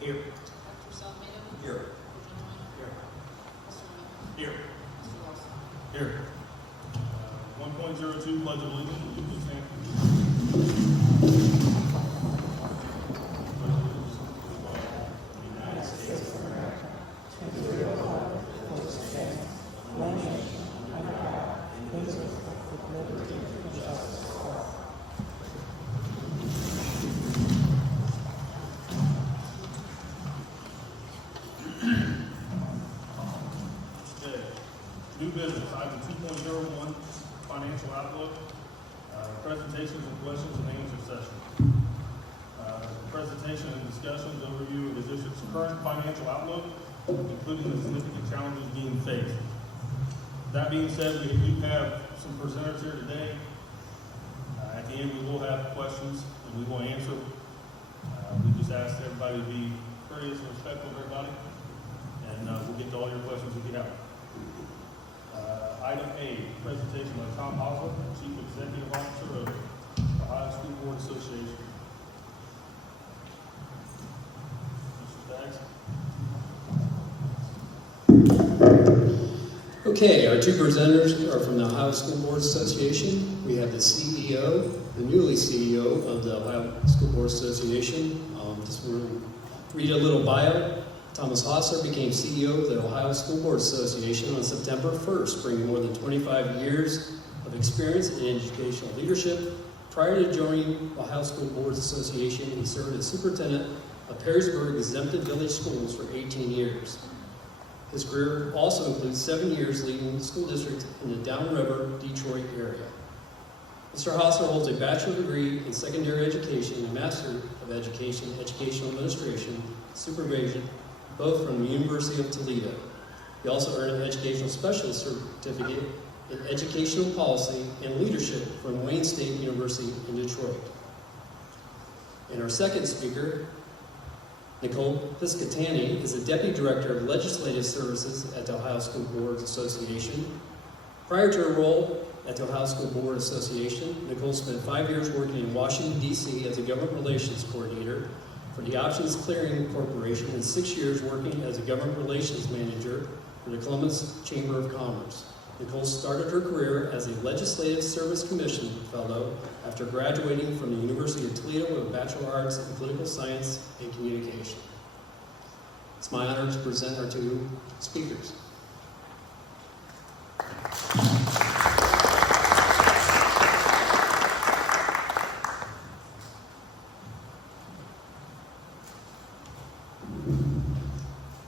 Here. Dr. Salvino? Here. Here. Here. Mr. Lawson? Here. 1.02 Pledge of Allegiance. Would you please stand? United States of America, and to the republic for which it stands, one nation, under God, indivisible, with liberty and justice for all. Okay. New business, item 2.01, financial outlook, presentations and questions and answer session. Presentation and discussions, overview of the district's current financial outlook, including the significant challenges being faced. That being said, we do have some presenters here today. At the end, we will have questions and we will answer. We just ask everybody to be courteous and respectful of everybody, and we'll get to all your questions if you have them. Item A, presentation by Tom Hosler, Chief Executive Officer of Ohio School Board Association. Okay, our two presenters are from the Ohio School Board Association. We have the CEO, the newly CEO of the Ohio School Board Association. Just want to read a little bio. Thomas Hosler became CEO of the Ohio School Board Association on September 1st, bringing more than 25 years of experience in educational leadership. Prior to joining Ohio School Boards Association, he served as superintendent of Perrysburg Exempted Village Schools for 18 years. His career also includes 7 years leading the school district in the Downriver, Detroit area. Mr. Hosler holds a bachelor's degree in secondary education and a master of education, educational administration, supervision, both from the University of Toledo. He also earned an educational specialist certificate in educational policy and leadership from Wayne State University in Detroit. And our second speaker, Nicole Piscatani, is the Deputy Director of Legislative Services at the Ohio School Boards Association. Prior to her role at the Ohio School Board Association, Nicole spent 5 years working in Washington, D.C. as a government relations coordinator for the Options Clearing Corporation and 6 years working as a government relations manager for the Columbus Chamber of Commerce. Nicole started her career as a Legislative Service Commission Fellow after graduating from the University of Toledo with a Bachelor of Arts in Political Science and Communication. It's my honor to present our two speakers.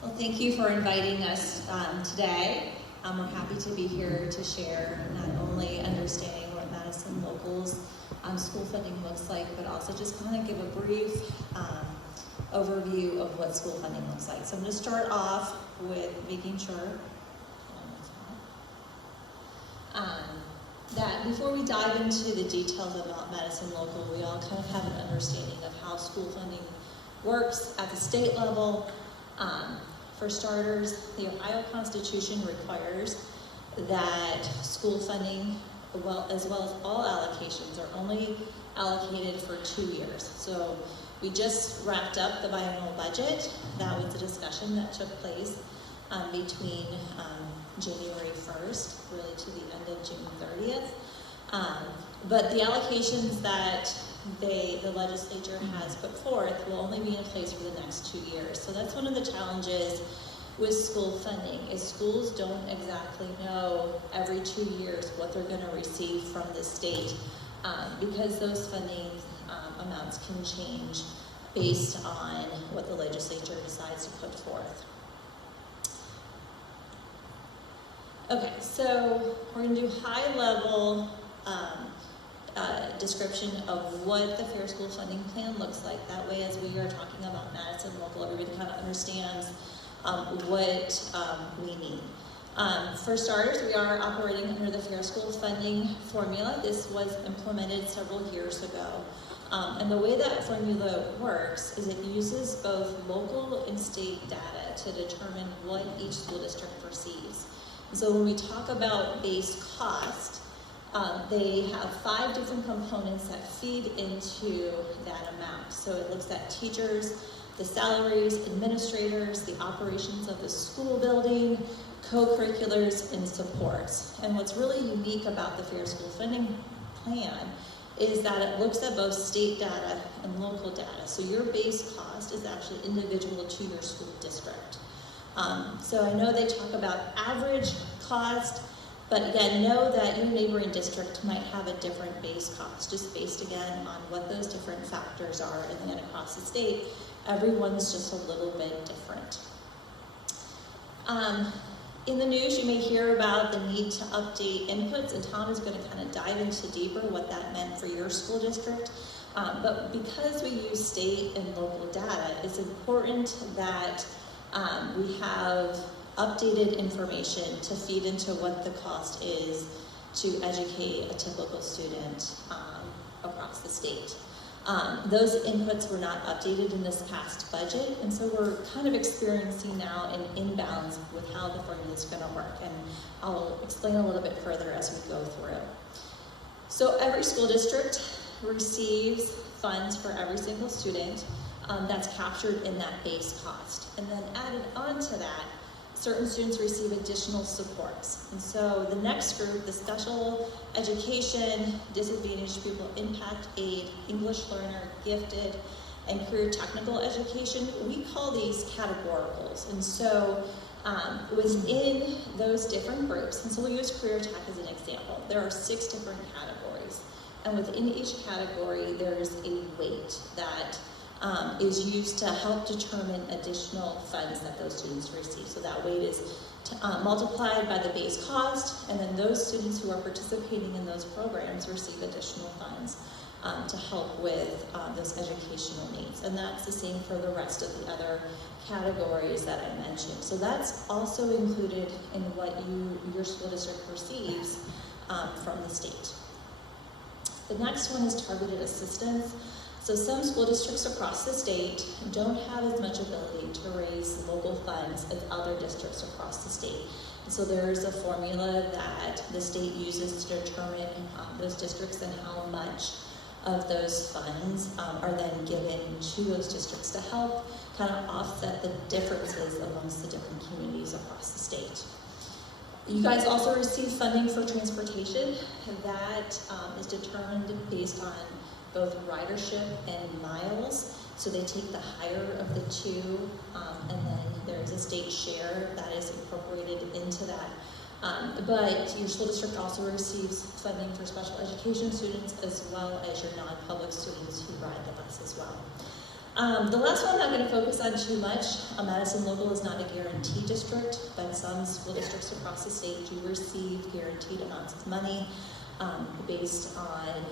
Well, thank you for inviting us today. We're happy to be here to share not only understanding what Madison Local's school funding looks like, but also just kind of give a brief overview of what school funding looks like. So I'm going to start off with making sure that before we dive into the details about Madison Local, we all kind of have an understanding of how school funding works at the state level. For starters, the Ohio Constitution requires that school funding, as well as all allocations, are only allocated for 2 years. So we just wrapped up the biennial budget. That was a discussion that took place between January 1st, really to the end of June 30th. But the allocations that the legislature has put forth will only be in place for the next 2 years. So that's one of the challenges with school funding, is schools don't exactly know every 2 years what they're going to receive from the state, because those funding amounts can change based on what the legislature decides to put forth. Okay, so we're going to do high-level description of what the Fair School Funding Plan looks like. That way, as we are talking about Madison Local, everybody kind of understands what we need. For starters, we are operating under the Fair School Funding formula. This was implemented several years ago. And the way that formula works is it uses both local and state data to determine what each school district receives. So when we talk about base cost, they have 5 different components that feed into that amount. So it looks at teachers, the salaries, administrators, the operations of the school building, co-curriculars, and supports. And what's really unique about the Fair School Funding Plan is that it looks at both state data and local data. So your base cost is actually individual to your school district. So I know they talk about average cost, but again, know that your neighboring district might have a different base cost, just based again on what those different factors are. And then across the state, everyone's just a little bit different. In the news, you may hear about the need to update inputs, and Tom is going to kind of dive into deeper what that meant for your school district. But because we use state and local data, it's important that we have updated information to feed into what the cost is to educate a typical student across the state. Those inputs were not updated in this past budget, and so we're kind of experiencing now an inbounds with how the formula is going to work, and I'll explain a little bit further as we go through. So every school district receives funds for every single student that's captured in that base cost, and then added on to that, certain students receive additional supports. And so the next group, the special education, disadvantaged pupil impact aid, English learner, gifted, and career technical education, we call these categoricals. And so within those different groups, and so we'll use career tech as an example, there are 6 different categories. And within each category, there's a weight that is used to help determine additional funds that those students receive. So that weight is multiplied by the base cost, and then those students who are participating in those programs receive additional funds to help with those educational needs. And that's the same for the rest of the other categories that I mentioned. So that's also included in what your school district receives from the state. The next one is targeted assistance. So some school districts across the state don't have as much ability to raise local funds as other districts across the state. And so there's a formula that the state uses to determine those districts and how much of those funds are then given to those districts to help kind of offset the differences amongst the different communities across the state. You guys also receive funding for transportation, and that is determined based on both ridership and miles. So they take the higher of the two, and then there's a state share that is incorporated into that. But your school district also receives funding for special education students as well as your non-public students who ride the bus as well. The last one I'm not going to focus on too much. Madison Local is not a guarantee district, but some school districts across the state do receive guaranteed amounts of money based on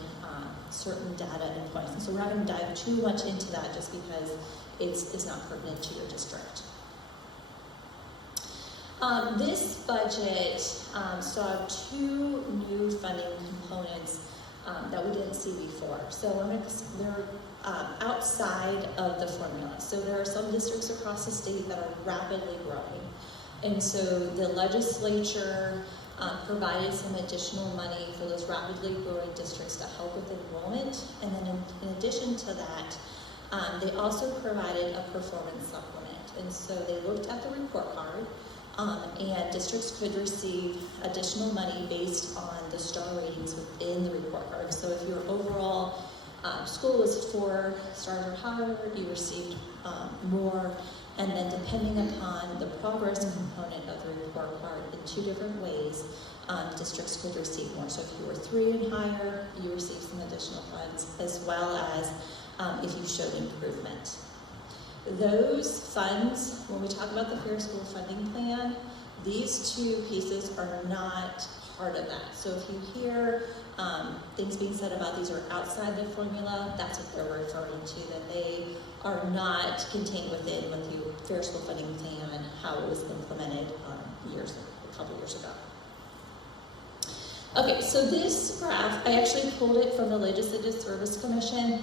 certain data and points. And so we're not going to dive too much into that just because it's not pertinent to your district. This budget saw 2 new funding components that we didn't see before. So they're outside of the formula. So there are some districts across the state that are rapidly growing. And so the legislature provided some additional money for those rapidly growing districts to help with enrollment. And then in addition to that, they also provided a performance supplement. And so they looked at the report card, and districts could receive additional money based on the star ratings within the report card. So if your overall school was 4 stars or higher, you received more. And then depending upon the progress component of the report card in 2 different ways, districts could receive more. So if you were 3 and higher, you received some additional funds, as well as if you showed improvement. Those funds, when we talk about the Fair School Funding Plan, these 2 pieces are not part of that. So if you hear things being said about these are outside the formula, that's what they're referring to, that they are not contained within what the Fair School Funding Plan, how it was implemented a couple years ago. Okay, so this graph, I actually pulled it from the Legislative Service Commission.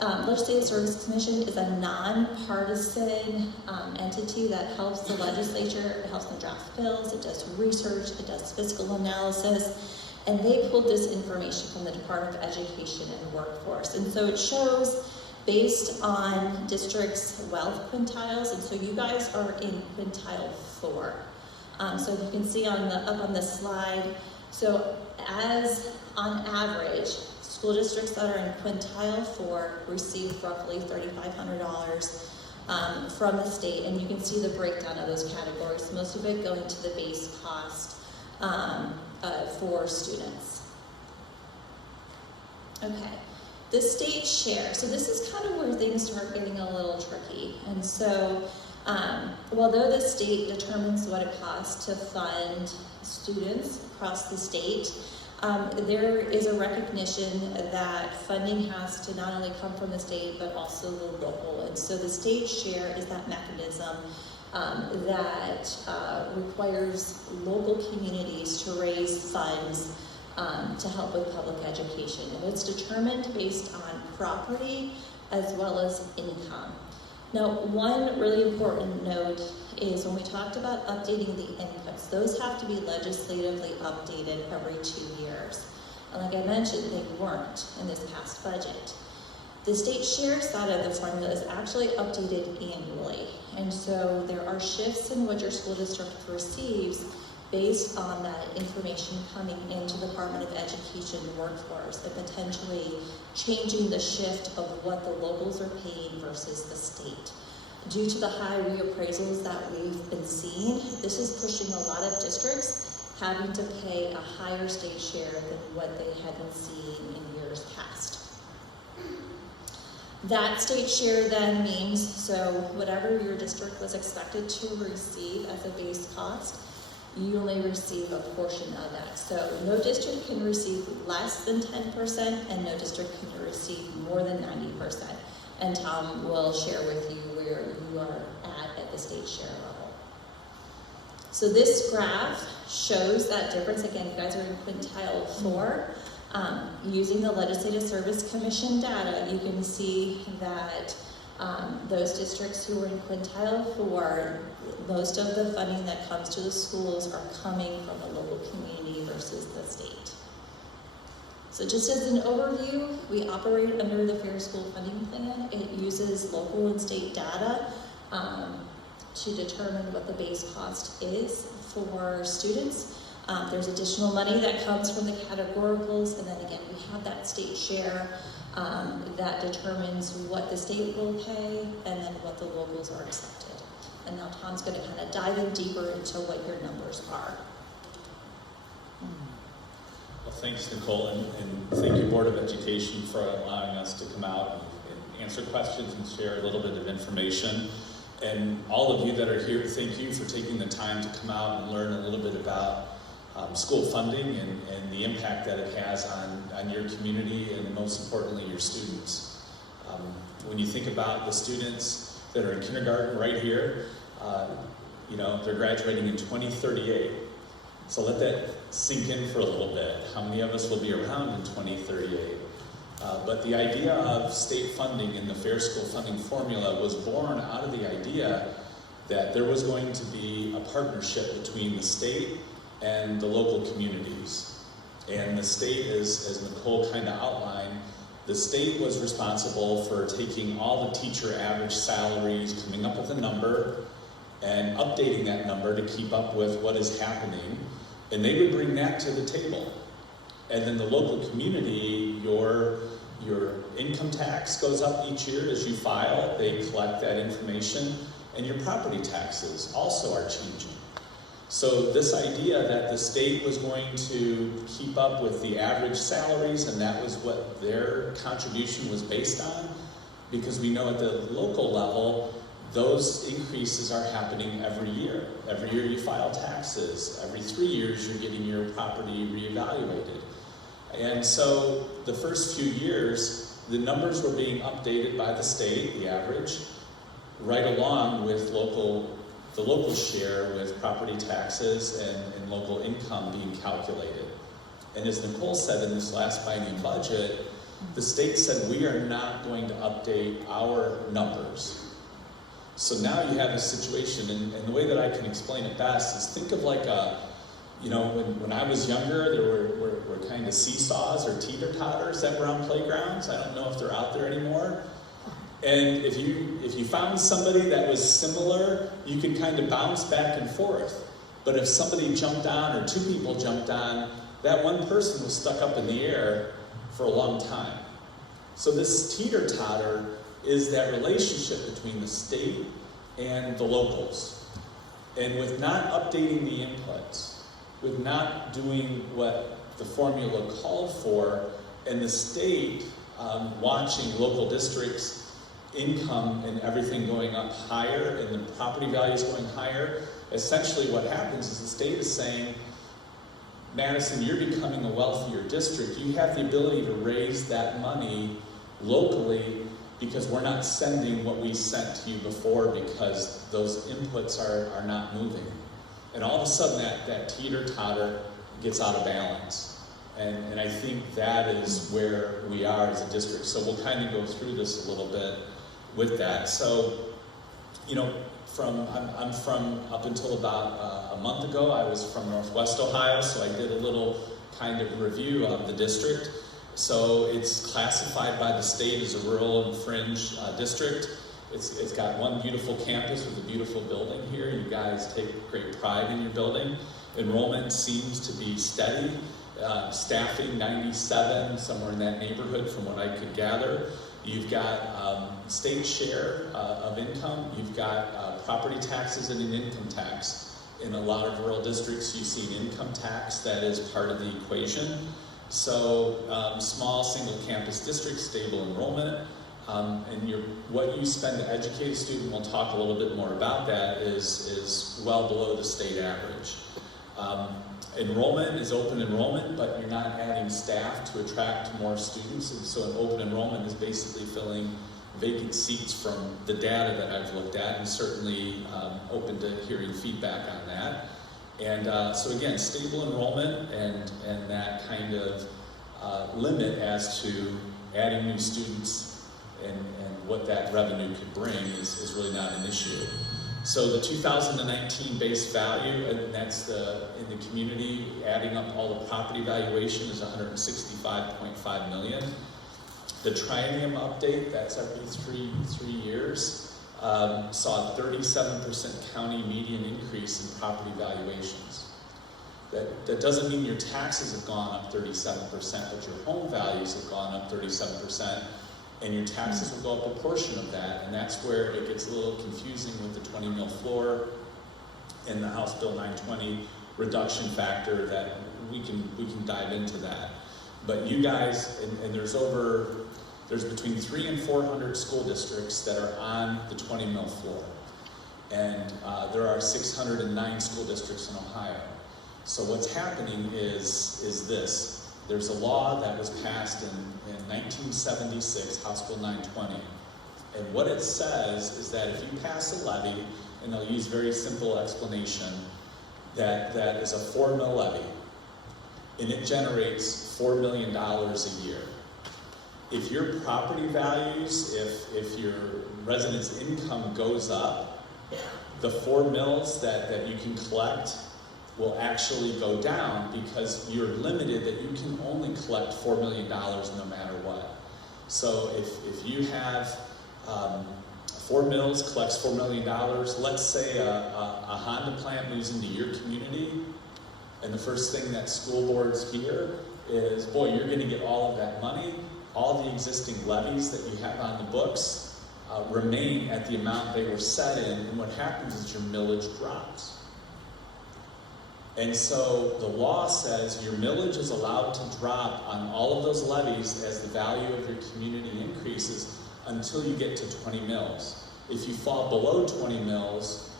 Legislative Service Commission is a nonpartisan entity that helps the legislature, it helps them draft bills, it does research, it does fiscal analysis, and they pulled this information from the Department of Education and Workforce. And so it shows based on district's wealth quintiles, and so you guys are in quintile 4. So you can see up on this slide, so as on average, school districts that are in quintile 4 receive roughly $3,500 from the state, and you can see the breakdown of those categories, most of it going to the base cost for students. Okay, the state share. So this is kind of where things start getting a little tricky. And so, although the state determines what it costs to fund students across the state, there is a recognition that funding has to not only come from the state, but also the local. And so the state share is that mechanism that requires local communities to raise funds to help with public education. And it's determined based on property as well as income. Now, one really important note is when we talked about updating the inputs, those have to be legislatively updated every 2 years. And like I mentioned, they weren't in this past budget. The state share side of the formula is actually updated annually. And so there are shifts in what your school district receives based on that information coming into the Department of Education workforce and potentially changing the shift of what the locals are paying versus the state. Due to the high reappraisals that we've been seeing, this is pushing a lot of districts having to pay a higher state share than what they had been seeing in years past. That state share then means, so whatever your district was expected to receive as a base cost, you only receive a portion of that. So no district can receive less than 10%, and no district can receive more than 90%. And Tom will share with you where you are at the state share level. So this graph shows that difference. Again, you guys are in quintile 4. Using the Legislative Service Commission data, you can see that those districts who are in quintile 4, most of the funding that comes to the schools are coming from the local community versus the state. So just as an overview, we operate under the Fair School Funding Plan. It uses local and state data to determine what the base cost is for students. There's additional money that comes from the categoricals, and then again, we have that state share that determines what the state will pay and then what the locals are accepted. And now Tom's going to kind of dive in deeper into what your numbers are. Well, thanks, Nicole, and thank you, Board of Education, for allowing us to come out and answer questions and share a little bit of information. And all of you that are here, thank you for taking the time to come out and learn a little bit about school funding and the impact that it has on your community and most importantly, your students. When you think about the students that are in kindergarten right here, they're graduating in 2038. So let that sink in for a little bit. How many of us will be around in 2038? But the idea of state funding in the Fair School Funding Formula was born out of the idea that there was going to be a partnership between the state and the local communities. And the state, as Nicole kind of outlined, the state was responsible for taking all the teacher average salaries, coming up with a number, and updating that number to keep up with what is happening. And they would bring that to the table. And then the local community, your income tax goes up each year as you file. They collect that information. And your property taxes also are changing. So this idea that the state was going to keep up with the average salaries, and that was what their contribution was based on, because we know at the local level, those increases are happening every year. Every year you file taxes. Every 3 years you're getting your property reevaluated. And so the first few years, the numbers were being updated by the state, the average, right along with the local share with property taxes and local income being calculated. And as Nicole said in this last biennium budget, the state said we are not going to update our numbers. So now you have a situation, and the way that I can explain it best is think of like when I was younger, there were kind of seesaws or teeter-totters that were on playgrounds. I don't know if they're out there anymore. And if you found somebody that was similar, you could kind of bounce back and forth. But if somebody jumped on, or two people jumped on, that one person was stuck up in the air for a long time. So this teeter-totter is that relationship between the state and the locals. And with not updating the inputs, with not doing what the formula called for, and the state watching local districts' income and everything going up higher and the property values going higher, essentially what happens is the state is saying, Madison, you're becoming a wealthier district. You have the ability to raise that money locally because we're not sending what we sent to you before because those inputs are not moving. And all of a sudden that teeter-totter gets out of balance. And I think that is where we are as a district. So we'll kind of go through this a little bit with that. So, you know, I'm from up until about a month ago, I was from Northwest Ohio, so I did a little kind of review of the district. So it's classified by the state as a rural and fringe district. It's got one beautiful campus with a beautiful building here. You guys take great pride in your building. Enrollment seems to be steady. Staffing 97, somewhere in that neighborhood from what I could gather. You've got state share of income. You've got property taxes and an income tax. In a lot of rural districts, you see an income tax that is part of the equation. So small single campus districts, stable enrollment, and what you spend to educate a student, we'll talk a little bit more about that, is well below the state average. Enrollment is open enrollment, but you're not adding staff to attract more students, and so an open enrollment is basically filling vacant seats from the data that I've looked at, and certainly open to hearing feedback on that. And so again, stable enrollment and that kind of limit as to adding new students and what that revenue could bring is really not an issue. So the 2019 base value, and that's in the community, adding up all the property valuation, is $165.5 million. The triennium update, that's every three years, saw a 37% county median increase in property valuations. That doesn't mean your taxes have gone up 37%, but your home values have gone up 37%. And your taxes will go up a portion of that, and that's where it gets a little confusing with the 20 mil floor and the House Bill 920 reduction factor. That we can dive into that. But you guys, and there's between 300 and 400 school districts that are on the 20 mil floor, and there are 609 school districts in Ohio. So what's happening is this. There's a law that was passed in 1976, House Bill 920. And what it says is that if you pass a levy, and I'll use very simple explanation, that is a 4 mil levy, and it generates $4 million a year. If your property values, if your residents' income goes up, the 4 mils that you can collect will actually go down because you're limited that you can only collect $4 million no matter what. So if you have 4 mills collects $4 million, let's say a Honda plant moves into your community, and the first thing that school boards hear is, boy, you're gonna get all of that money, all the existing levies that you have on the books remain at the amount they were set in, and what happens is your millage drops. And so the law says your millage is allowed to drop on all of those levies as the value of your community increases until you get to 20 mils. If you fall below 20 mils,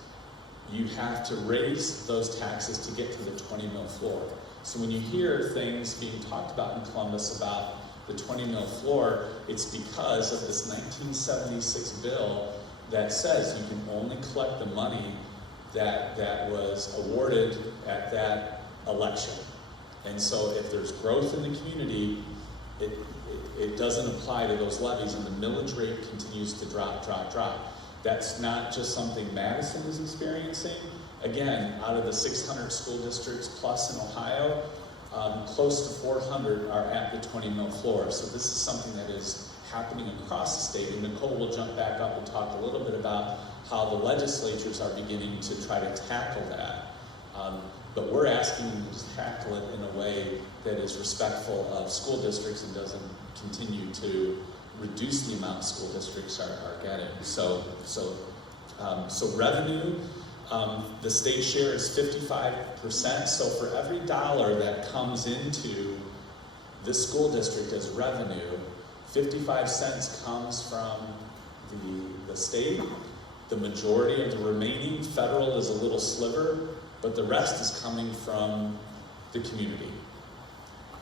you have to raise those taxes to get to the 20 mil floor. So when you hear things being talked about in Columbus about the 20 mil floor, it's because of this 1976 bill that says you can only collect the money that was awarded at that election. And so if there's growth in the community, it doesn't apply to those levies, and the millage rate continues to drop. That's not just something Madison is experiencing. Again, out of the 600 school districts plus in Ohio, close to 400 are at the 20 mil floor. So this is something that is happening across the state, and Nicole will jump back up and talk a little bit about how the legislatures are beginning to try to tackle that. But we're asking them to tackle it in a way that is respectful of school districts and doesn't continue to reduce the amount school districts are getting. So revenue, the state share is 55%. So for every dollar that comes into this school district as revenue, 55 cents comes from the state. The majority of the remaining, federal is a little sliver, but the rest is coming from the community.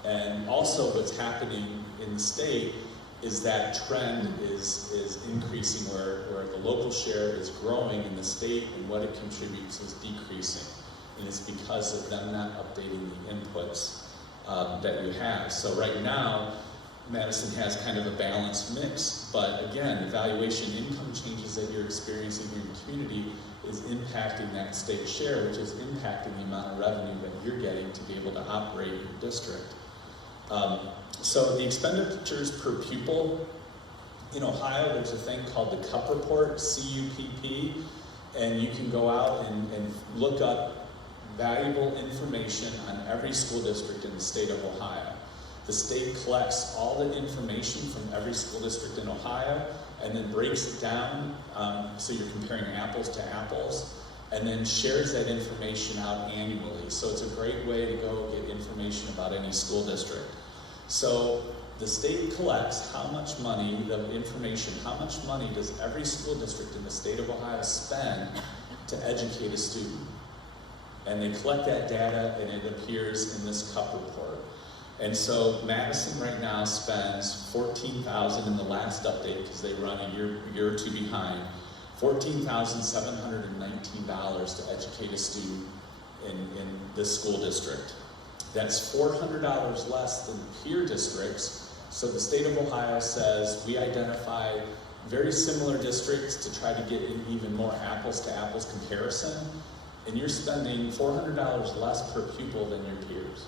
And also what's happening in the state is that trend is increasing where the local share is growing in the state and what it contributes is decreasing. And it's because of them not updating the inputs that you have. So right now, Madison has kind of a balanced mix, but again, evaluation income changes that you're experiencing in your community is impacting that state share, which is impacting the amount of revenue that you're getting to be able to operate your district. So the expenditures per pupil, in Ohio, there's a thing called the CUP report, C-U-P-P, and you can go out and look up valuable information on every school district in the state of Ohio. The state collects all the information from every school district in Ohio and then breaks it down, so you're comparing apples to apples, and then shares that information out annually. So it's a great way to go get information about any school district. So the state collects how much money, the information, how much money does every school district in the state of Ohio spend to educate a student. And they collect that data and it appears in this CUP report. And so Madison right now spends $14,000 in the last update, because they run a year or two behind, $14,719 to educate a student in this school district. That's $400 less than peer districts. So the state of Ohio says we identify very similar districts to try to get an even more apples to apples comparison, and you're spending $400 less per pupil than your peers.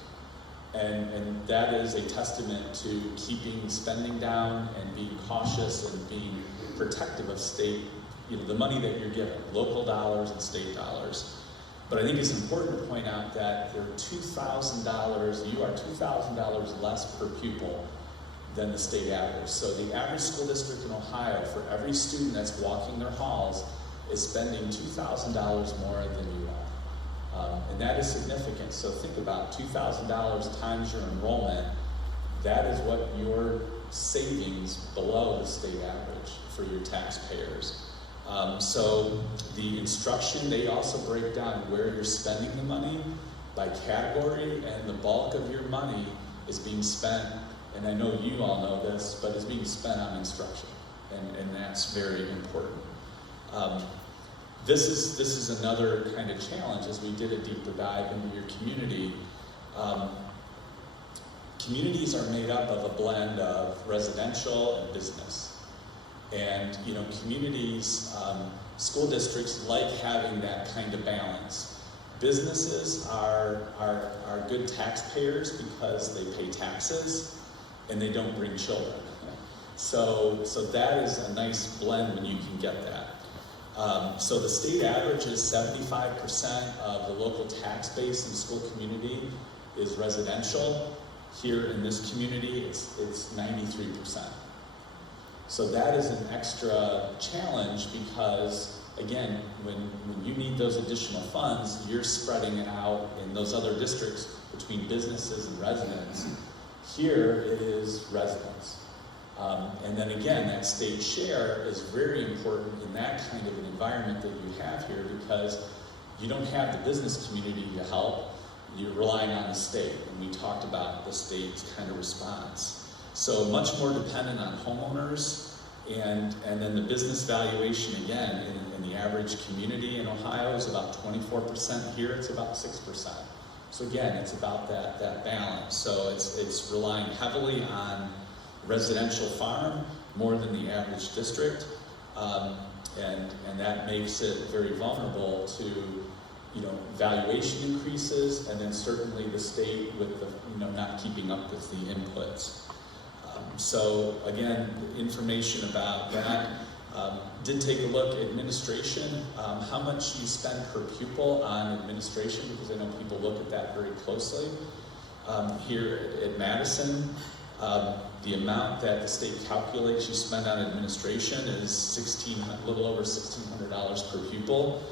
And that is a testament to keeping spending down and being cautious and being protective of state, the money that you're given, local dollars and state dollars. But I think it's important to point out that you are $2,000 less per pupil than the state average. So the average school district in Ohio, for every student that's walking their halls, is spending $2,000 more than you are. And that is significant. So think about $2,000 times your enrollment. That is what your savings below the state average for your taxpayers. So the instruction, they also break down where you're spending the money by category, and the bulk of your money is being spent, and I know you all know this, but it's being spent on instruction, and that's very important. This is another kind of challenge as we did a deeper dive into your community. Communities are made up of a blend of residential and business. And communities, school districts like having that kind of balance. Businesses are good taxpayers because they pay taxes and they don't bring children. So that is a nice blend when you can get that. So the state average is 75% of the local tax base in the school community is residential. Here in this community, it's 93%. So that is an extra challenge because, again, when you need those additional funds, you're spreading it out in those other districts between businesses and residents. Here it is residents. And then again, that state share is very important in that kind of an environment that you have here, because you don't have the business community to help. You're relying on the state, and we talked about the state's kind of response. So much more dependent on homeowners, and then the business valuation, again, in the average community in Ohio is about 24%. Here it's about 6%. So again, it's about that balance. So it's relying heavily on residential farm more than the average district, and that makes it very vulnerable to valuation increases, and then certainly the state with the not keeping up with the inputs. So again, information about that. Did take a look at administration, how much you spend per pupil on administration, because I know people look at that very closely. Here at Madison, the amount that the state calculates you spend on administration is a little over $1,600 per pupil,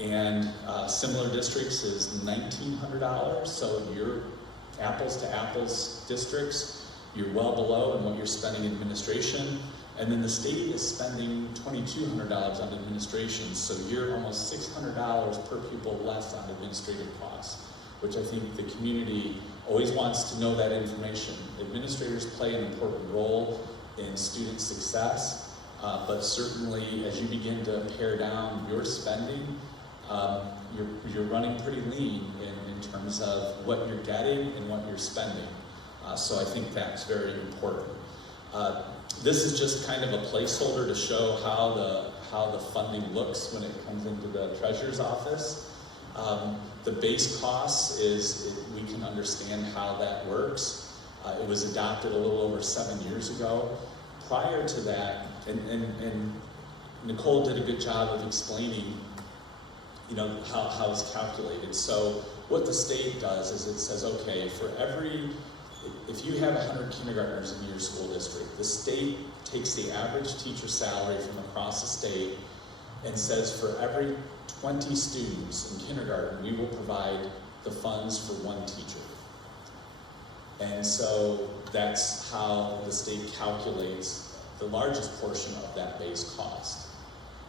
and similar districts is $1,900. So your apples to apples districts, you're well below in what you're spending in administration. And then the state is spending $2,200 on administration, so you're almost $600 per pupil less on administrative costs, which I think the community always wants to know that information. Administrators play an important role in student success, but certainly as you begin to pare down your spending, you're running pretty lean in terms of what you're getting and what you're spending. So I think that's very important. This is just kind of a placeholder to show how the funding looks when it comes into the treasurer's office. The base cost we can understand how that works. It was adopted a little over 7 years ago. Prior to that, and Nicole did a good job of explaining, how it's calculated. So what the state does is it says, okay, if you have 100 kindergartners in your school district, the state takes the average teacher salary from across the state and says for every 20 students in kindergarten, we will provide the funds for one teacher. And so that's how the state calculates the largest portion of that base cost.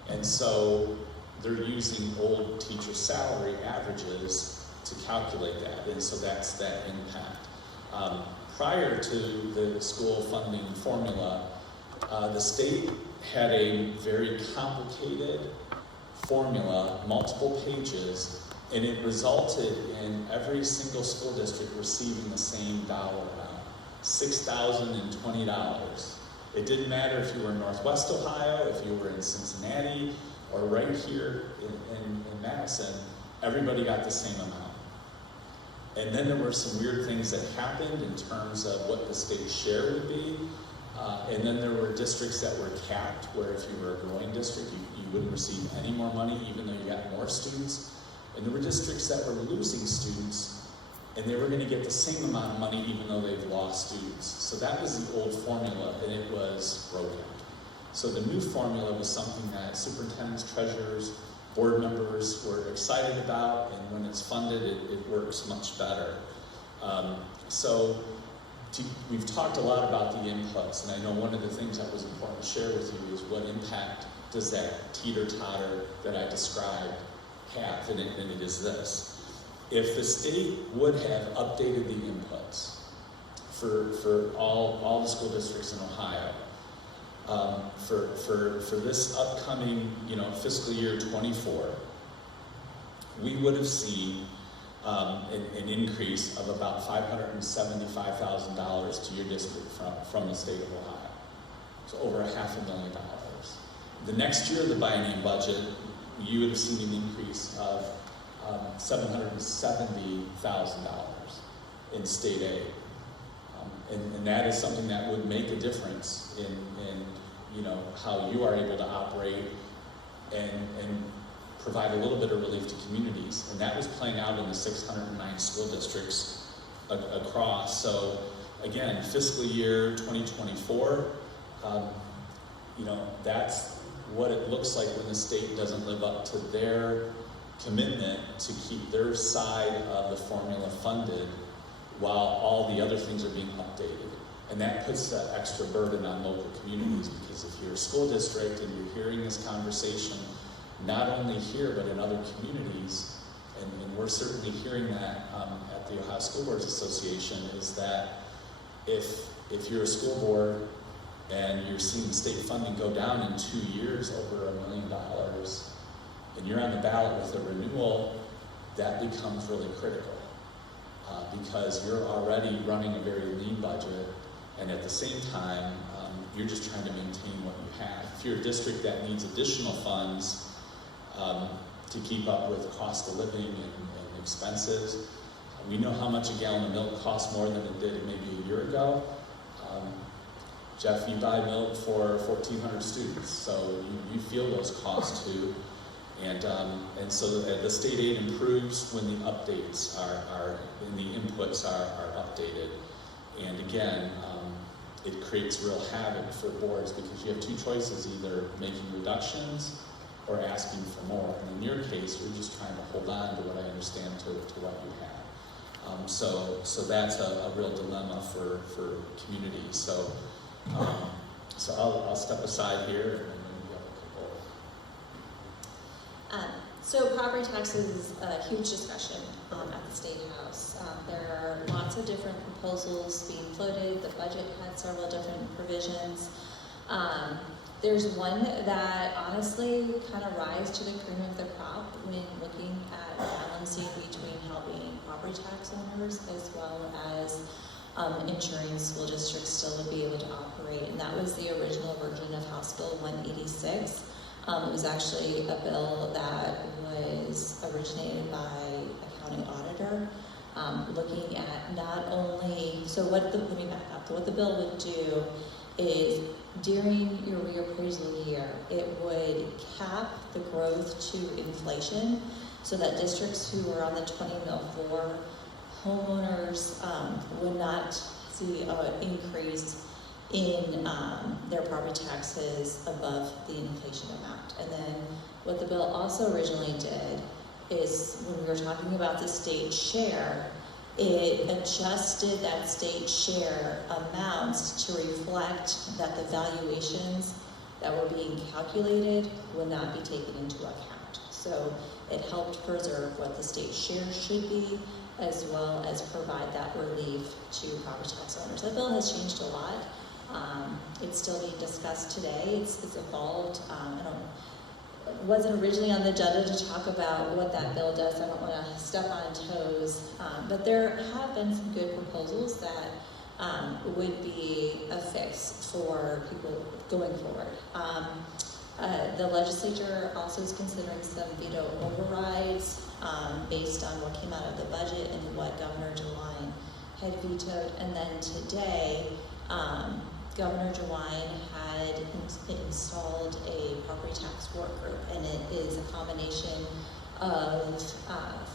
And so they're using old teacher salary averages to calculate that, and so that's that impact. Prior to the school funding formula, the state had a very complicated formula, multiple pages, and it resulted in every single school district receiving the same dollar amount, $6,020. It didn't matter if you were in Northwest Ohio, if you were in Cincinnati, or right here in Madison, everybody got the same amount. And then there were some weird things that happened in terms of what the state share would be. And then there were districts that were capped, where if you were a growing district, you wouldn't receive any more money, even though you got more students. And there were districts that were losing students, and they were going to get the same amount of money, even though they've lost students. So that was the old formula, and it was broken. So the new formula was something that superintendents, treasurers, board members were excited about, and when it's funded, it works much better. We've talked a lot about the inputs, and I know one of the things that was important to share with you is what impact does that teeter-totter that I described have, and it is this. If the state would have updated the inputs for all the school districts in Ohio, for this upcoming fiscal year 24, we would have seen an increase of about $575,000 to your district from the state of Ohio. So over $500,000. The next year, the biennium budget, you would have seen an increase of $770,000 in state aid. And that is something that would make a difference in how you are able to operate and provide a little bit of relief to communities. And that was playing out in the 609 school districts across. So again, fiscal year 2024, that's what it looks like when the state doesn't live up to their commitment to keep their side of the formula funded while all the other things are being updated. And that puts that extra burden on local communities, because if you're a school district and you're hearing this conversation, not only here but in other communities, and we're certainly hearing that at the Ohio School Boards Association, is that if you're a school board and you're seeing state funding go down in 2 years over $1 million, and you're on the ballot with a renewal, that becomes really critical. Because you're already running a very lean budget, and at the same time, you're just trying to maintain what you have. If you're a district that needs additional funds to keep up with cost of living and expenses, we know how much a gallon of milk costs more than it did maybe a year ago. Jeff, you buy milk for 1,400 students, so you feel those costs too. And so the state aid improves when the updates are and the inputs are updated. And again, it creates real havoc for boards because you have two choices, either making reductions or asking for more. And in your case, you're just trying to hold on to what I understand to what you have. So that's a real dilemma for communities. So I'll step aside here and then we have a couple. So property taxes is a huge discussion at the State House. There are lots of different proposals being floated. The budget had several different provisions. There's one that honestly kind of rise to the cream of the crop when looking at balancing between helping property tax owners as well as ensuring school districts still to be able to operate. And that was the original version of House Bill 186. It was actually a bill that was originated by a county auditor, looking at not only, let me back up. What the bill would do is during your reappraisal year, it would cap the growth to inflation so that districts who are on the 20 mil floor, homeowners would not see an increase in their property taxes above the inflation amount. And then what the bill also originally did is when we were talking about the state share, it adjusted that state share amounts to reflect that the valuations that were being calculated would not be taken into account. So it helped preserve what the state share should be, as well as provide that relief to property tax owners. That bill has changed a lot. It's still being discussed today. It's evolved. It wasn't originally on the agenda to talk about what that bill does. I don't want to step on toes. But there have been some good proposals that would be a fix for people going forward. The legislature also is considering some veto overrides based on what came out of the budget and what Governor DeWine had vetoed. And then today, Governor DeWine had installed a property tax work group, and it is a combination of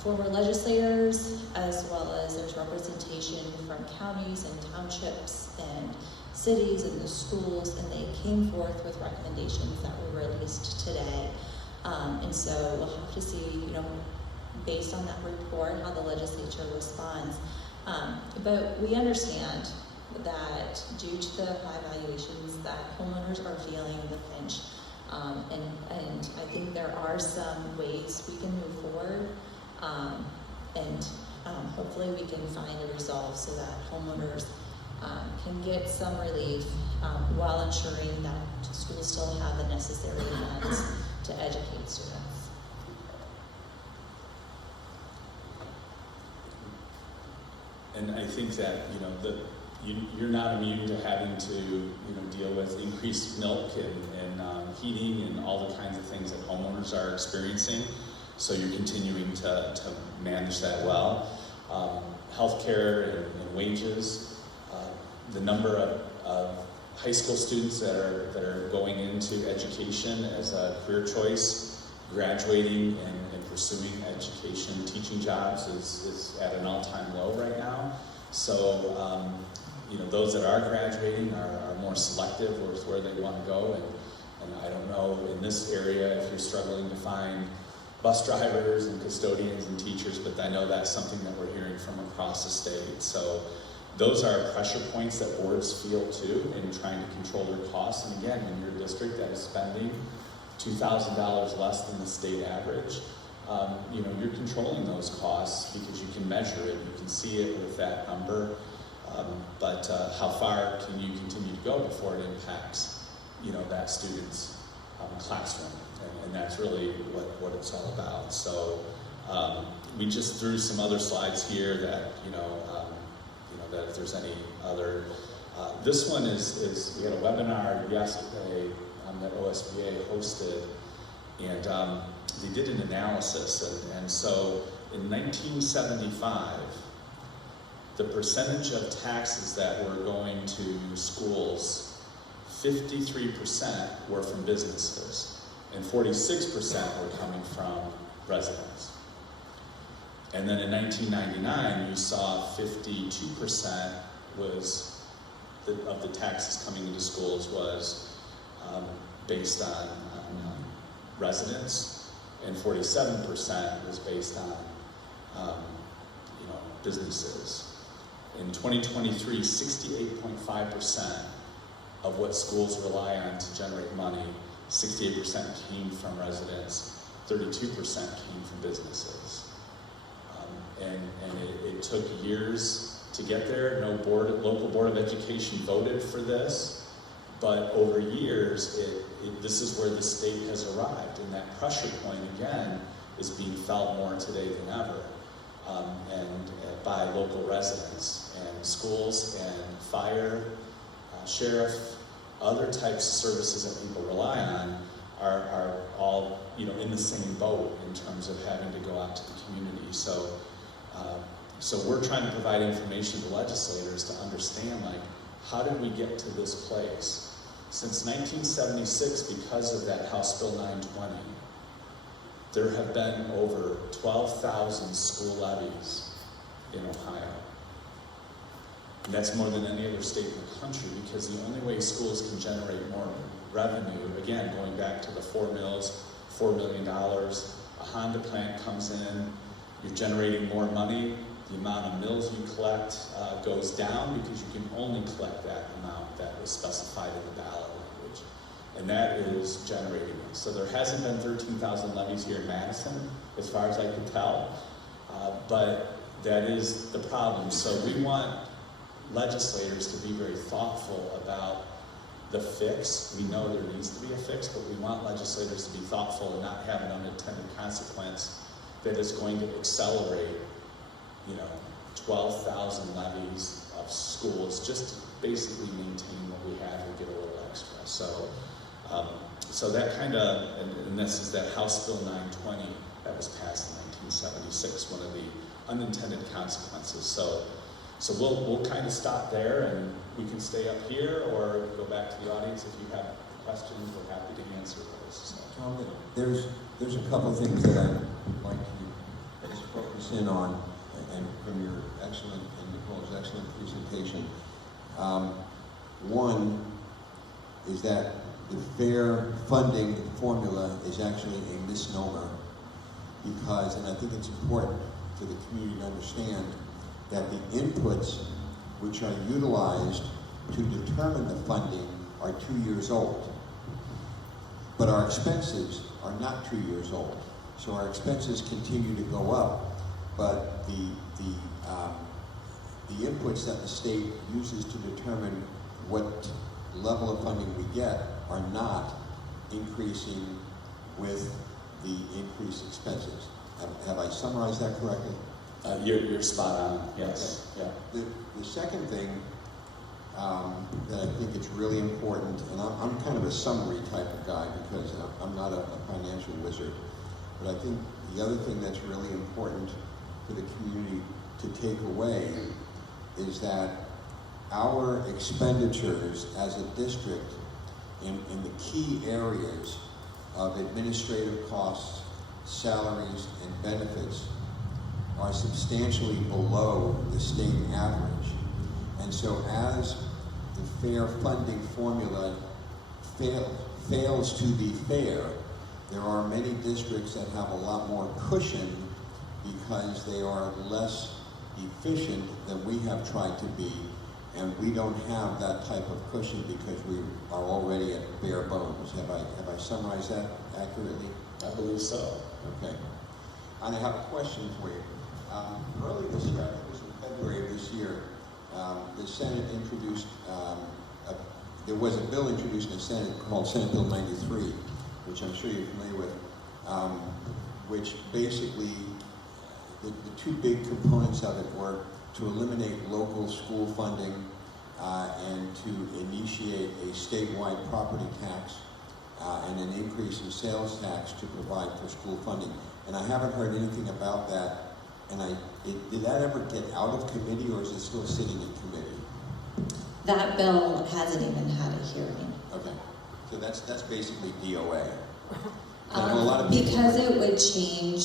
former legislators, as well as there's representation from counties and townships and cities and the schools, and they came forth with recommendations that were released today. And so we'll have to see, based on that report, how the legislature responds. But we understand that due to the high valuations that homeowners are feeling the pinch. And I think there are some ways we can move forward, and hopefully we can find a resolve so that homeowners can get some relief while ensuring that schools still have the necessary funds to educate students. And I think that, you're not immune to having to, deal with increased milk and heating and all the kinds of things that homeowners are experiencing. So you're continuing to manage that well. Healthcare and wages, the number of high school students that are going into education as a career choice, graduating and pursuing education, teaching jobs is at an all-time low right now. So, those that are graduating are more selective with where they want to go. And I don't know in this area if you're struggling to find bus drivers and custodians and teachers, but I know that's something that we're hearing from across the state. So those are pressure points that boards feel too in trying to control their costs. And again, in your district that is spending $2,000 less than the state average, you're controlling those costs because you can measure it, you can see it with that number. But how far can you continue to go before it impacts, that student's classroom? And that's really what it's all about. So we just threw some other slides here that, that if there's any other. This one is we had a webinar yesterday that OSBA hosted, and they did an analysis. And so in 1975, the percentage of taxes that were going to schools 53% were from businesses, and 46% were coming from residents. And then in 1999, you saw 52% of the taxes coming into schools was based on residents, and 47% was based on businesses. In 2023, 68.5% of what schools rely on to generate money, 68% came from residents, 32% came from businesses. And it took years to get there. No local board of education voted for this, but over years, this is where the state has arrived, and that pressure point again is being felt more today than ever, and by local residents and schools and fire, sheriff, other types of services that people rely on are all in the same boat in terms of having to go out to the community. So we're trying to provide information to legislators to understand, how did we get to this place? Since 1976, because of that House Bill 920, there have been over 12,000 school levies in Ohio. And that's more than any other state in the country, because the only way schools can generate more revenue, again, going back to the 4 mills, $4 million, a Honda plant comes in, you're generating more money, the amount of mills you collect goes down because you can only collect that amount that was specified in the ballot language. And that is generating it. So there hasn't been 13,000 levies here in Madison, as far as I can tell, but that is the problem. So we want legislators to be very thoughtful about the fix. We know there needs to be a fix, but we want legislators to be thoughtful and not have an unintended consequence that is going to accelerate 12,000 levies of schools just to basically maintain what we have and get a little extra. So that kind of, and this is that House Bill 920 that was passed in 1976, one of the unintended consequences. So we'll kind of stop there, and we can stay up here or go back to the audience if you have questions. We're happy to answer those. So. Tom, there's a couple of things that I'd like to just focus in on, and from your excellent and Nicole's excellent presentation. One is that the fair funding formula is actually a misnomer, because, and I think it's important for the community to understand, that the inputs which are utilized to determine the funding are 2 years old. But our expenses are not 2 years old. So our expenses continue to go up, but the inputs that the state uses to determine what level of funding we get are not increasing with the increased expenses. Have I summarized that correctly? You're spot on, yes. Okay. Yeah. The second thing that I think it's really important, and I'm kind of a summary type of guy because I'm not a financial wizard, but I think the other thing that's really important for the community to take away is that our expenditures as a district in the key areas of administrative costs, salaries, and benefits are substantially below the state average. And so as the fair funding formula fails to be fair, there are many districts that have a lot more cushion because they are less efficient than we have tried to be, and we don't have that type of cushion because we are already at bare bones. Have I summarized that accurately? I believe so. Okay. And I have a question for you. Early this year, I think it was in February of this year, the Senate introduced, there was a bill introduced in the Senate called Senate Bill 93, which I'm sure you're familiar with, which basically, the two big components of it were to eliminate local school funding and to initiate a statewide property tax and an increase in sales tax to provide for school funding. And I haven't heard anything about that. And did that ever get out of committee, or is it still sitting in committee? That bill hasn't even had a hearing. Okay, so that's basically DOA. I know a lot of people. Because it would change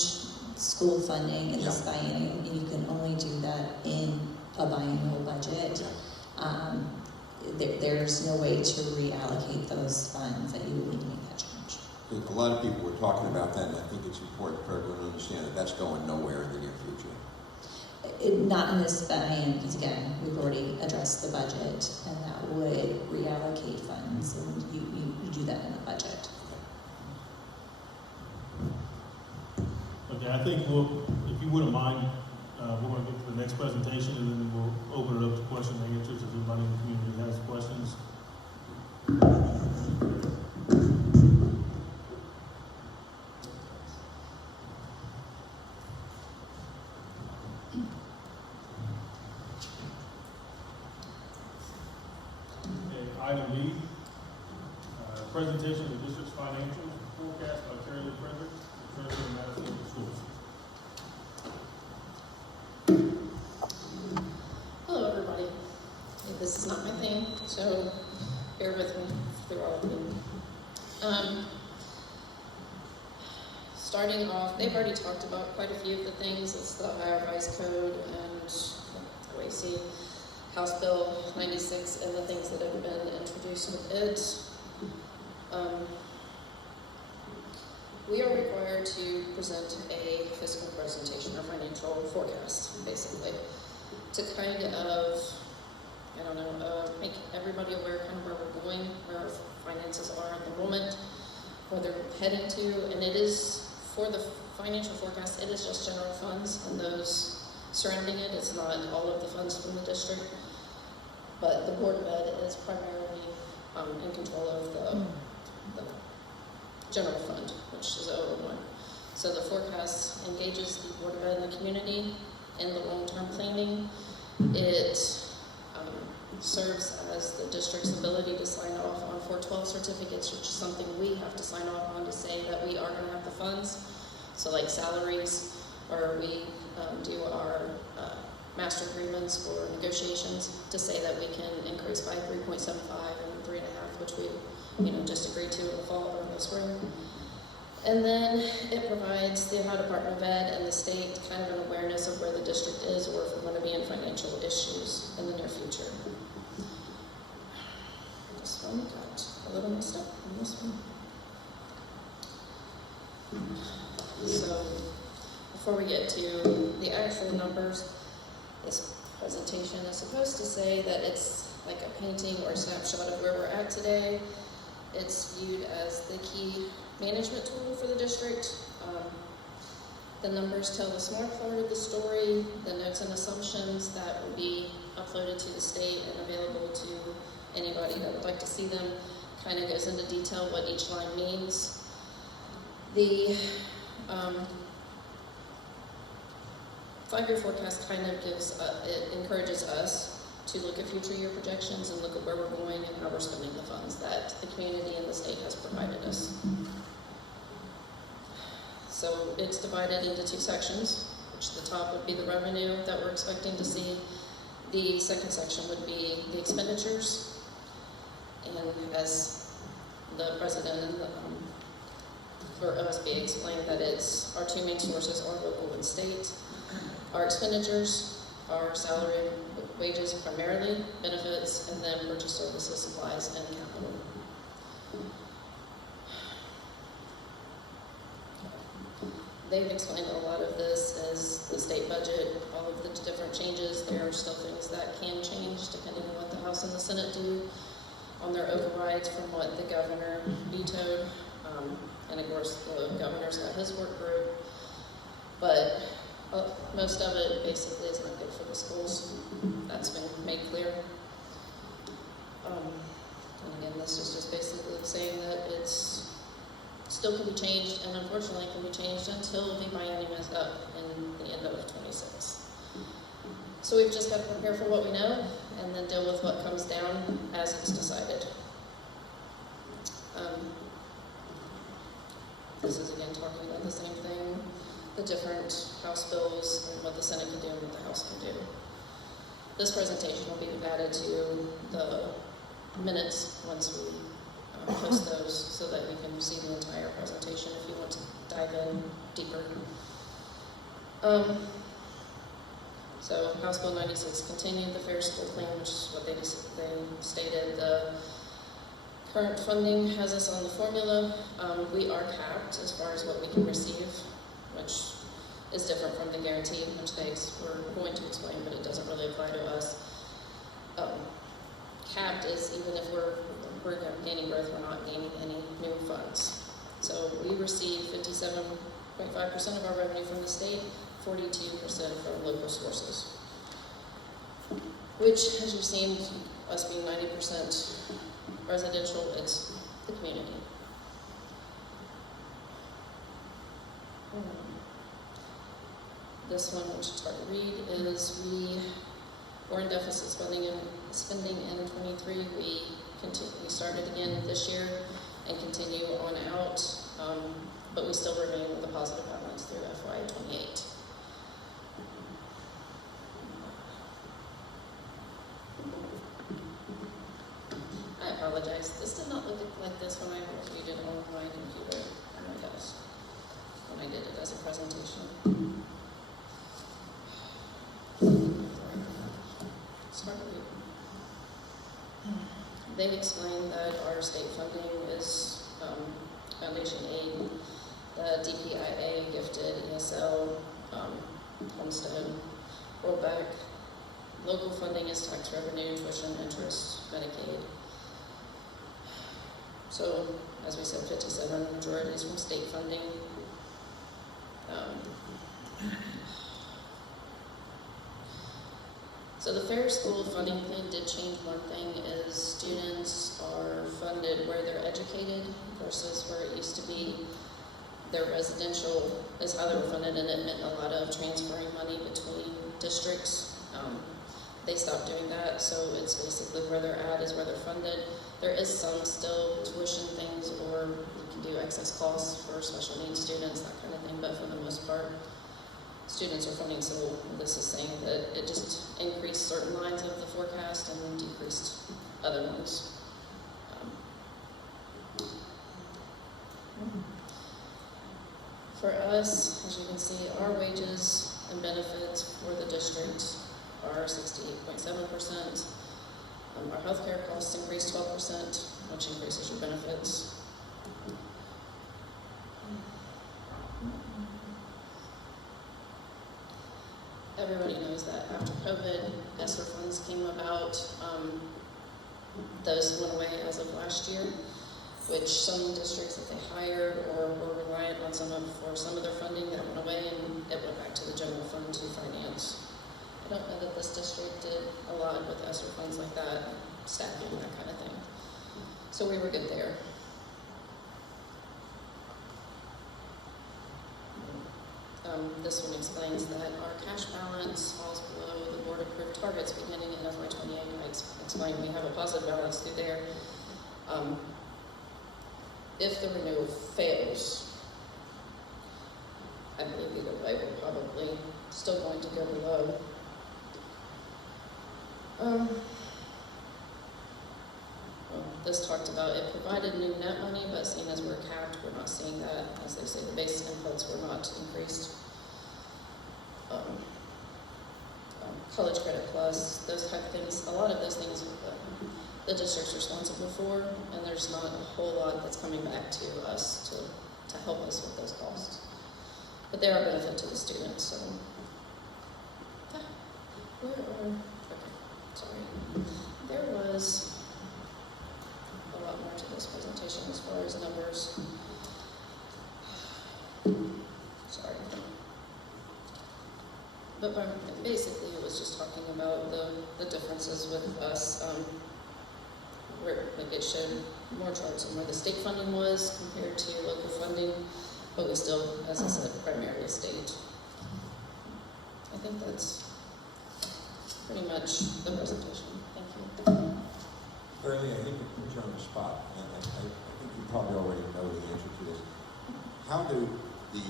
school funding in this Yeah. biennium, and you can only do that in a biennial budget. Yeah. There's no way to reallocate those funds that you would need to make that change. A lot of people were talking about that, and I think it's important for everyone to understand that that's going nowhere in the near future. Not in this biennium, because again, we've already addressed the budget, and that would reallocate funds, and you do that in the budget. Okay, I think if you wouldn't mind, we're going to get to the next presentation, and then we'll open it up to question and answers if anybody in the community has questions. Okay, item B, presentation of the district's financials forecast by Terry Lee Frederick, Treasurer of Madison Public Schools. Hello, everybody. This is not my thing, so bear with me through all of them. Starting off, they've already talked about quite a few of the things. It's the Ohio Revised Code and OAC, House Bill 96, and the things that have been introduced with it. We are required to present a fiscal presentation or financial forecast, basically, to kind of, make everybody aware kind of where we're going, where our finances are at the moment, where they're heading to, and it is, for the financial forecast, it is just general funds and those surrounding it. It's not all of the funds from the district, but the Board of Ed is primarily in control of the general fund, which is over one. So the forecast engages the Board of Ed and the community in the long-term planning. It serves as the district's ability to sign off on 412 certificates, which is something we have to sign off on to say that we are going to have the funds. So like salaries, or we do our master agreements for negotiations to say that we can increase by 3.75 and 3.5, which we just agreed to in the fall or in the spring. And then it provides the Ohio Department of Ed and the state kind of an awareness of where the district is or if we're going to be in financial issues in the near future. This one got a little messed up on this one. So before we get to the actual numbers, this presentation is supposed to say that it's like a painting or a snapshot of where we're at today. It's viewed as the key management tool for the district. The numbers tell the smart part of the story, the notes and assumptions that will be uploaded to the state and available to anybody that would like to see them. Kind of goes into detail what each line means. The 5-year forecast kind of it encourages us to look at future year projections and look at where we're going and how we're spending the funds that the community and the state has provided us. So it's divided into 2 sections, which the top would be the revenue that we're expecting to see. The second section would be the expenditures. And as the president and for OSB explained, that it's our 2 main sources are local and state. Our expenditures are salary, wages primarily, benefits, and then purchase services, supplies, and capital. They've explained a lot of this as the state budget, all of the different changes. There are still things that can change depending on what the House and the Senate do on their overrides from what the governor vetoed. And of course, the governor's got his work group. But most of it basically is not good for the schools. That's been made clear. And again, this is just basically saying that it's still can be changed, and unfortunately can be changed until the biennium is up in the end of 26. So we've just got to prepare for what we know, and then deal with what comes down as it's decided. This is again talking about the same thing, the different House bills and what the Senate can do and what the House can do. This presentation will be added to the minutes once we post those so that you can see the entire presentation if you want to dive in deeper. So House Bill 96 continued the fair school plan, which is what they stated. The current funding has us on the formula. We are capped as far as what we can receive, which is different from the guarantee, which we're going to explain, but it doesn't really apply to us. Capped is even if we're gaining growth, we're not gaining any new funds. So we receive 57.5% of our revenue from the state, 42% from local sources, which, as you've seen, us being 90% residential, it's the community. This one, which is hard to read, is we're in deficit spending in 23. We started again this year and continue on out, but we still remain with a positive balance through FY 28. I apologize. This did not look like this when I reviewed it on my computer. Oh my gosh. When I did it as a presentation. It's hard to read. They explained that our state funding is foundation aid, the DPIA, gifted, ESL, homestead, rollback. Local funding is tax revenue, tuition, interest, Medicaid. So, as we said, 57 majority is from state funding. So the fair school funding plan did change. One thing is students are funded where they're educated versus where it used to be their residential is how they were funded, and it meant a lot of transferring money between districts. They stopped doing that, so it's basically where they're at is where they're funded. There is some still tuition things, or you can do excess costs for special needs students, that kind of thing, but for the most part, students are funding. So this is saying that it just increased certain lines of the forecast and decreased other ones. For us, as you can see, our wages and benefits for the district are 68.7%. Our healthcare costs increased 12%, which increases your benefits. Everybody knows that after COVID, ESSER funds came about. Those went away as of last year, which some districts that they hired or were reliant on for some of their funding, that went away, and it went back to the general fund to finance. I don't know that this district did a lot with ESSER funds like that, staffing, that kind of thing. So we were good there. This one explains that our cash balance falls below the board approved targets beginning in FY 28. I explained we have a positive balance through there. If the renewal fails, I believe either way we're probably still going to go below. This talked about it provided new net money, but seeing as we're capped, we're not seeing that. As they say, the base inputs were not increased. College credit plus, those type of things. A lot of those things the district's responsible for, and there's not a whole lot that's coming back to us to help us with those costs. But they are a benefit to the students, so. There was a lot more to this presentation as far as numbers. Sorry. But basically it was just talking about the differences with us, where like it showed more charts on where the state funding was compared to local funding, but we still, as I said, primarily state. I think that's pretty much the presentation. Thank you. Currently, I think we put you on the spot, and I think you probably already know the answer to this. How do the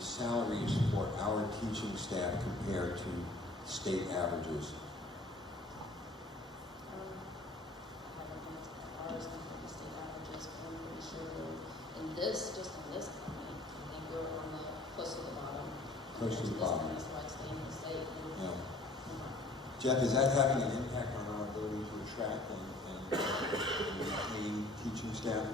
salaries for our teaching staff compare to state averages? I don't know ours compared to state averages, but close to the bottom. That's why it's staying in the state. Yeah. Jeff, is that having an impact on our ability to attract and retain teaching staff?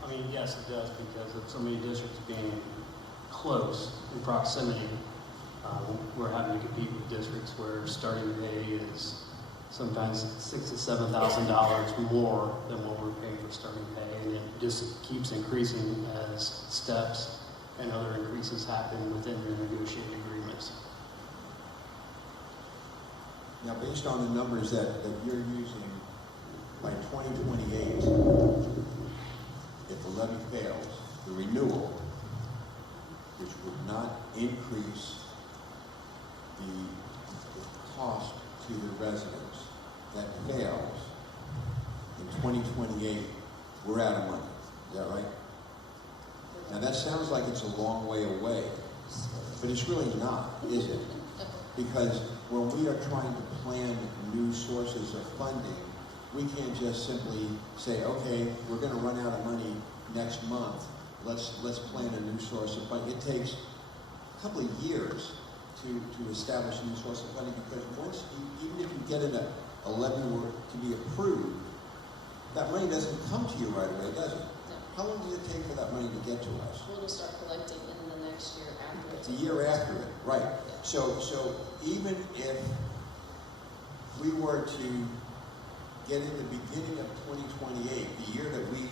I mean, yes, it does, because of so many districts being close in proximity. We're having to compete with districts where starting pay is sometimes $6,000 to $7,000 more than what we're paying for starting pay, and it just keeps increasing as steps and other increases happen within the negotiated agreements. Now, based on the numbers that you're using, by 2028, if the levy fails, the renewal, which would not increase the cost to the residents, that fails, in 2028, we're out of money. Is that right? Now that sounds like it's a long way away, but it's really not, is it? Because when we are trying to plan new sources of funding, we can't just simply say, okay, we're going to run out of money next month. Let's plan a new source of funding. It takes a couple of years to establish a new source of funding, because once, even if you get a levy to be approved, that money doesn't come to you right away, does it? No. How long does it take for that money to get to us? We'll just start collecting in the next year after it's The year after it, right. Yeah. So even if we were to get in the beginning of 2028, the year that we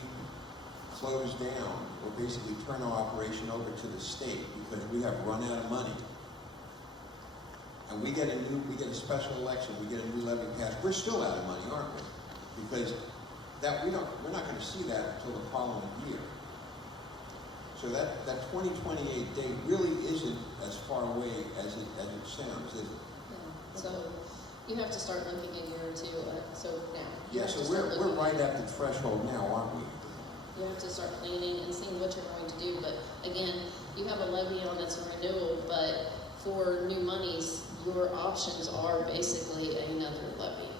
close down, or basically turn our operation over to the state because we have run out of money, and we get a special election, we get a new levy passed, we're still out of money, aren't we? Because we're not going to see that until the following year. So that 2028 date really isn't as far away as it sounds, is it? No. So you have to start looking a year or two. So now. Yeah. So we're right at the threshold now, aren't we? You have to start planning and seeing what you're going to do. But again, you have a levy on that's a renewal, but for new monies, your options are basically another levy,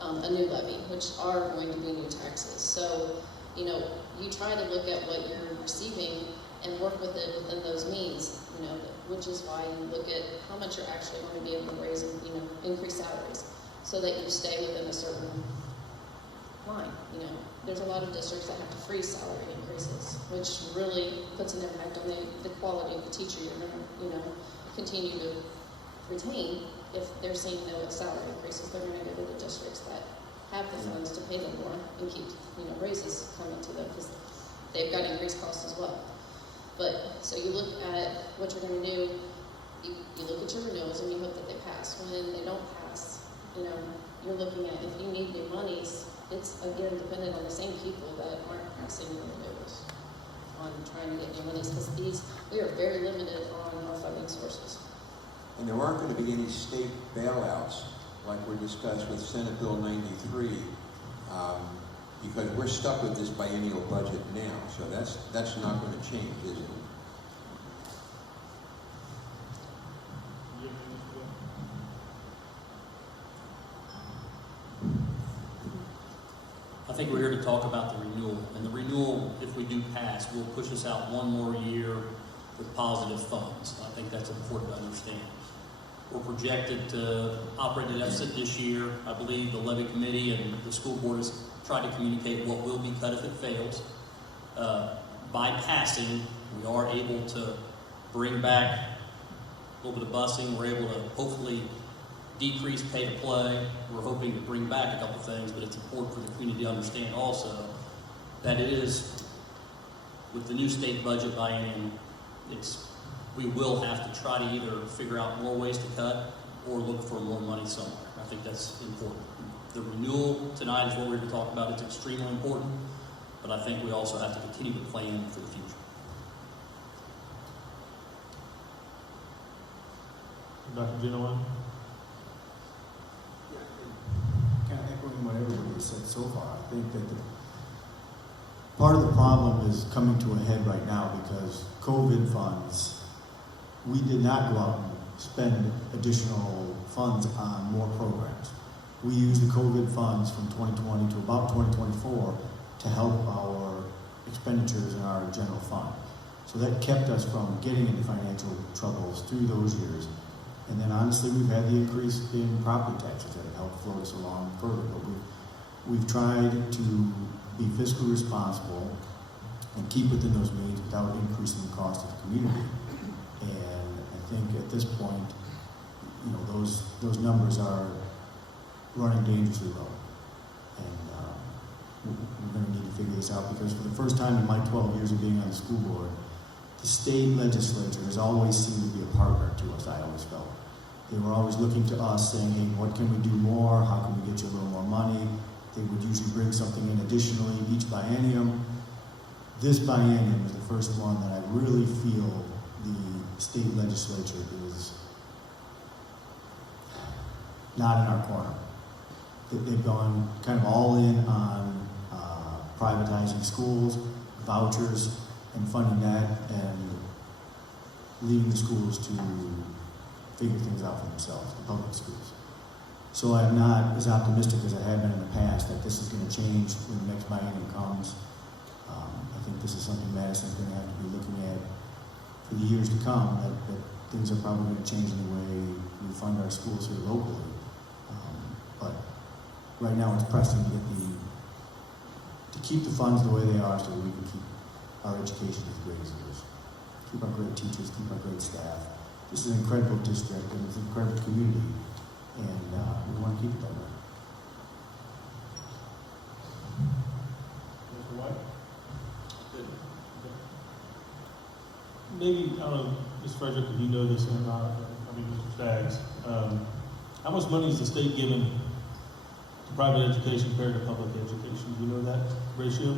a new levy, which are going to be new taxes. So, you try to look at what you're receiving and work with it within those means, which is why you look at how much you're actually going to be able to raise and, increase salaries so that you stay within a certain line. There's a lot of districts that have to freeze salary increases, which really puts an impact on the quality of the teacher you're going to, continue to retain. If they're seeing no salary increases, they're going to go to the districts that have the funds to pay them more and keep, raises coming to them because they've got increased costs as well. But, so you look at what you're going to do, you look at your renewals and you hope that they pass. When they don't pass, you're looking at, if you need new monies, it's again dependent on the same people that aren't passing your renewals on trying to get new monies, because we are very limited on our funding sources. And there aren't going to be any state bailouts like were discussed with Senate Bill 93, because we're stuck with this biennial budget now. So that's not going to change, is it? I think we're here to talk about the renewal. And the renewal, if we do pass, will push us out one more year with positive funds. I think that's important to understand. We're projected to operate at deficit this year. I believe the levy committee and the school board has tried to communicate what will be cut if it fails. By passing, we are able to bring back a little bit of busing. We're able to hopefully decrease pay to play. We're hoping to bring back a couple things, but it's important for the community to understand also that it is, with the new state budget buy-in, we will have to try to either figure out more ways to cut or look for more money somewhere. I think that's important. The renewal tonight is what we're going to talk about. It's extremely important, but I think we also have to continue to plan for the future. Dr. Genoa? Kind of echoing what everybody has said so far. I think that part of the problem is coming to a head right now because COVID funds, we did not go out and spend additional funds on more programs. We used the COVID funds from 2020 to about 2024 to help our expenditures in our general fund. So that kept us from getting into financial troubles through those years. And then honestly, we've had the increase in property taxes that have helped float us along further. But we've tried to be fiscally responsible and keep within those means without increasing the cost of the community. And I think at this point, you know, those numbers are running dangerously low. And we're going to need to figure this out, because for the first time in my 12 years of being on the school board, the state legislature has always seemed to be a partner to us, I always felt. They were always looking to us saying, hey, what can we do more? How can we get you a little more money? They would usually bring something in additionally each biennium. This biennium is the first one that I really feel the state legislature is not in our corner. They've gone kind of all in on privatizing schools, vouchers, and funding that, and leaving the schools to figure things out for themselves, the public schools. So I'm not as optimistic as I have been in the past that this is going to change when the next biennium comes. I think this is something Madison's going to have to be looking at for the years to come, that things are probably going to change in the way we fund our schools here locally. But right now it's pressing to keep the funds the way they are so we can keep our education as great as it is. Keep our great teachers, keep our great staff. This is an incredible district and it's an incredible community, and we want to keep it that way. Mr. White? Maybe, I don't know, Ms. Frederick, if you know this or not, Mr. Staggs, how much money is the state giving to private education compared to public education? Do you know that ratio?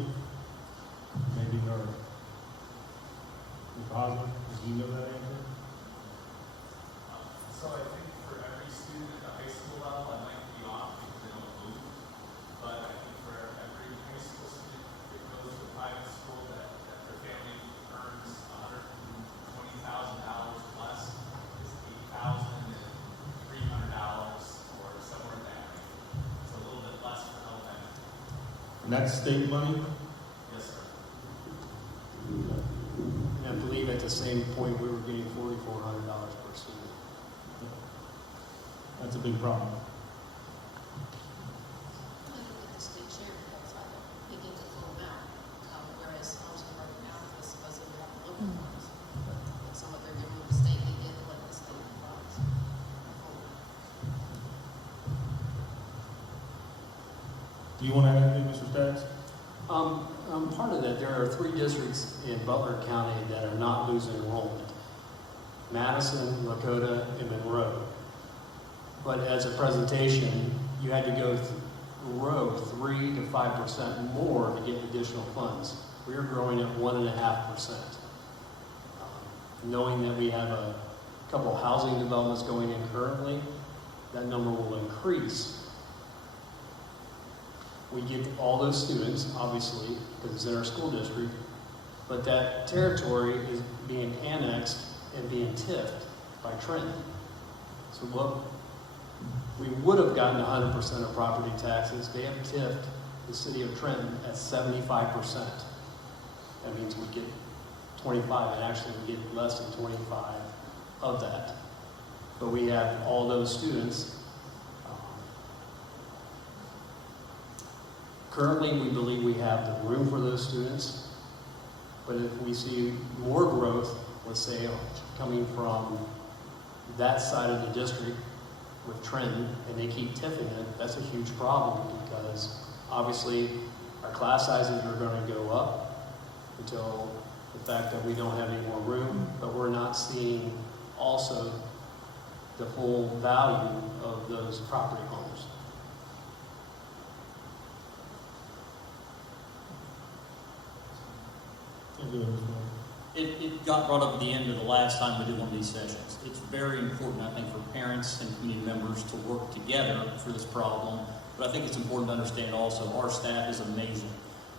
Maybe, or Mr. Hosmer, do you know that answer? So I think for every student at the high school level, I might be off because they don't move. But I think for every high school student that goes to a private school that their family earns $120,000 less, is $8,300 or somewhere in that range. It's a little bit less for health benefits. And that's state money? Yes, sir. And I believe at the same point, we were getting $4,400 per student. That's a big problem. I think that the state share goes out, he gets a full amount, whereas housing right now is supposed to have local funds. So what they're giving the state, they get what the state provides. Do you want to add anything, Mr. Staggs? Part of that, there are 3 districts in Butler County that are not losing enrollment: Madison, Lakota, and Monroe. But as a presentation, you had to go grow 3 to 5% more to get additional funds. We are growing at 1.5%. Knowing that we have a couple of housing developments going in currently, that number will increase. We get all those students, obviously, because it's in our school district, but that territory is being annexed and being tipped by Trenton. So what we would have gotten 100% of property taxes, they have tipped the city of Trenton at 75%. That means we get 25, and actually we get less than 25 of that. But we have all those students. Currently, we believe we have the room for those students, but if we see more growth, let's say coming from that side of the district with Trenton, and they keep tipping it, that's a huge problem, because obviously our class sizes are going to go up until the fact that we don't have any more room, but we're not seeing also the full value of those property homes. It got brought up at the end of the last time we did one of these sessions. It's very important, I think, for parents and community members to work together for this problem. But I think it's important to understand also our staff is amazing.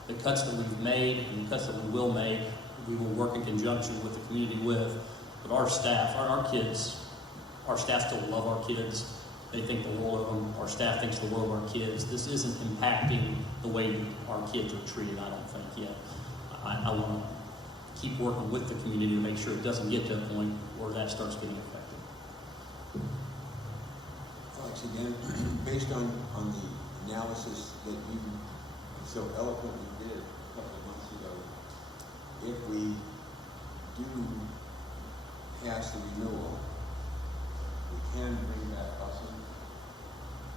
The cuts that we've made and the cuts that we will make, we will work in conjunction with the community with. But our staff, our kids, our staff still love our kids. They think the world of them. Our staff thinks the world of our kids. This isn't impacting the way our kids are treated, I don't think, yet. I want to keep working with the community to make sure it doesn't get to a point where that starts getting affected. Alex, again, based on the analysis that you so eloquently did a couple of months ago, if we do pass the renewal, we can bring back busing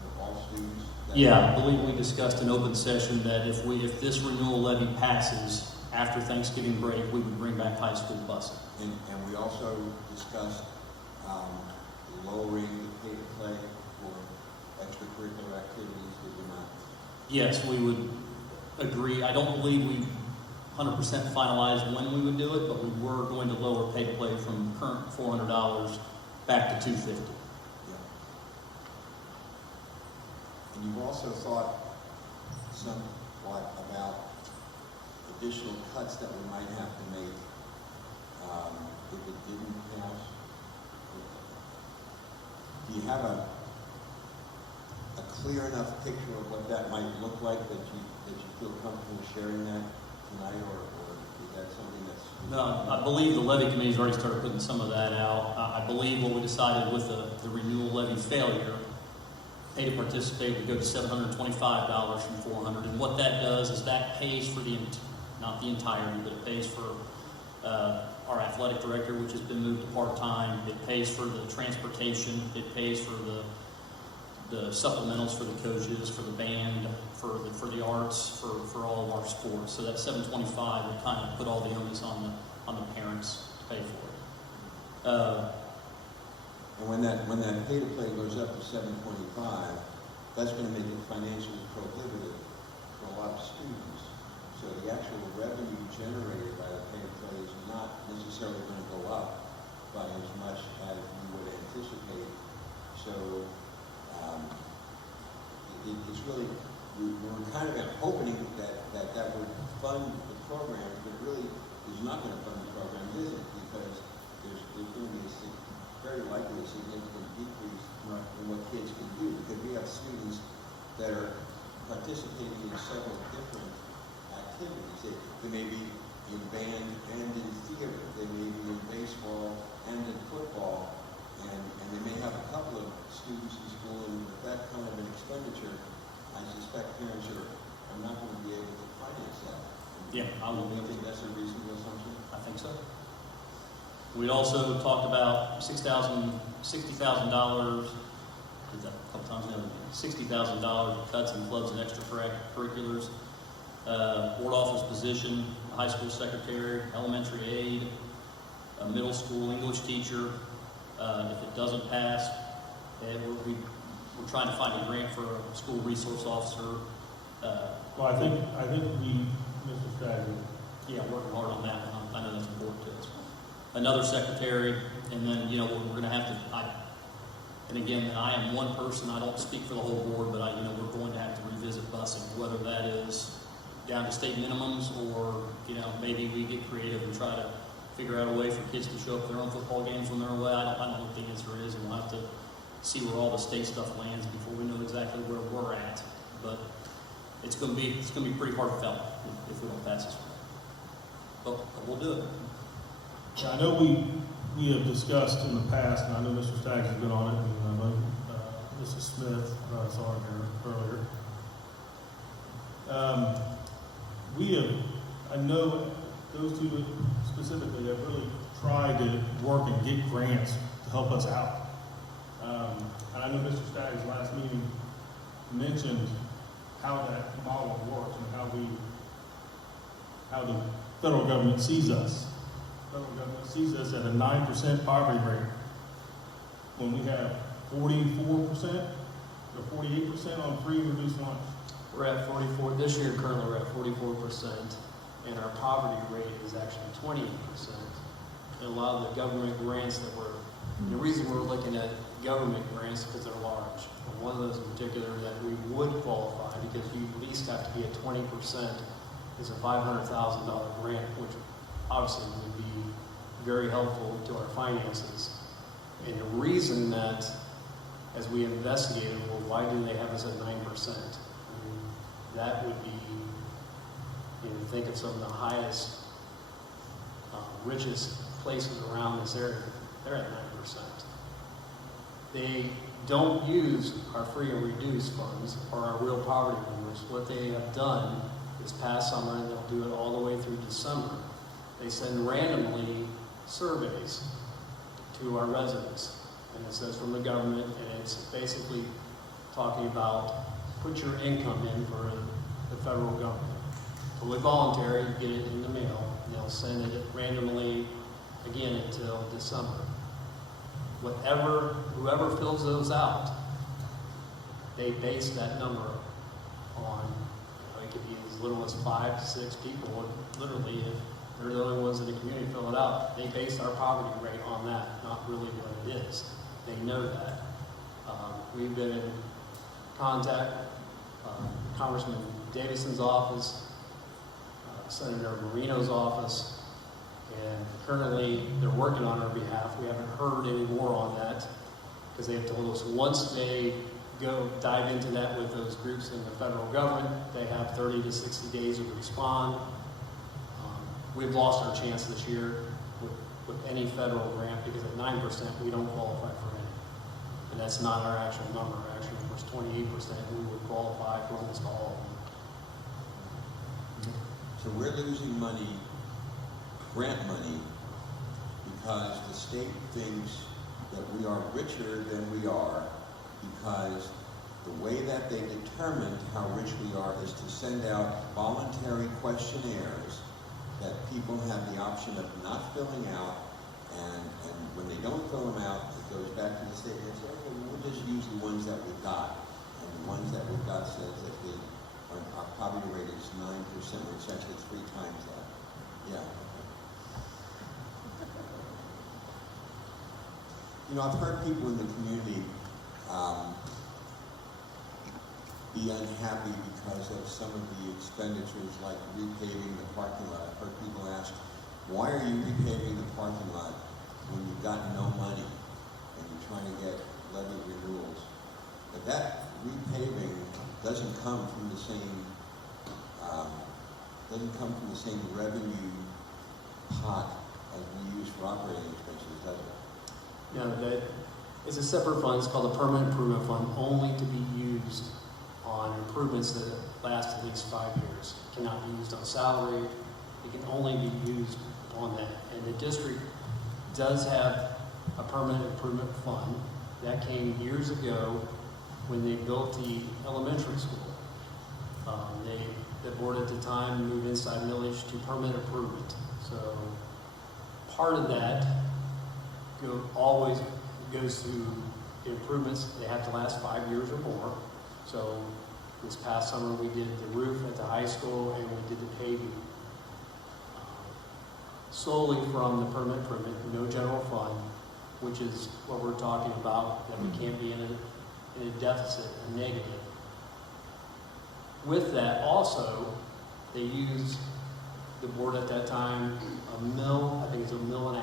for all students? Yeah, I believe we discussed in open session that if this renewal levy passes after Thanksgiving break, we would bring back high school busing. And we also discussed lowering the pay to play for extracurricular activities, did we not? Yes, we would agree. I don't believe we 100% finalized when we would do it, but we were going to lower pay to play from current $400 back to $250. Yeah. And you've also thought somewhat about additional cuts that we might have to make if it didn't pass. Do you have a clear enough picture of what that might look like that you feel comfortable sharing that tonight, or is that something that's... No, I believe the levy committee's already started putting some of that out. I believe what we decided with the renewal levy failure, pay to participate would go to $725 from $400. And what that does is that pays for not the entirety, but it pays for our athletic director, which has been moved to part-time. It pays for the transportation. It pays for the supplementals for the coaches, for the band, for the arts, for all of our sports. So that $725 would kind of put all the onus on the parents to pay for it. And when that pay to play goes up to $725, that's going to make it financially prohibitive for a lot of students. So the actual revenue generated by the pay to play is not necessarily going to go up by as much as you would anticipate. So it's really, we were kind of hoping that would fund the program, but really is not going to fund the program, is it? Because there's going to be very likely a significant decrease in what kids can do, because we have students that are participating in several different activities. They may be in band and in theater, they may be in baseball and in football, and they may have a couple of students in school, and with that kind of an expenditure, I suspect parents are not going to be able to finance that. Yeah, I will. Do you think that's a reasonable assumption? I think so. We also talked about $60,000. Did that a couple times now. $60,000 cuts in clubs and extracurriculars. Board office position, high school secretary, elementary aide, a middle school English teacher. If it doesn't pass, we're trying to find a grant for a school resource officer. Well, I think we, Mr. Stagger, Yeah, working hard on that one. I know that's important to us. Another secretary, and then, we're going to have to, and again, I am one person, I don't speak for the whole board, but we're going to have to revisit busing, whether that is down to state minimums or, maybe we get creative and try to figure out a way for kids to show up to their own football games when they're away. I don't know what the answer is, and we'll have to see where all the state stuff lands before we know exactly where we're at. But it's going to be pretty heartfelt if we don't pass this one. But we'll do it. yeah, I know we have discussed in the past, and I know Mr. Staggs has been on it, and I know Mrs. Smith, I saw her here earlier. I know those two specifically have really tried to work and get grants to help us out. And I know Mr. Staggs' last meeting mentioned how that model works and how the federal government sees us. The federal government sees us at a 9% poverty rate when we have 44% or 48% on free and reduced lunch. We're at 44, this year currently we're at 44%, and our poverty rate is actually 28%. And a lot of the government grants the reason we're looking at government grants is because they're large. And one of those in particular that we would qualify, because you at least have to be at 20%, is a $500,000 grant, which obviously would be very helpful to our finances. And the reason that, as we investigated, well, why do they have us at 9%? That would be, And you think of some of the highest, richest places around this area, they're at 9%. They don't use our free and reduced funds or our real poverty numbers. What they have done this past summer, and they'll do it all the way through December, they send randomly surveys to our residents. And it says from the government, and it's basically talking about put your income in for the federal government. Totally voluntary, you get it in the mail, and they'll send it randomly again until December. Whoever fills those out, they base that number on, it could be as little as 5 to 6 people. Literally, if they're the only ones in the community fill it out, they base our poverty rate on that, not really what it is. They know that. We've been in contact, Congressman Davison's office, Senator Marino's office, and currently they're working on our behalf. We haven't heard any more on that because they have told us once they go dive into that with those groups in the federal government, they have 30 to 60 days to respond. We've lost our chance this year with any federal grant because at 9% we don't qualify for any. And that's not our actual number. Actually, if it was 28%, we would qualify for almost all of them. So we're losing money, grant money, because the state thinks that we are richer than we are, because the way that they determined how rich we are is to send out voluntary questionnaires that people have the option of not filling out, and when they don't fill them out, it goes back to the state and they say, okay, we'll just use the ones that we got. And the ones that we got says that our poverty rate is 9%, which is actually 3 times that. Yeah. You know, I've heard people in the community be unhappy because of some of the expenditures like repaving the parking lot. I've heard people ask, why are you repaving the parking lot when you've got no money and you're trying to get levy renewals? But that repaving doesn't come from the same revenue pot as we use for operating expenses, does it? No, that is a separate fund. It's called a permanent improvement fund, only to be used on improvements that last at least 5 years. It cannot be used on salary. It can only be used on that. And the district does have a permanent improvement fund that came years ago when they built the elementary school. The board at the time moved inside millage to permanent improvement. So part of that always goes through the improvements. They have to last 5 years or more. So this past summer we did the roof at the high school and we did the paving. Solely from the permanent improvement, no general fund, which is what we're talking about, that we can't be in a deficit, a negative. With that also, they used, the board at that time, I think it's $1.5 million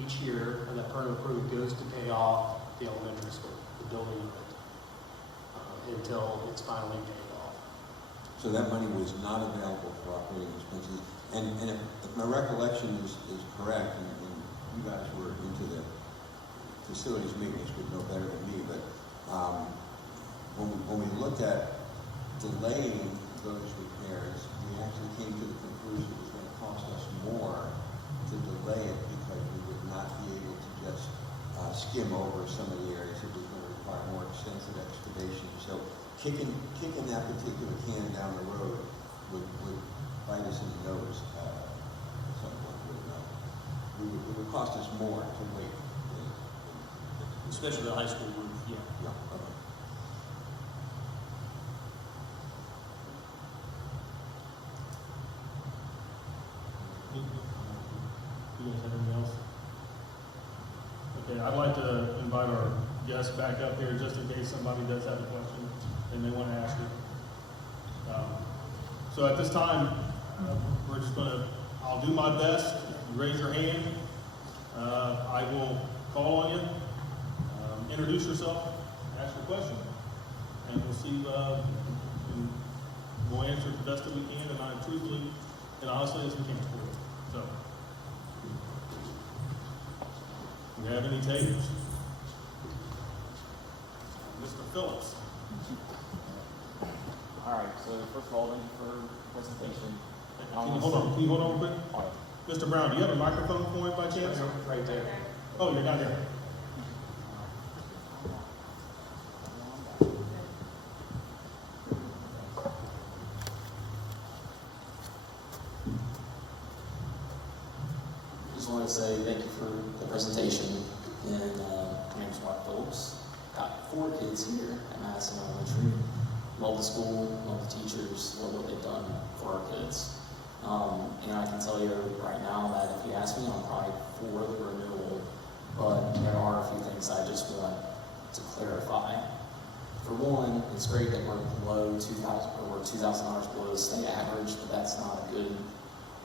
each year, and that permanent improvement goes to pay off the elementary school, the building of it, until it's finally paid off. So that money was not available for operating expenses. And if my recollection is correct, and you guys were into the facilities maintenance would know better than me, but when we looked at delaying those repairs, we actually came to the conclusion it was going to cost us more to delay it because we would not be able to just skim over some of the areas. It was going to require more extensive excavation. So kicking that particular can down the road would bite us in the nose at some point. It would cost us more to wait. Especially the high school roof, yeah. Yeah, okay. You guys have anything else? Okay, I'd like to invite our guests back up here just in case somebody does have a question and they want to ask it. So at this time, we're just going to, I'll do my best. You raise your hand. I will call on you. Introduce yourself, ask your question, and we'll see, we'll answer it the best that we can. And I truthfully, And honestly, it's we can't afford it. So, do we have any takers? Mr. Phillips. All right, so first of all, thank you for the presentation. Can you hold on? Can you hold on real quick? All right. Mr. Brown, do you have a microphone point by chance? Right there. Oh, you're down there. Just want to say thank you for the presentation. And my name's Mark Phillips. Got 4 kids here at Madison Elementary. Love the school, love the teachers, love what they've done for our kids. And I can tell you right now that if you ask me, I'm probably for the renewal, but there are a few things I just want to clarify. For one, it's great that we're below $2,000 below the state average, but that's not a good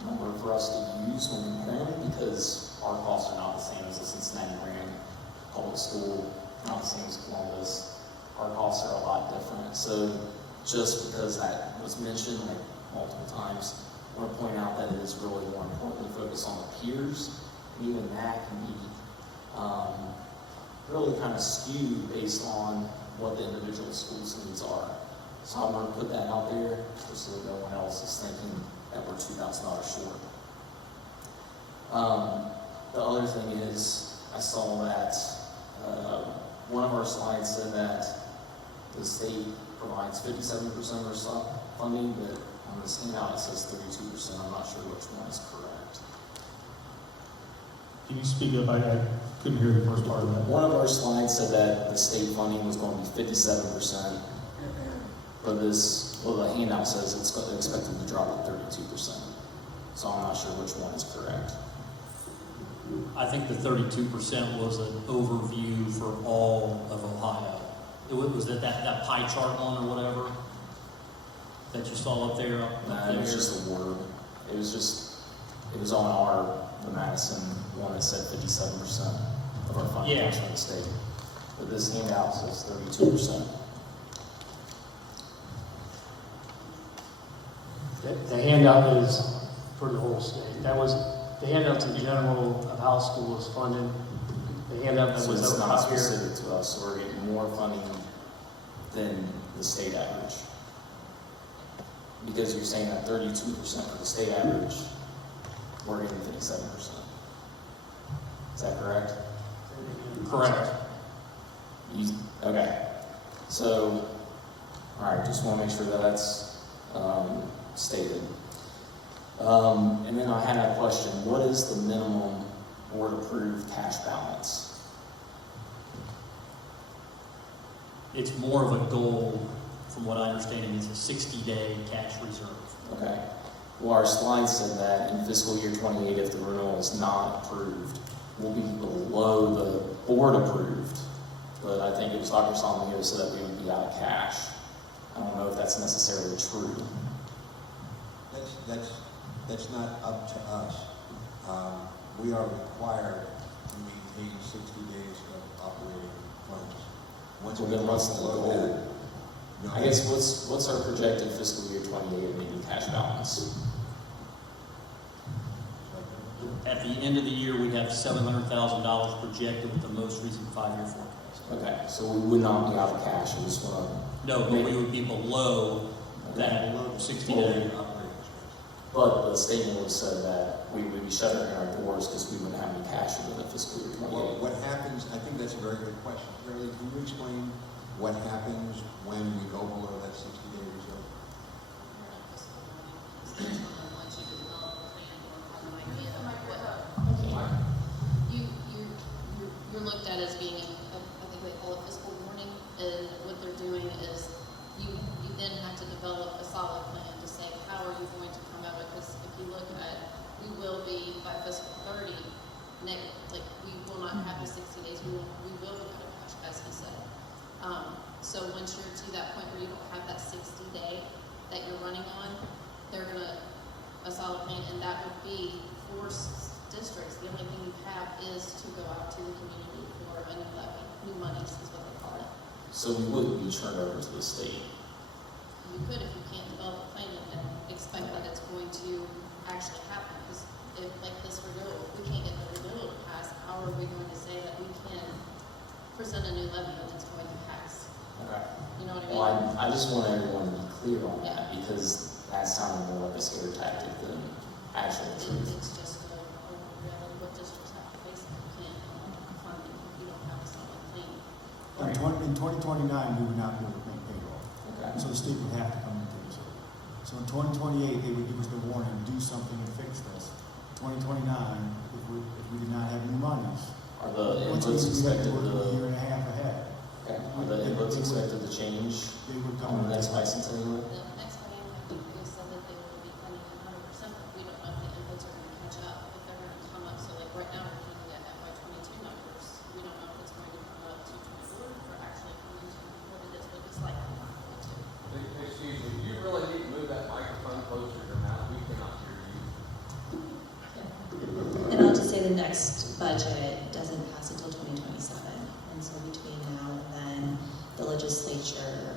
number for us to use when comparing because our costs are not the same as the Cincinnati Grand public school, not the same as Columbus. Our costs are a lot different. So just because that was mentioned like multiple times, I want to point out that it is really more important to focus on the peers, and even that can be really kind of skewed based on what the individual school's needs are. So I want to put that out there just so that no one else is thinking that we're $2,000 short. The other thing is, I saw that one of our slides said that the state provides 57% of our funding, but on this handout it says 32%. I'm not sure which one is correct. Can you speak up? I couldn't hear the first part of that. One of our slides said that the state funding was going to be 57%, but the handout says it's expected to drop to 32%. So I'm not sure which one is correct. I think the 32% was an overview for all of Ohio. Was it that pie chart one or whatever that you saw up there? It was just a word. It was on the Madison one that said 57% of our funding comes from the state. But this handout says 32%. The handout is for the whole state. That was, the handout's in general of how school is funded. The handout that So was it's up not top here. specific to us, so we're getting more funding than the state average. Because you're saying that 32% for the state average, we're getting 57%. Is that correct? Correct. Okay. So, all right, just want to make sure that that's stated. And then I had a question. What is the minimum board-approved cash balance? It's more of a goal, from what I understand, it's a 60-day cash reserve. Okay. Well, our slide said that in fiscal year 28, if the renewal is not approved, we'll be below the board-approved. But I think it was Dr. Solomon here said that we would be out of cash. I don't know if that's necessarily true. That's not up to us. We are required to maintain 60 days of operating funds. Once Well, we then what's the drop below goal? that, no, I guess what's our projected fiscal year 28 ending cash balance? At the end of the year, we have $700,000 projected with the most recent 5-year forecast. Okay, so we would not be out of cash. I just want to. No, but we would be below that 60-day. But the statement would have said that we would be shuttering our doors because we wouldn't have any cash within the fiscal year 28. Well, what happens, I think that's a very good question. Shirley, can you explain what happens when we go below that 60-day reserve? You're looked at as being, I think they call it fiscal warning, and what they're doing is you then have to develop a solid plan to say, how are you going to come out of it? Because if you look at, we will be by fiscal 30, we will not have the 60 days, we will be out of cash, as he said. So once you're to that point where you don't have that 60-day that you're running on, they're gonna, a solid plan, and that would be for districts. The only thing you have is to go out to the community for a new levy, new monies is what they call it. So we wouldn't be turned over to the state. You could if you can't develop a plan and expect that it's going to just want everyone to be clear on that, because that sounded more like a scare tactic than actual truth. It's just a reality what districts have to face if you can't funding, if you don't have a solid plan. In 2029, we would not be able to make payroll. Okay. So the state would have to come and take us over. So in 2028, they would give us the warning, do something and fix this. 2029, if we did not have any monies, Are the once inputs we have expected to work a to, year and a half ahead. okay, are the inputs expected to change They would on come the and next take us. bicentennial? The next plan, I think they said that they would be funding 100%, but we don't know if the inputs are gonna catch up, if they're gonna come up. So like right now, we're looking at FY '22 numbers. We don't know if it's going to come up to '24 or actually coming to what it is, what it's like in '22. Excuse me, you really need to move that microphone closer to your mouth. We cannot hear you. And I'll just say the next budget doesn't pass until 2027. And so between now and then, the legislature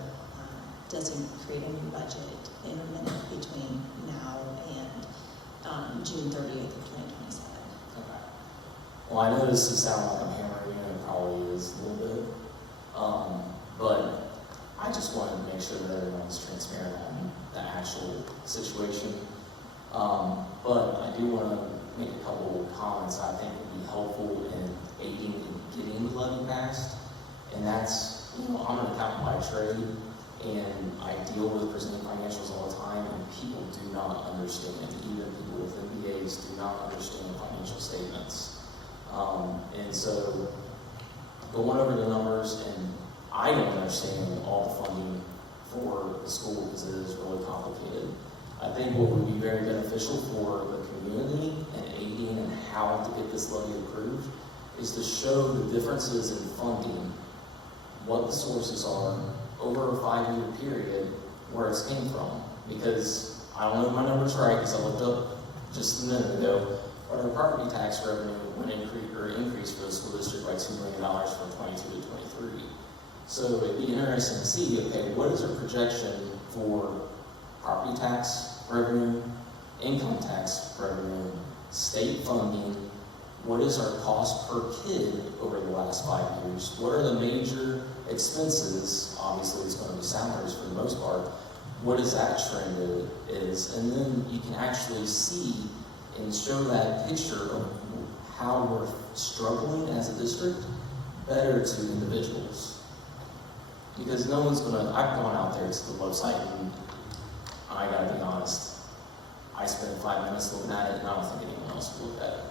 doesn't create a new budget intermittent between now and June 30th of 2027. Okay. Well, I know this is sounding like I'm hammering you, and it probably is a little bit. But I just wanted to make sure that everyone's transparent on the actual situation. But I do want to make a couple of comments I think would be helpful in aiding in getting the levy passed. And that's, I'm an accountant by trade, and I deal with presenting financials all the time, and people do not understand, even people with MBAs do not understand financial statements. And so, going over the numbers, and I don't understand all the funding for the school because it is really complicated. I think what would be very beneficial for the community and aiding and how to get this levy approved is to show the differences in funding, what the sources are over a 5-year period, where it's came from. Because I don't know if my numbers right, because I looked up just a minute ago, but our property tax revenue went increased for the school district by $2 million from 22 to 23. So it'd be interesting to see, okay, what is our projection for property tax revenue, income tax revenue, state funding? What is our cost per kid over the last 5 years? What are the major expenses? Obviously, it's going to be salaries for the most part. What is that trend is? And then you can actually see and show that picture of how we're struggling as a district better to individuals. Because no one's going to, I've gone out there to the website, and I got to be honest, I spent 5 minutes looking at it, and I don't think anyone else will look at it.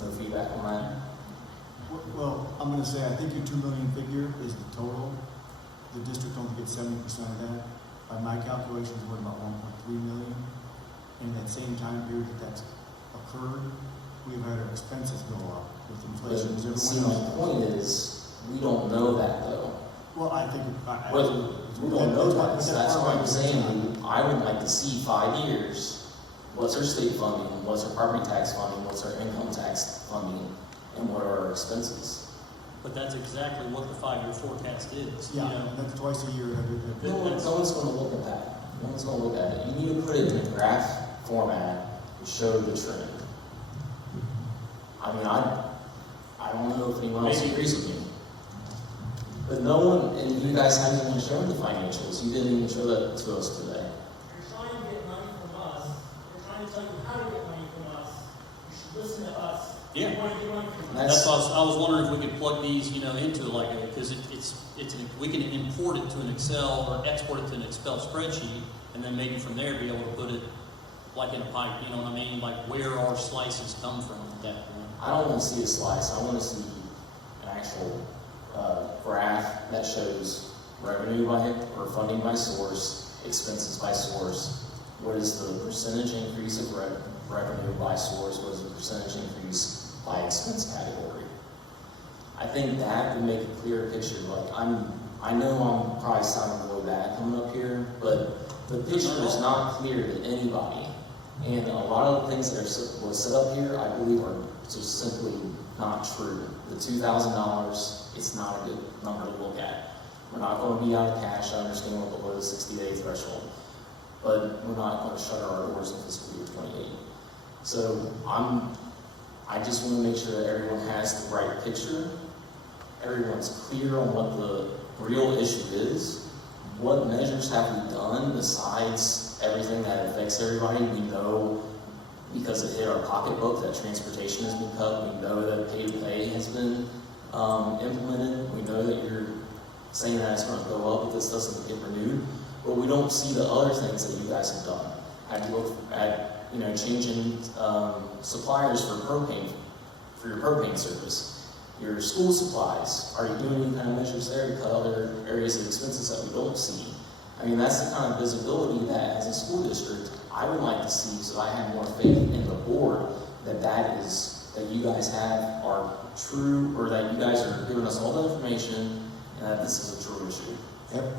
No feedback on that? Well, I'm gonna say, I think your 2 million figure is the total. The district only gets 70% of that. By my calculations, we're about 1.3 million. In that same time period that's occurred, we've had our expenses go up with inflation. As But see, everyone my else. point is, we don't know that though. Well, I think, Well, we don't know that, so that's why I'm saying, I would like to see 5 years. What's our state funding, what's our property tax funding, what's our income tax funding, and what are our expenses? But that's exactly what the 5-year forecast is, you Yeah, know. that's twice a year. No one's gonna look at that. No one's gonna look at it. You need to put it in a graph format to show the trend. I mean, I don't know if anyone else Maybe. agrees with me. But no one, and you guys haven't even shown the financials. You didn't even show that to us today. You're trying to get money from us. We're trying to tell you how to get money from us. You should listen to us. Yeah. You want to get money from us. That's- That's why I was wondering if we could plug these, you know, into like a, because we can import it to an Excel or export it to an Excel spreadsheet, and then maybe from there be able to put it like in a pipe, you know what I mean? Like where our slices come from at that point. I don't want to see a slice. I want to see an actual graph that shows revenue by or funding by source, expenses by source. What is the percentage increase of revenue by source? What is the percentage increase by expense category? I think that would make a clearer picture. Like I know I'm probably sounding really bad coming up here, but the picture is not clear to anybody. And a lot of the things that was set up here, I believe, are just simply not true. The $2,000, it's not a good number to look at. We're not going to be out of cash. I understand we're below the 60-day threshold, but we're not going to shut our doors in fiscal year 28. So I just want to make sure that everyone has the right picture everyone's clear on what the real issue is. What measures have we done besides everything that affects everybody? We know because it hit our pocketbook that transportation has been cut. We know that pay to pay has been implemented. We know that you're saying that it's going to go up if this doesn't get renewed. But we don't see the other things that you guys have done. Have you looked at changing suppliers for propane, for your propane service? Your school supplies, are you doing any kind of measures there to cut other areas of expenses that we don't see? I mean, that's the kind of visibility that as a school district, I would like to see, so I have more faith in the board that you guys have are true, or that you guys are giving us all the information, and that this is a true issue.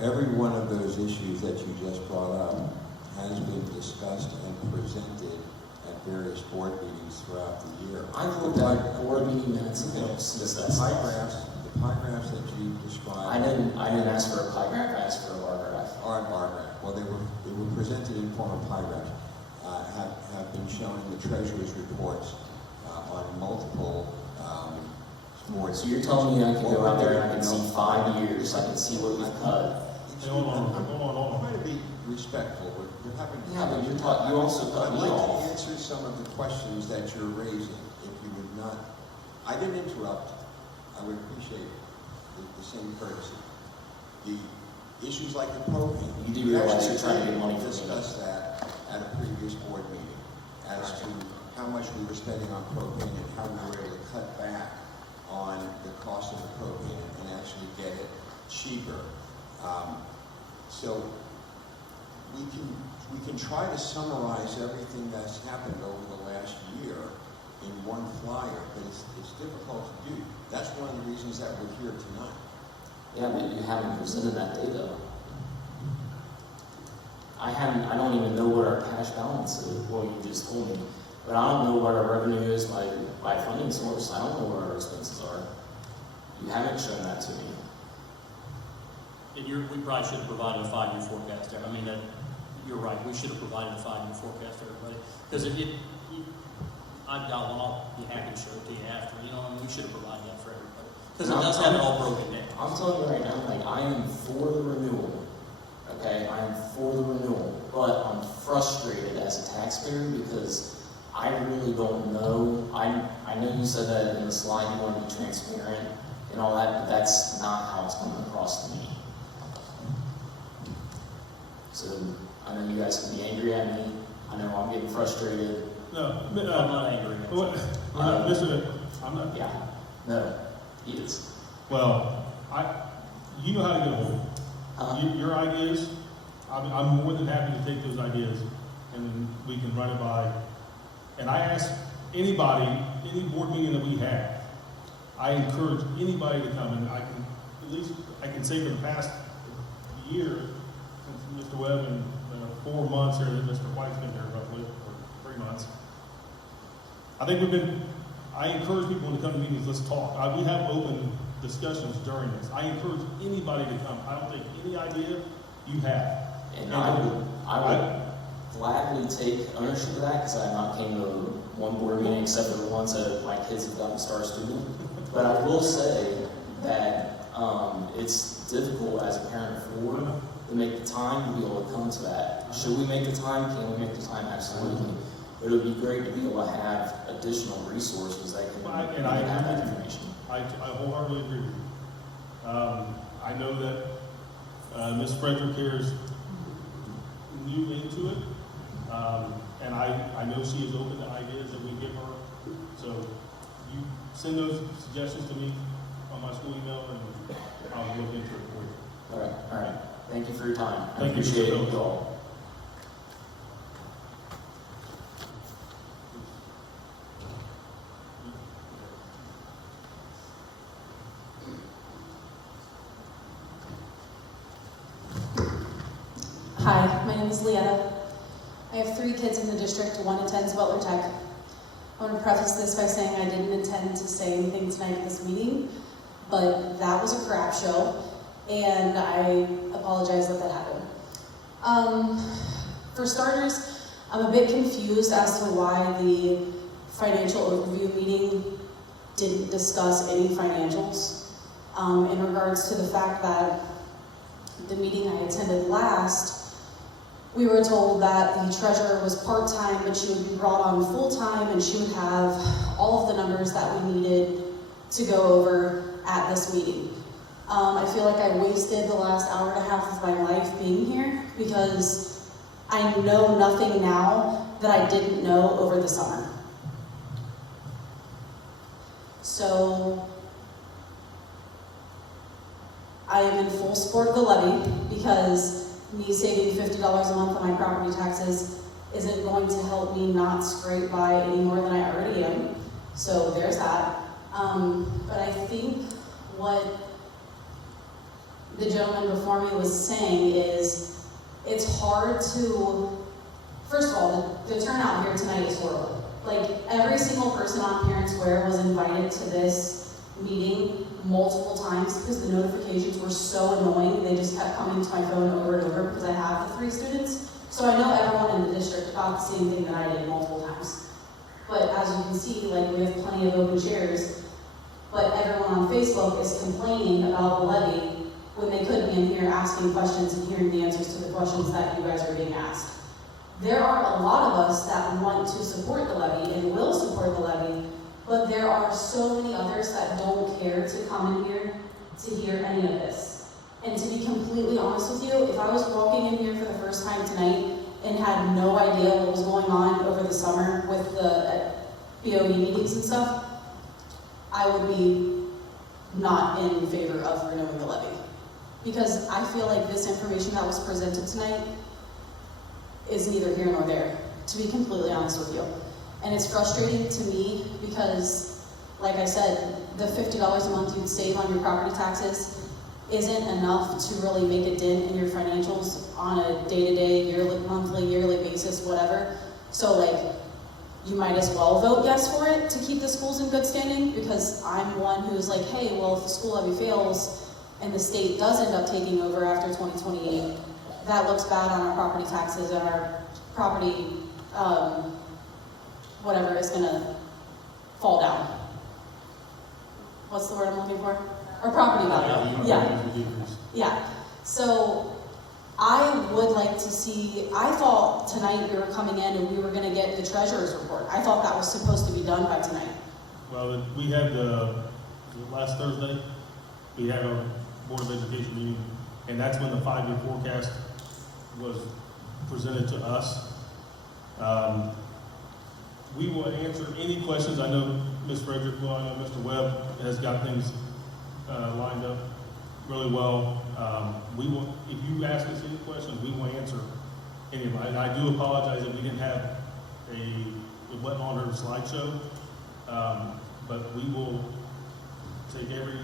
Every one of those issues that you just brought up has been discussed and presented at various board meetings throughout the year. I've looked at board meeting minutes and don't discuss The pie graphs that you described. I didn't ask for a pie graph, I asked for a bar graph. Are bar graph. Well, they were presented in form of pie graphs. Have been shown in the treasurer's reports on multiple boards. So you're telling me I can go out there and I can see 5 years, I can see what we've cut. Hold on. I'm trying to be respectful. We're having. Yeah, but you also cut me I'd like off. to answer some of the questions that you're raising. If you would not, I didn't interrupt. I would appreciate the same courtesy. The issues like the propane. You do realize you're trying to get money We from me. discussed that at a previous board meeting as to how much we were spending on propane and how we were able to cut back on the cost of the propane and actually get it cheaper. So we can try to summarize everything that's happened over the last year in one flyer, but it's difficult to do. That's one of the reasons that we're here tonight. Yeah, but you haven't presented that data. I don't even know what our cash balance is. Well, you just told me. But I don't know what our revenue is by funding source. I don't know what our expenses are. You haven't shown that to me. And we probably should have provided a 5-year forecast there. I mean, you're right, we should have provided a 5-year forecast for everybody. Because I've got one, I'll be happy to show it to you after, we should have provided that for everybody. Because it does have it all broken down. I'm telling you right now, I am for the renewal. Okay, I am for the renewal. But I'm frustrated as a taxpayer because I really don't know. I know you said that in the slide you want to be transparent and all that, but that's not how it's coming across to me. So I know you guys can be angry at me. I know I'm getting frustrated. No, I'm not angry. I'm not. Yeah, no, he is. Well, you know how to get a hold. Your ideas, I'm more than happy to take those ideas and we can run it by. And I ask anybody, any board meeting that we have, I encourage anybody to come, and I can say for the past year, since Mr. Webb and 4 months here, that Mr. White's been here roughly, or 3 months. I encourage people to come to meetings, let's talk. We have open discussions during this. I encourage anybody to come. I don't take any idea you have. And I would gladly take ownership of that because I have not came to one board meeting except for the ones that my kids have gotten star student. But I will say that it's difficult as a parent of 4 to make the time to be able to come to that. Should we make the time? Can we make the time? Absolutely. But it would be great to be able to have additional resources that can have that information. I wholeheartedly agree with you. I know that Ms. Frederick here is new into it, and I know she is open to ideas that we give her. So you send those suggestions to me on my school email, and I'll look into it for you. All right. Thank you for your time. Thank you. Appreciate it all. Hi, my name is Leanna. I have 3 kids in the district. 1 attends Butler Tech. I want to preface this by saying I didn't intend to say anything tonight at this meeting, but that was a crap show, and I apologize that happened. For starters, I'm a bit confused as to why the financial overview meeting didn't discuss any financials. in regards to the fact that the meeting I attended last, we were told that the treasurer was part-time, but she would be brought on full-time, and she would have all of the numbers that we needed to go over at this meeting. I feel like I wasted the last hour and a half of my life being here because I know nothing now that I didn't know over the summer. So I am in full support of the levy because me saving $50 a month on my property taxes isn't going to help me not scrape by any more than I already am. So there's that. But I think what the gentleman before me was saying is it's hard to, first of all, the turnout here tonight is horrible. Like, every single person on Parent Square was invited to this meeting multiple times because the notifications were so annoying. They just kept coming to my phone over and over because I have the 3 students. So I know everyone in the district got the same thing that I did multiple times. But as you can see, like, we have plenty of open chairs, but everyone on Facebook is complaining about the levy when they could be in here asking questions and hearing the answers to the questions that you guys are being asked. There are a lot of us that want to support the levy and will support the levy, but there are so many others that don't care to come in here to hear any of this. And to be completely honest with you, if I was walking in here for the first time tonight and had no idea what was going on over the summer with the BOE meetings and stuff, I would be not in favor of renewing the levy. Because I feel like this information that was presented tonight is neither here nor there, to be completely honest with you. And it's frustrating to me because, like I said, the $50 a month you'd save on your property taxes isn't enough to really make a dent in your financials on a day-to-day, yearly, monthly, yearly basis, whatever. So, like, you might as well vote yes for it to keep the schools in good standing, because I'm one who's like, hey, well, if the school levy fails and the state does end up taking over after 2028, that looks bad on our property taxes and our property, whatever is gonna fall down. What's the word I'm looking for? Our property value. Yeah. Yeah. So I would like to see, I thought tonight we were coming in and we were gonna get the treasurer's report. I thought that was supposed to be done by tonight. Well, we had last Thursday, we had our Board of Education meeting, and that's when the 5-year forecast was presented to us. We will answer any questions. I know Ms. Frederick, well, I know Mr. Webb has got things lined up really well. We will, if you ask us any questions, we will answer any of them. And I do apologize that we didn't have it wasn't on our slideshow, but we will take every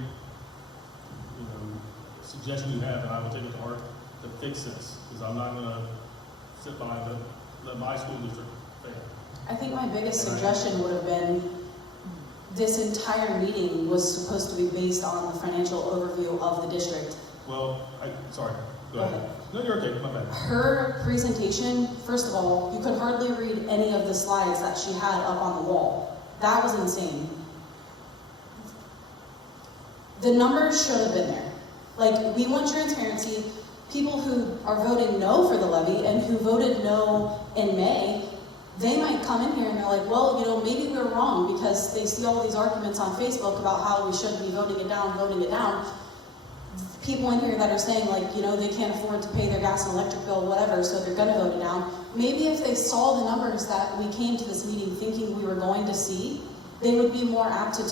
suggestion you have, and I will take it to heart to fix this, because I'm not going to sit by and let my school district fail. I think my biggest suggestion would have been this entire meeting was supposed to be based on the financial overview of the district. Well, sorry, go ahead. No, you're okay, my bad. Her presentation, first of all, you could hardly read any of the slides that she had up on the wall. That was insane. The numbers should have been there. Like, we want transparency. People who are voting no for the levy and who voted no in May, they might come in here and they're like, well, maybe we're wrong, because they see all these arguments on Facebook about how we shouldn't be voting it down. People in here that are saying, like, they can't afford to pay their gas and electric bill, whatever, so they're gonna vote it down. Maybe if they saw the numbers that we came to this meeting thinking we were going to see, they would be more apt to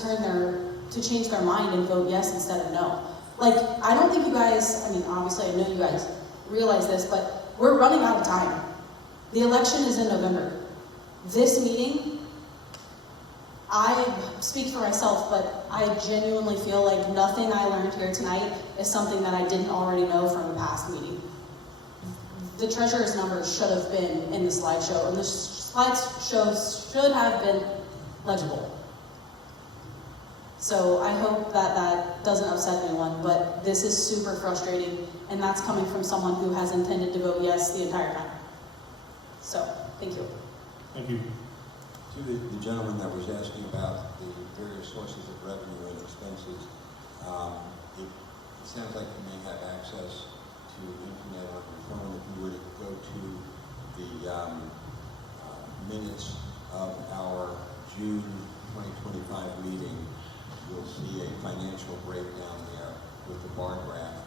change their mind and vote yes instead of no. Like, I don't think you guys, obviously I know you guys realize this, but we're running out of time. The election is in November. This meeting, I speak for myself, but I genuinely feel like nothing I learned here tonight is something that I didn't already know from the past meeting. The treasurer's numbers should have been in the slideshow, and the slideshow should have been legible. So I hope that doesn't upset anyone, but this is super frustrating, and that's coming from someone who has intended to vote yes the entire time. So, thank you. Thank you. To the gentleman that was asking about the various sources of revenue and expenses, it sounds like you may have access to internet on your phone. If you were to go to the minutes of our June 2025 meeting, you'll see a financial breakdown there with the bar graph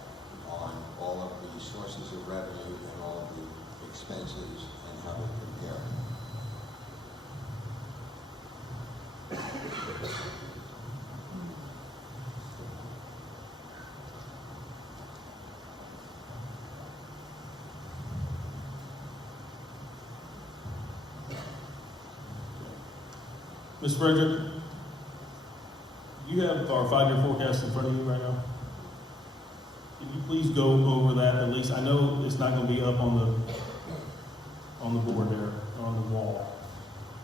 on all of the sources of revenue and all of the expenses and how they compare. Ms. Frederick, you have our 5-year forecast in front of you right now. Can you please go over that at least? I know it's not going to be up on the board there, on the wall.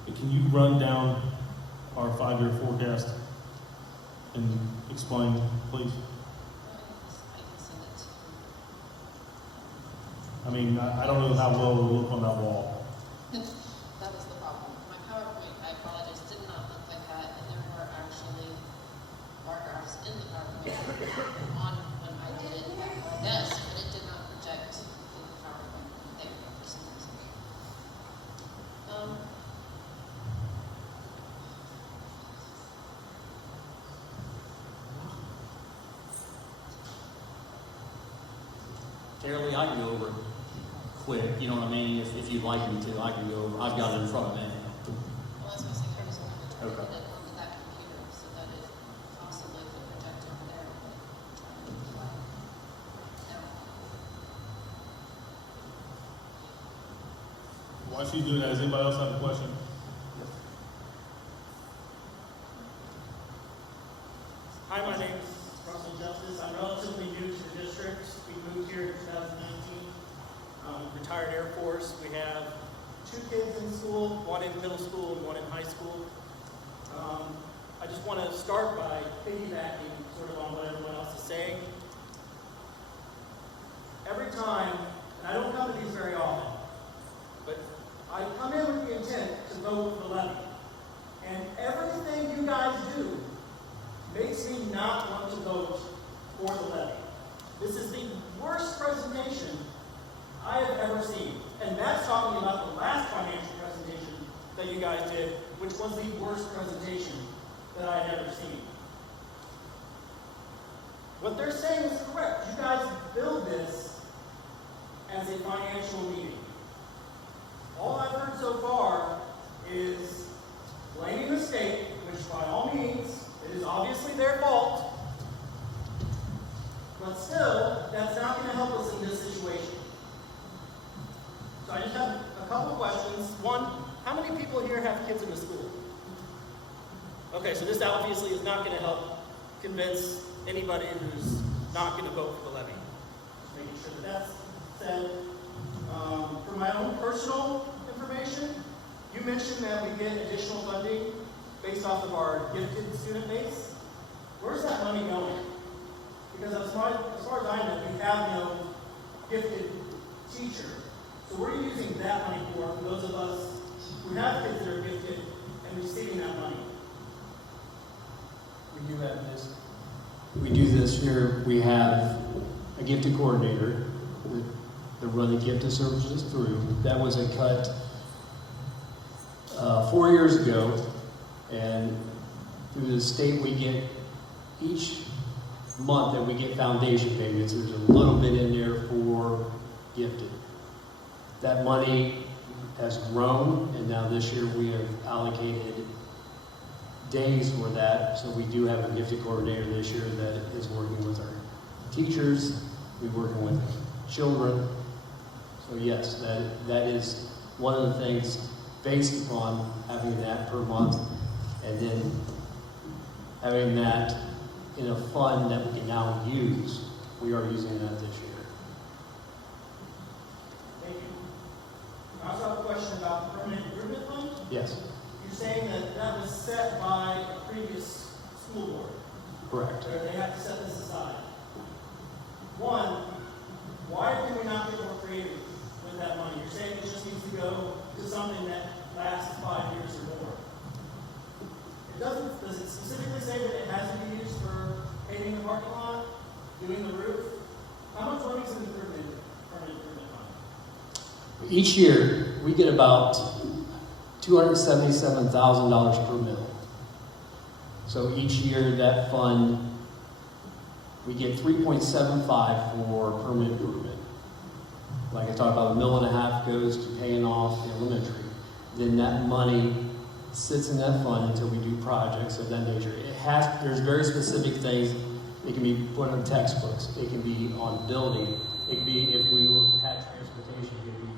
But can you run down our 5-year forecast and explain, please? I mean, I don't know how well it will look on that wall. That was the problem. My PowerPoint, I apologize, did not look like that, and there were actually bar graphs in the PowerPoint on when I did it at my desk, but it did not project in the PowerPoint there for some reason. Fairly, I can go over it quick, you know what I mean? If you'd like me to, I can go over. I've got it in front of me. Well, that's what I was saying, Curtis wanted to try to Okay. get it onto that computer so that it possibly could project on there, but no. While she's doing that, does anybody else have a question? Hi, my name's Russell Justice. I'm relatively new to the district. We moved here in 2019. Retired Air Force. We have 2 kids in school, one in middle school and one in high school. I just want to start by piggybacking sort of on what everyone else is saying. Every time, and I don't come to these very often, but I come in with the intent to vote for the levy. And everything you guys do makes me not want to vote for the levy. This is the worst presentation I have ever seen. And that's talking about the last financial presentation that you guys did, which was the worst presentation that I had ever seen. What they're saying is correct. You guys build this as a financial meeting. All I've heard so far is blaming the state, which by all means, it is obviously their fault. But still, that's not going to help us in this situation. So I just have a couple questions. One, how many people here have kids in the school? Okay, so this obviously is not going to help convince anybody who's not going to vote for the levy. Just making sure that that's said. For my own personal information, you mentioned that we get additional funding based off of our gifted student base. Where's that money going? Because as far as I know, we have no gifted teacher. So what are you using that money for those of us who have kids that are gifted and receiving that money? We do have this. We do this here. We have a gifted coordinator that run the gifted services through. That was a cut 4 years ago, and through the state we get each month that we get foundation payments. There's a little bit in there for gifted. That money has grown, and now this year we have allocated days for that. So we do have a gifted coordinator this year that is working with our teachers. We're working with children. So yes, that is one of the things based upon having that per month, and then having that in a fund that we can now use. We are using that this year. Thank you. I also have a question about the permanent improvement fund. Yes, You're saying that that was set by a previous school board. correct. Or they have to set this aside. One, why can we not get more creative with that money? You're saying it just needs to go to something that lasts 5 years or more. It doesn't, does it specifically say that it has to be used for paving the parking lot? doing the roof. How much money is in the permanent improvement fund? Each year, we get about $277,000 per mill. So each year, that fund, we get 3.75 for permanent improvement. Like I talked about, $1.5 million goes to paying off the elementary. Then that money sits in that fund until we do projects of that nature. There's very specific things. It can be put on textbooks. It can be on building. It can be if we had transportation. It could be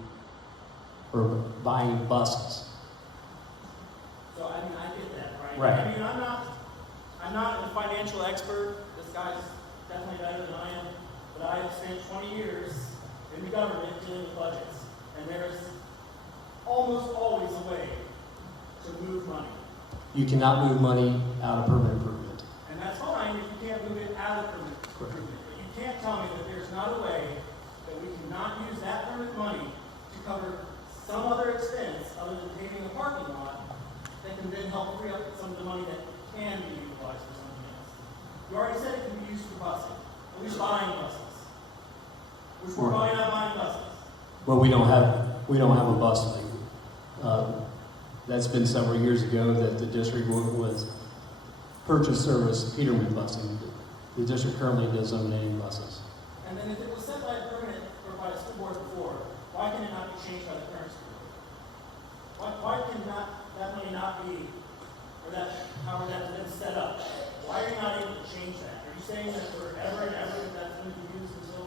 for buying buses. So I mean, I get that, right? Right. I mean, I'm not a financial expert. This guy's definitely better than I am. But I have spent 20 years in the government dealing with budgets, and there's almost always a way to move money. You cannot move money out of permanent improvement. And that's fine if you can't move it out of permanent improvement. But you can't tell me that there's not a way that we cannot use that permanent money to cover some other expense other than paving a parking lot that can then help free up some of the money that can be utilized for something else. You already said it can be used for busing, at least buying buses. Which we're probably not buying buses. Well, we don't have a bus lane. That's been several years ago that the district was purchase service Peterman busing. The district currently does own 8 buses. And then if it was set by a permanent or by a school board before, why can it not be changed by the current school board? Why can that money not be, or that, however that's been set up? Why are you not able to change that? Are you saying that forever and ever that's going to be used until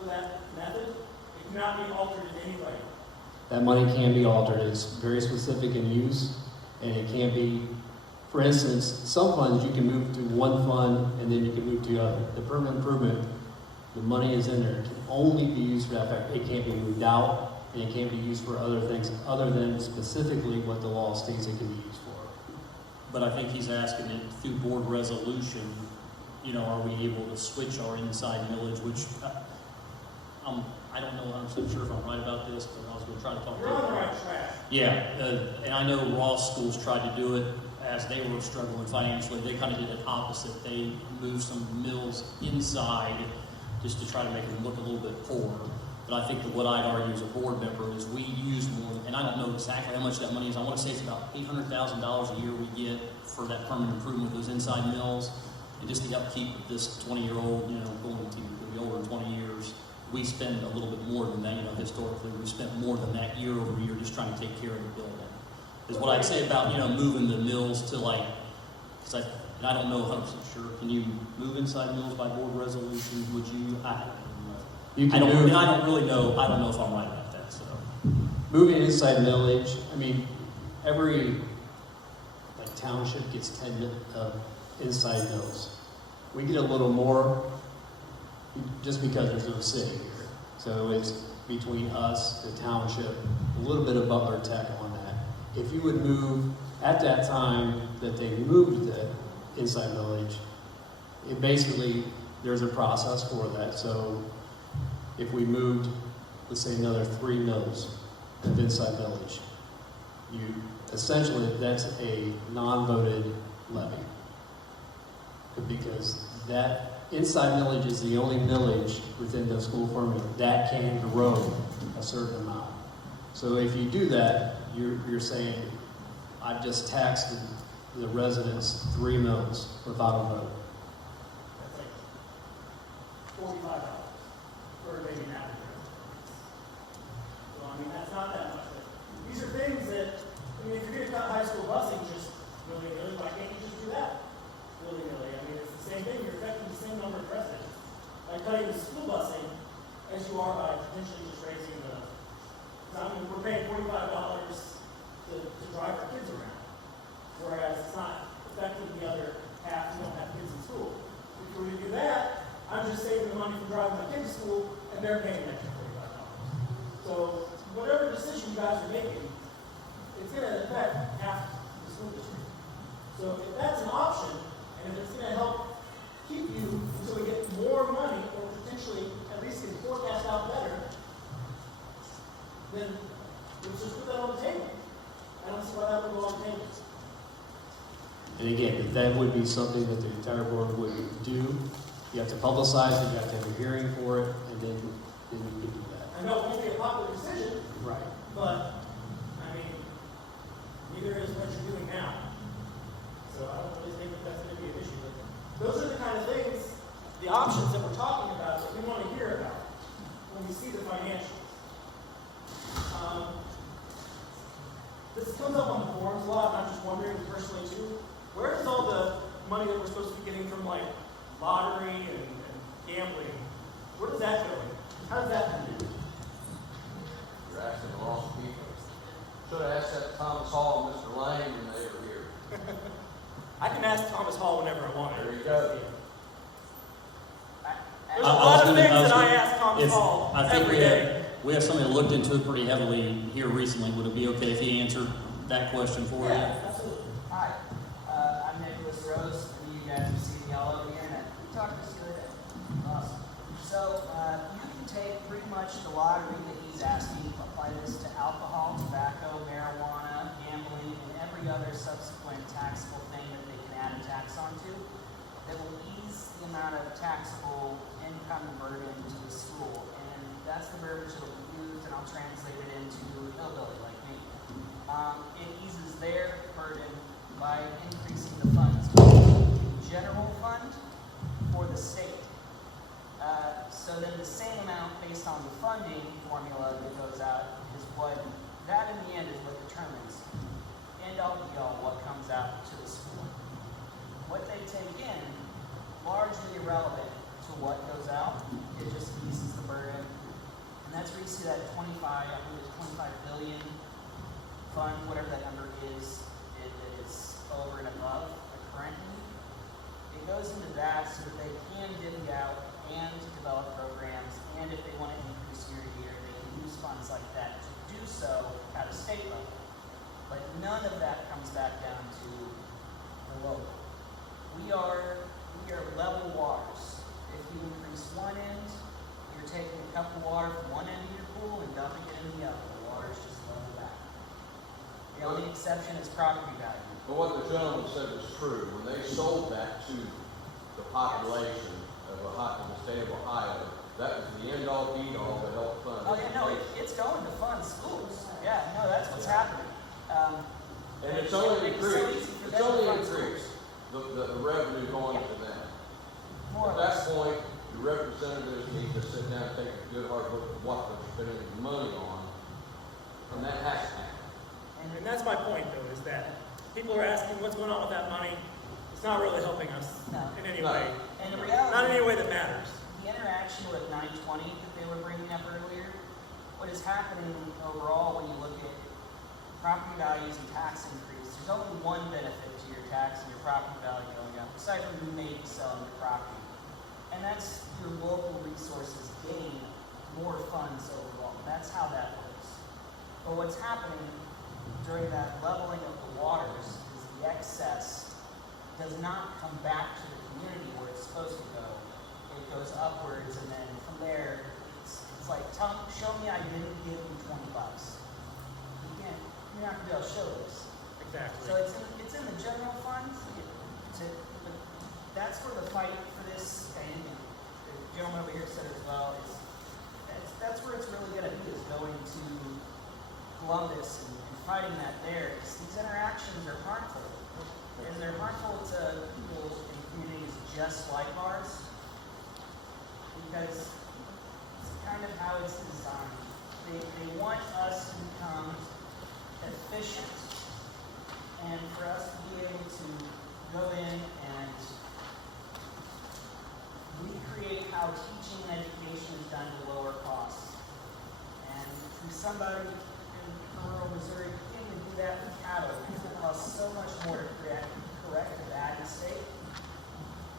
for that method? It cannot be altered in any way. That money can be altered. It's very specific in use, and it can be, for instance, some funds you can move to one fund and then you can move to the other. The permanent improvement, the money is in there. It can only be used for that fact. It can't be moved out, and it can't be used for other things other than specifically what the law states it can be used for. But I think he's asking it through board resolution, are we able to switch our inside millage, which I don't know, I'm so sure if I'm right about this, but I was going to try to talk to you. You're on the right track. Yeah, and I know Ross schools tried to do it as they were struggling financially. They kind of did it opposite. They moved some mills inside just to try to make them look a little bit poorer. But I think that what I'd argue as a board member is we use more, and I don't know exactly how much that money is. I want to say it's about $800,000 a year we get for that permanent improvement of those inside mills. And just the upkeep of this 20-year-old, going to be older than 20 years, we spend a little bit more than that. Historically, we spent more than that year over year just trying to take care of the building. Is what I'd say about, moving the mills to because I don't know 100% sure. Can you move inside mills by board resolution? Would you? I don't really know. I don't know if I'm right about that. So moving inside millage, every township gets 10 inside mills. We get a little more just because there's no city here. So it's between us, the township, a little bit of Butler Tech on that. If you would move, at that time that they moved the inside millage, it basically, there's a process for that. So if we moved, let's say another 3 mills of inside millage, essentially that's a non-voted levy. Because that inside millage is the only millage within the school formula that can grow a certain amount. So if you do that, you're saying, I've just taxed the residents 3 mills without a vote. That's like $45 for maybe an average resident. So that's not that much. But these are things that, if you're going to cut high school busing just willy-nilly, why can't you just do that willy-nilly? It's the same thing. You're affecting the same number of residents by cutting the school busing as you are by potentially just raising the. We're paying $45 to drive our kids around, whereas it's not affecting the other half who don't have kids in school. If you were to do that, I'm just saving the money from driving my kids to school, and they're paying an extra $45. So whatever decision you guys are making, it's going to affect half the school district. So if that's an option, and if it's going to help keep you until we get more money, or potentially at least can forecast out better, then let's just put that on the table. I don't see why that would go on the table. And again, that would be something that the entire board would do. You have to publicize it, you have to have a hearing for it, and then you can do that. I know it won't be a popular decision, Right. but, I mean, neither is what you're doing now. So I don't really think that that's going to be an issue. But those are the kind of things, the options that we're talking about that we want to hear about when we see the financials. This comes up on the forums a lot, and I'm just wondering personally too, where is all the money that we're supposed to be getting from like lottery and gambling? Where does that go? How does that come in? You're asking the wrong people. Should have asked that Thomas Hall and Mr. Lane when they were here. I can ask Thomas Hall whenever I want. There you go. There's a lot of things that I ask Thomas Hall I think every day. we have somebody that looked into it pretty heavily here recently. Would it be okay if he answered that question for you? Yeah, absolutely. Hi, I'm Nicholas Rose. You guys have seen me all over the internet. We talked this the other day. Awesome. So you can take pretty much the lottery that he's asking, apply this to alcohol, tobacco, marijuana, gambling, and every other subsequent taxable thing that they can add a tax onto that will ease the amount of taxable income burden to the school. And that's the verbiage that will be used, and I'll translate it into hillbilly like me. It eases their burden by increasing the funds. General fund for the state. So then the same amount based on the funding formula that goes out is what, that in the end is what determines, end all be all, what comes out to the school. What they take in, largely irrelevant to what goes out, it just eases the burden. And that's where you see that 25 billion fund, whatever that number is, it is over and above the current need. It goes into that so that they can divvy out and develop programs, and if they want to increase year to year, they can use funds like that to do so at a state level. But none of that comes back down to the local. We are level waters. If you increase one end, you're taking a cup of water from one end of your pool and dumping it in the other. The water's just level back. The only exception is property value. But what the gentleman said was true. When they sold that to the population of the state of Ohio, that was the end-all, be-all to help fund. Oh yeah, no, it's going to fund schools. Yeah, no, that's what's happening. And it's only increased. It's only increased the revenue going to them. At that point, the representatives need to sit down and take a good hard look at what they're spending the money on, and that has to happen. And that's my point, though, is that people are asking what's going on with that money. It's not really helping us in any way. And the reality, not in any way that matters. The interaction with 920 that they were bringing up earlier, what is happening overall when you look at property values and tax increase, there's only one benefit to your tax and your property value going up, aside from you maybe selling your property. And that's your local resources getting more funds overall. That's how that works. But what's happening during that leveling of the waters is the excess does not come back to the community where it's supposed to go. It goes upwards, and then from there, it's like, show me I didn't give you $20. You're not going to be able to show this. Exactly. So it's in the general funds. That's where the fight for this, and the gentleman over here said as well, is that's where it's really going to be, is going to Columbus and fighting that there, because these interactions are harmful. And they're harmful to people in communities just like ours, because it's kind of how it's designed. They want us to become efficient, and for us to be able to go in and recreate how teaching and education is done to lower costs. And for somebody in rural Missouri, you can't even do that with cattle because it costs so much more to correct a bad mistake.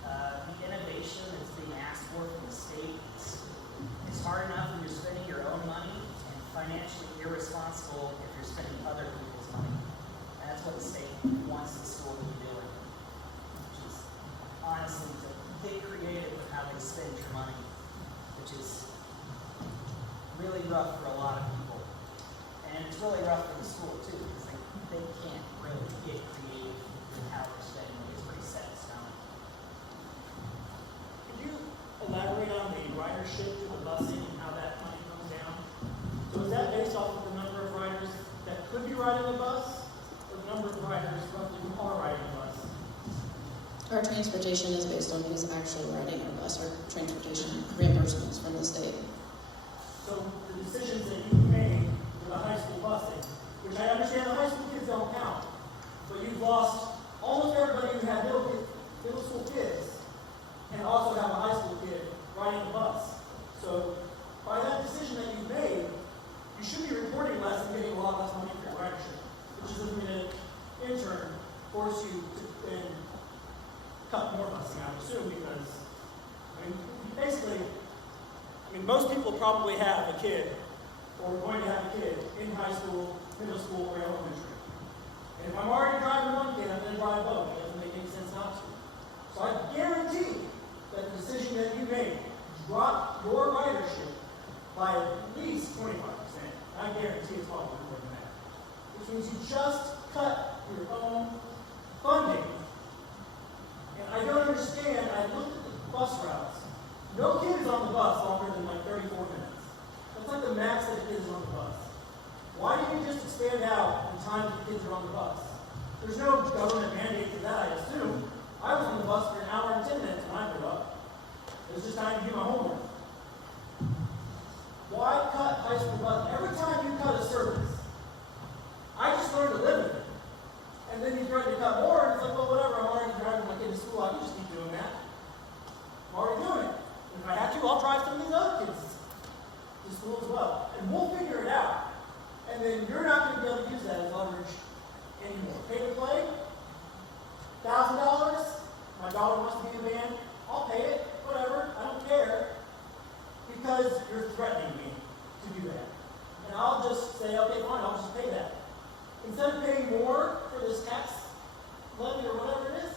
The innovation that's being asked for from the state is hard enough when you're spending your own money, and financially irresponsible if you're spending other people's money. And that's what the state wants the school to be doing, which is honestly to get creative with how they spend your money, which is really rough for a lot of people. And it's really rough for the school too, because they can't really get creative with how they're spending it. It's pretty set in stone. ridership to the busing and how that money comes down. So is that based off of the number of riders that could be riding the bus, or the number of riders roughly who are riding the bus? Our transportation is based on who's actually riding our bus. Our transportation reimbursements from the state. So the decisions that you made for the high school busing, which I understand the high school kids don't count, but you've lost almost everybody who had middle school kids and also have a high school kid riding the bus. So by that decision that you've made, you should be reporting less and getting a lot less money for your ridership, which is going to, in turn, force you to then cut more busing, I would assume, because basically, most people probably have a kid or are going to have a kid in high school, middle school, or elementary. And if I'm already driving one kid, I'm going to drive both. It doesn't make any sense not to. So I guarantee that the decision that you made dropped your ridership by at least 25%. I guarantee it's probably more than that. Which means you just cut your own funding. And I don't understand. I looked at the bus routes. No kid is on the bus longer than like 34 minutes. That's like the max that a kid is on the bus. Why didn't you just expand out the time that kids are on the bus? There's no government mandate for that, I assume. I was on the bus for an hour and 10 minutes when I grew up. It was just time to do my homework. Why cut high school busing? Every time you cut a service, I just learned to live with it. And then you threaten to cut more, and it's like, well, whatever, I'm already driving my kid to school, I can just keep doing that. I'm already doing it. And if I have to, I'll drive some of these other kids to school as well. And we'll figure it out. And then you're not going to be able to use that as leverage anymore. Pay to play? $1,000? My daughter wants to be in a band? I'll pay it. Whatever. I don't care. Because you're threatening me to do that. And I'll just say, okay, fine, I'll just pay that. Instead of paying more for this tax levy or whatever it is,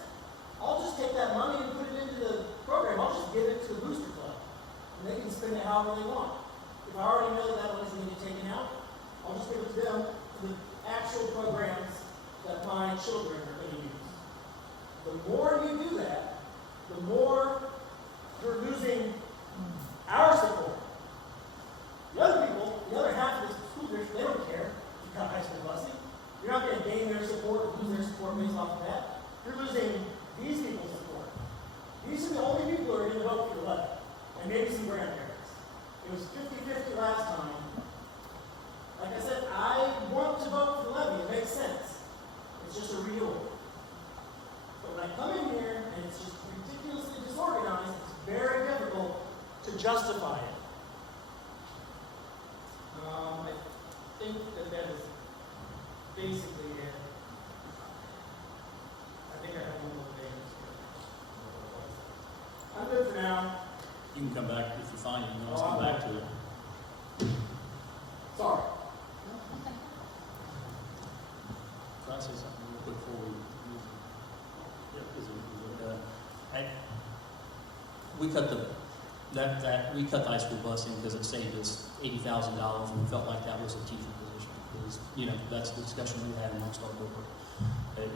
I'll just take that money and put it into the program. I'll just give it to the booster club. And they can spend it however they want. If I already know that money's going to get taken out, I'll just give it to them for the actual programs that my children are going to use. The more you do that, the more you're losing our support. The other people, the other half of the school district, they don't care if you cut high school busing. You're not going to gain their support or lose their support based off of that. You're losing these people's support. These are the only people who are going to vote for your levy, and maybe some grandparents. It was 50-50 last time. Like I said, I want to vote for the levy. It makes sense. It's just a reorder. But when I come in here and it's just ridiculously disorganized, it's very difficult to justify it. I think that is basically it. I think I have one more thing. I'm good for now. You can come back if you find it, and let's come back to it. Sorry. Can I say something real quick before we move? We cut the high school busing because it saved us $80,000, and we felt like that was a teacher position. Because, that's the discussion we had amongst our board.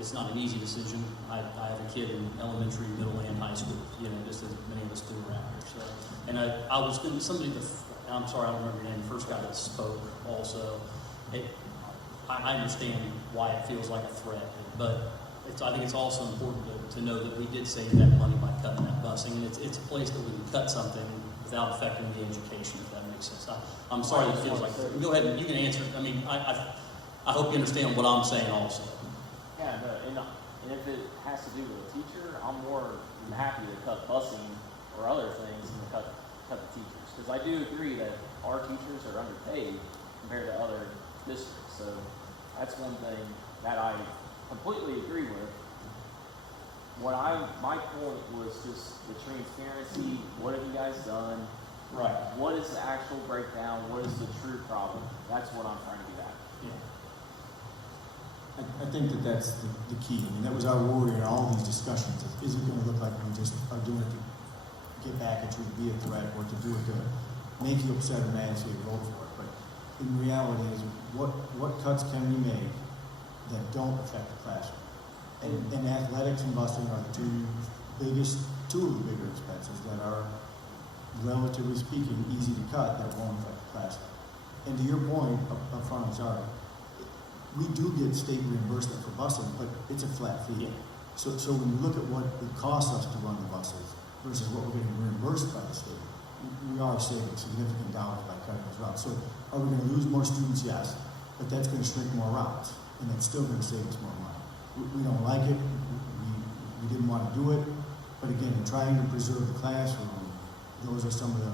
It's not an easy decision. I have a kid in elementary, middle, and high school. Just as many of us do around here. So, and I was going to I'm sorry, I don't remember your name. The first guy that spoke also. I understand why it feels like a threat, but I think it's also important to know that we did save that money by cutting that busing, and it's a place that we can cut something without affecting the education, if that makes sense. I'm sorry that it feels like that. Go ahead and you can answer. I hope you understand what I'm saying also. Yeah, and if it has to do with a teacher, I'm more than happy to cut busing or other things than to cut the teachers. Because I do agree that our teachers are underpaid compared to other districts. So that's one thing that I completely agree with. My point was just the transparency. What have you guys done? Right. What is the actual breakdown? What is the true problem? That's what I'm trying to get at. Yeah. I think that's the key. That was our worry in all these discussions. Is it going to look like we just are doing it to get back at you, to be a threat, or to do it to make you upset or mad so you vote for it? But in reality is what cuts can we make that don't affect the classroom? And athletics and busing are two of the bigger expenses that are relatively speaking, easy to cut that won't affect the classroom. And to your point up front, I'm sorry, we do get state reimbursement for busing, but it's a flat fee. So when you look at what it costs us to run the buses versus what we're getting reimbursed by the state, we are saving significant dollars by cutting those routes. So are we going to lose more students? Yes, but that's going to shrink more routes, and that's still going to save us more money. We don't like it. We didn't want to do it, but again, in trying to preserve the classroom, those are some of the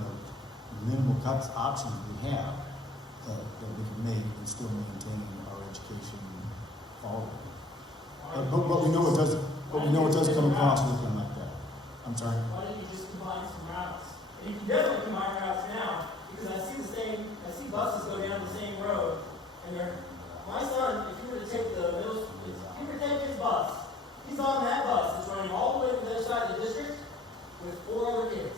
minimal cuts options we have that we can make and still maintain our education quality. But we know it does. But we know it does come across looking like that. I'm sorry. Why don't you just combine some routes? And you can definitely combine routes now because I see buses go down the same road, and my son, if you were to take his bus, he's on that bus. It's running all the way to the other side of the district with 4 other kids.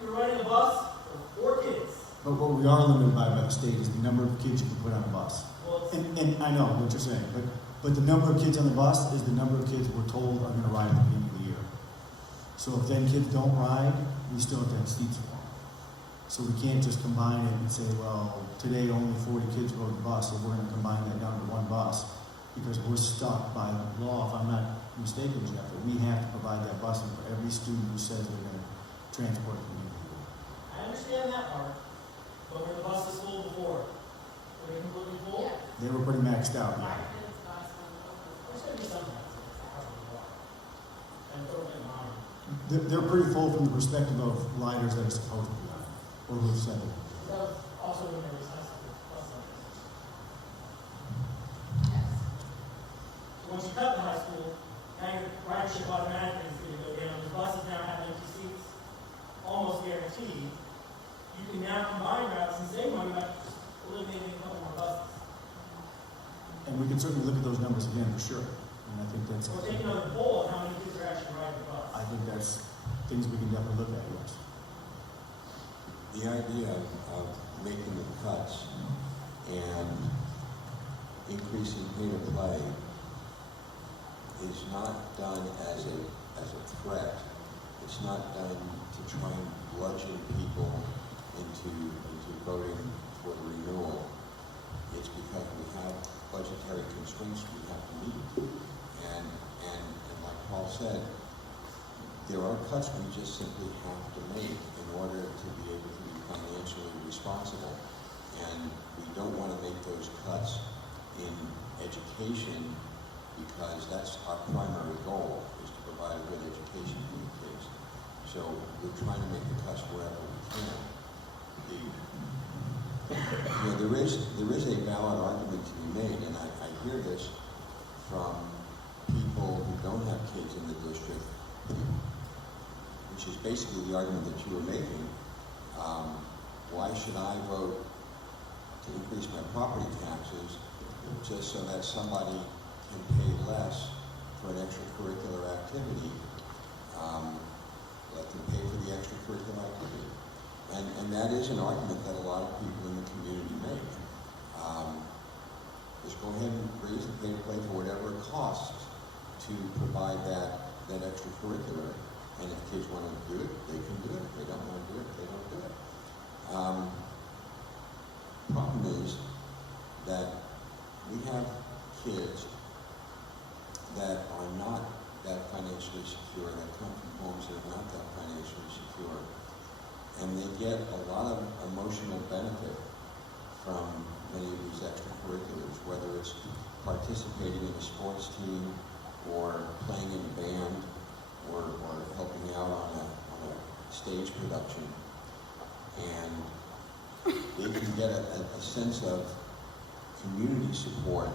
You're running a bus for 4 kids. But what we are limited by the state is the number of kids you can put on a bus. Well, and I know what you're saying, but the number of kids on the bus is the number of kids we're told are going to ride at the beginning of the year. So if then kids don't ride, we still have to have seats for them. So we can't just combine it and say, well, today only 40 kids rode the bus, so we're going to combine that down to 1 bus because we're stuck by law, if I'm not mistaken, Jeff, that we have to provide that busing for every student who says they're going to transport them. I understand that part, but were the buses full before? Were they completely full? Yeah. They were pretty maxed out. Yeah. There's going to be some and throw it in mind. They're pretty full from the perspective of riders that are supposed to be on it, or who've said it. That was also when there was bus lines. Once you cut the high school, now your ridership automatically is going to go down. The buses now have empty seats, almost guaranteed. You can now combine routes and save money by eliminating a couple more buses. And we can certainly look at those numbers again for sure. And I think that's. Or take another poll on how many kids are actually riding the bus. I think that's things we can definitely look at, yes. The idea of making the cuts and increasing pay to play is not done as a threat. It's not done to try and bludgeon people into voting for the renewal. It's because we have budgetary constraints we have to meet. And like Paul said, there are cuts we just simply have to make in order to be able to be financially responsible. And we don't want to make those cuts in education because that's our primary goal, is to provide a good education for the kids. So we're trying to make the cuts wherever we can. There is a valid argument to be made, and I hear this from people who don't have kids in the district, which is basically the argument that you were making. Why should I vote to increase my property taxes just so that somebody can pay less for an extracurricular activity? Let them pay for the extracurricular activity. And that is an argument that a lot of people in the community make. Just go ahead and raise the pay to play for whatever it costs to provide that extracurricular. And if kids want to do it, they can do it. If they don't want to do it, they don't do it. Problem is that we have kids that are not that financially secure, that come from homes that are not that financially secure. And they get a lot of emotional benefit from many of these extracurriculars, whether it's participating in a sports team or playing in a band or helping out on a stage production. And they can get a sense of community support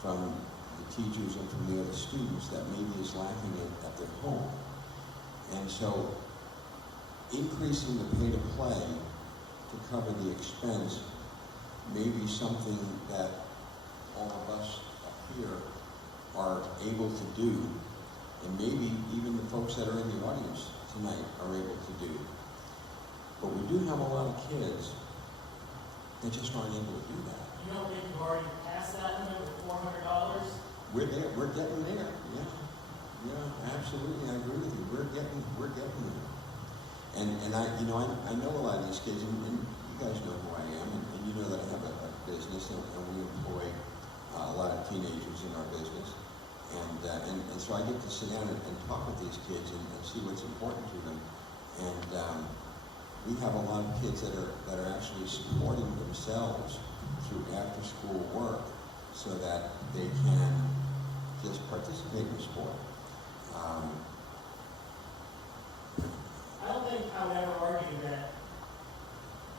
from the teachers and from the other students that maybe is lacking at their home. And so increasing the pay to play to cover the expense may be something that all of us up here are able to do, and maybe even the folks that are in the audience tonight are able to do. But we do have a lot of kids that just aren't able to do that. You don't think you've already passed that limit with $400? We're getting there, yeah. Yeah, absolutely, I agree with you. We're getting there. And I know a lot of these kids, and you guys know who I am, and you know that I have a business, and we employ a lot of teenagers in our business. And so I get to sit down and talk with these kids and see what's important to them. And we have a lot of kids that are actually supporting themselves through after-school work so that they can just participate in sport. I don't think I would ever argue that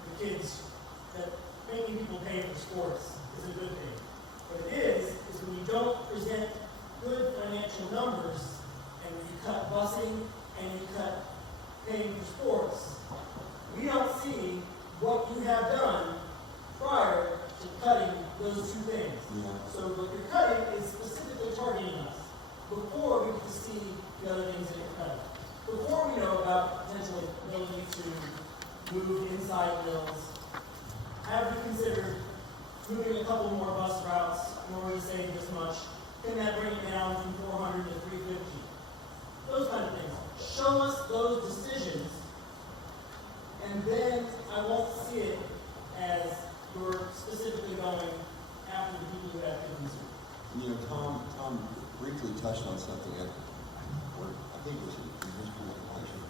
the kids, that making people pay for sports is a good thing. What it is when you don't present good financial numbers and you cut busing and you cut paying for sports, we don't see what you have done prior to cutting those two things. Yeah. So what you're cutting is specifically targeting us before we can see the other things that you're cutting. Before we know about potential ability to move inside mills, have we considered moving a couple more bus routes in order to save this much? Can that bring it down from 400 to 350? Those kind of things. Show us those decisions, and then I won't see it as you're specifically going after the people who have good concerns. You know, Tom briefly touched on something I think it was in his presentation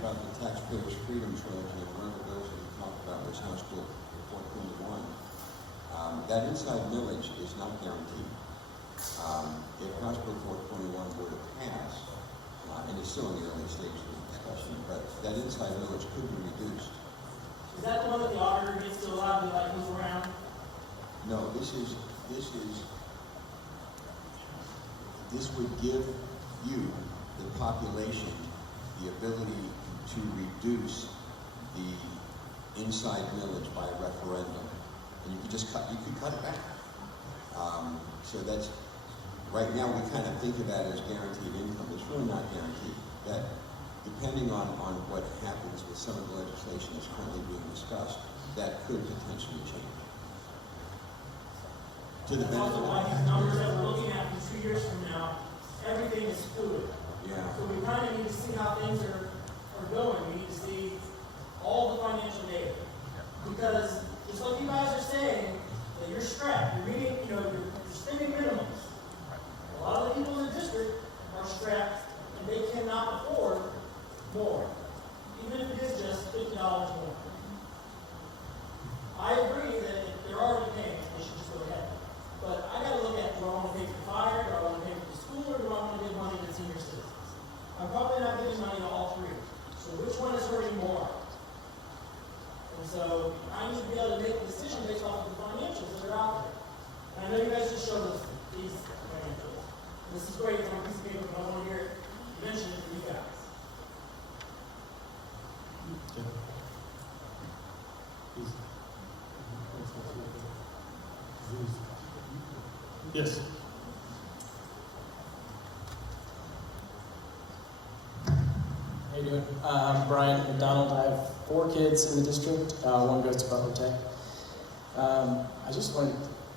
about the Taxpayers' Freedom Trilogy, and one of the bills that he talked about was House Bill 421. That inside millage is not guaranteed. If House Bill 421 were to pass, and it's still in the early stages of discussion, but that inside millage could be reduced. Is that the one that the auditor gets to allow to like move around? No, this would give you, the population, the ability to reduce the inside millage by a referendum. And you could just cut it back. So that's, right now we kind of think of that as guaranteed income. It's really not guaranteed. That, depending on what happens with some of the legislation that's currently being discussed, that could potentially change. To the That's benefit also why these numbers that we're looking at from 2 years from now, everything is fluid. Yeah. So we kind of need to see how things are going. We need to see all the financial data. Because just like you guys are saying, that you're strapped, you're meeting, you're spending minimums. A lot of the people in the district are strapped and they cannot afford more. Even if it is just $50 more. I agree that if they're already paying, they should just go ahead. But I gotta look at, do I want to pay for fire, do I want to pay for the school, or do I want to give money to senior citizens? I'm probably not giving money to all three. So which one is hurting more? And so I need to be able to make a decision based off of the financials that are out there. And I know you guys just showed us these financials. And this is great, it's on a piece of paper, but I want to hear it mentioned from you guys. Yes. How you doing? I'm Brian McDonald. I have 4 kids in the district. One goes to Butler Tech. I just wanted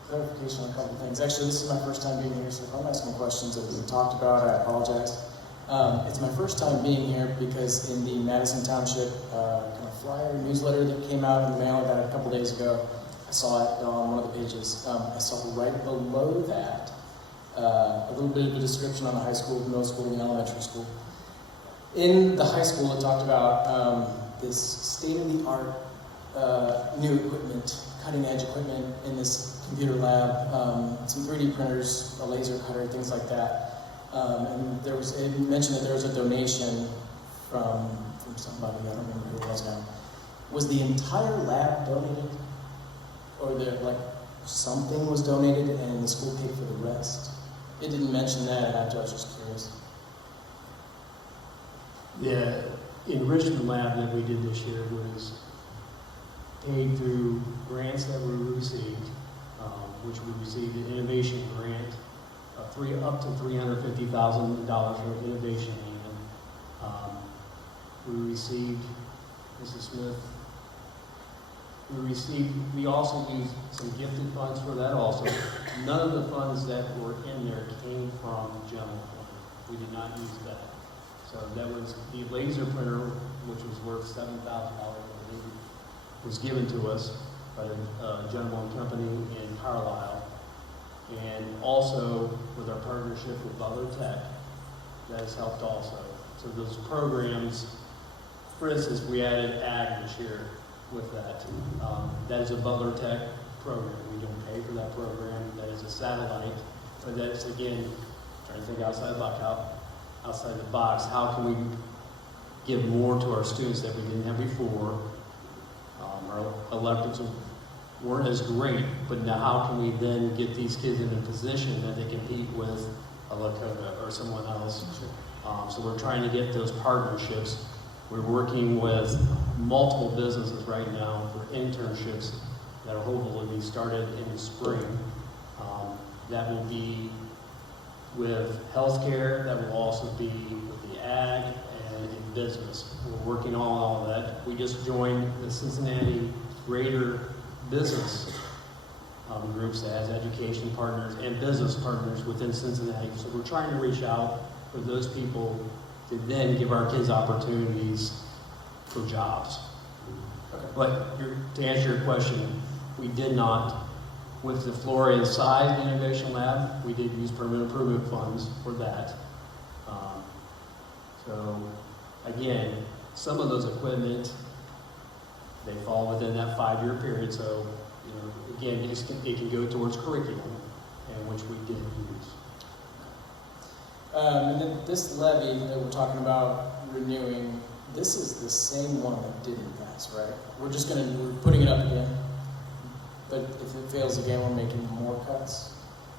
clarification on a couple things. Actually, this is my first time being here, so if I'm asking questions that we talked about, I apologize. It's my first time being here because in the Madison Township kind of flyer newsletter that came out in the mail about a couple days ago, I saw it on one of the pages. I saw right below that a little bit of a description on the high school, the middle school, and the elementary school. In the high school, it talked about this state-of-the-art new equipment, cutting-edge equipment in this computer lab, some 3D printers, a laser cutter, things like that. And it mentioned that there was a donation from somebody, I don't remember who it was now. Was the entire lab donated? Or something was donated and the school paid for the rest? It didn't mention that, and I was just curious. The enrichment lab that we did this year was paid through grants that we received, which we received an innovation grant of up to $350,000 for innovation even. We received, Mrs. Smith, we also used some gifted funds for that also. None of the funds that were in there came from general fund. We did not use that. So that was the laser printer, which was worth $7,000, was given to us by a gentleman company in Carlisle. And also with our partnership with Butler Tech, that has helped also. So those programs, for instance, we added ag this year with that. That is a Butler Tech program. We don't pay for that program. That is a satellite. But that's, again, trying to think outside the box. How can we give more to our students that we didn't have before? Our electives weren't as great, but now how can we then get these kids in a position that they compete with a Lakota or someone else? So we're trying to get those partnerships. We're working with multiple businesses right now for internships that will hopefully be started in the spring. That will be with healthcare, that will also be with the ag and in business. We're working on all of that. We just joined the Cincinnati Greater Business groups that has education partners and business partners within Cincinnati. So we're trying to reach out for those people to then give our kids opportunities for jobs. Okay. But to answer your question, we did not, with the Florida Side Innovation Lab, we did use permanent improvement funds for that. So again, some of those equipment, they fall within that 5-year period. So, again, it can go towards curriculum, and which we did use. And then this levy that we're talking about renewing, this is the same one that didn't pass, right? We're putting it up again. But if it fails again, we're making more cuts.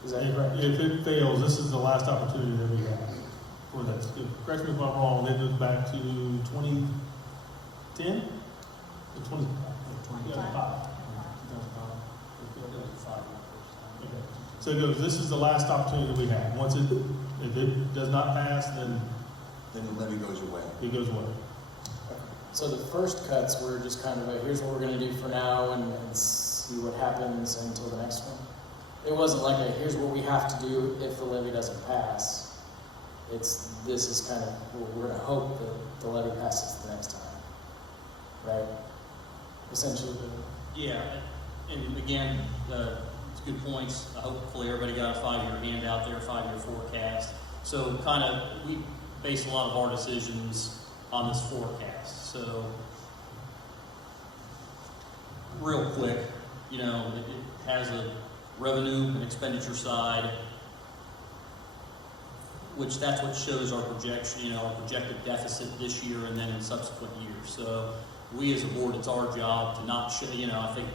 Is that correct? If it fails, this is the last opportunity that we have for this. Correct me if I'm wrong, that goes back to 2010? The 2005. Okay. So it goes, this is the last opportunity that we have. If it does not pass, then the levy goes away. It goes away. So the first cuts were just kind of here's what we're going to do for now and see what happens until the next one. It wasn't like here's what we have to do if the levy doesn't pass. This is kind of, we're going to hope that the levy passes the next time, right? Essentially. Yeah, and again, it's good points. Hopefully everybody got a 5-year handout there, 5-year forecast. So we base a lot of our decisions on this forecast. So real quick, it has a revenue and expenditure side, which that's what shows our projection, our projected deficit this year and then in subsequent years. So we as a board, it's our job to not I think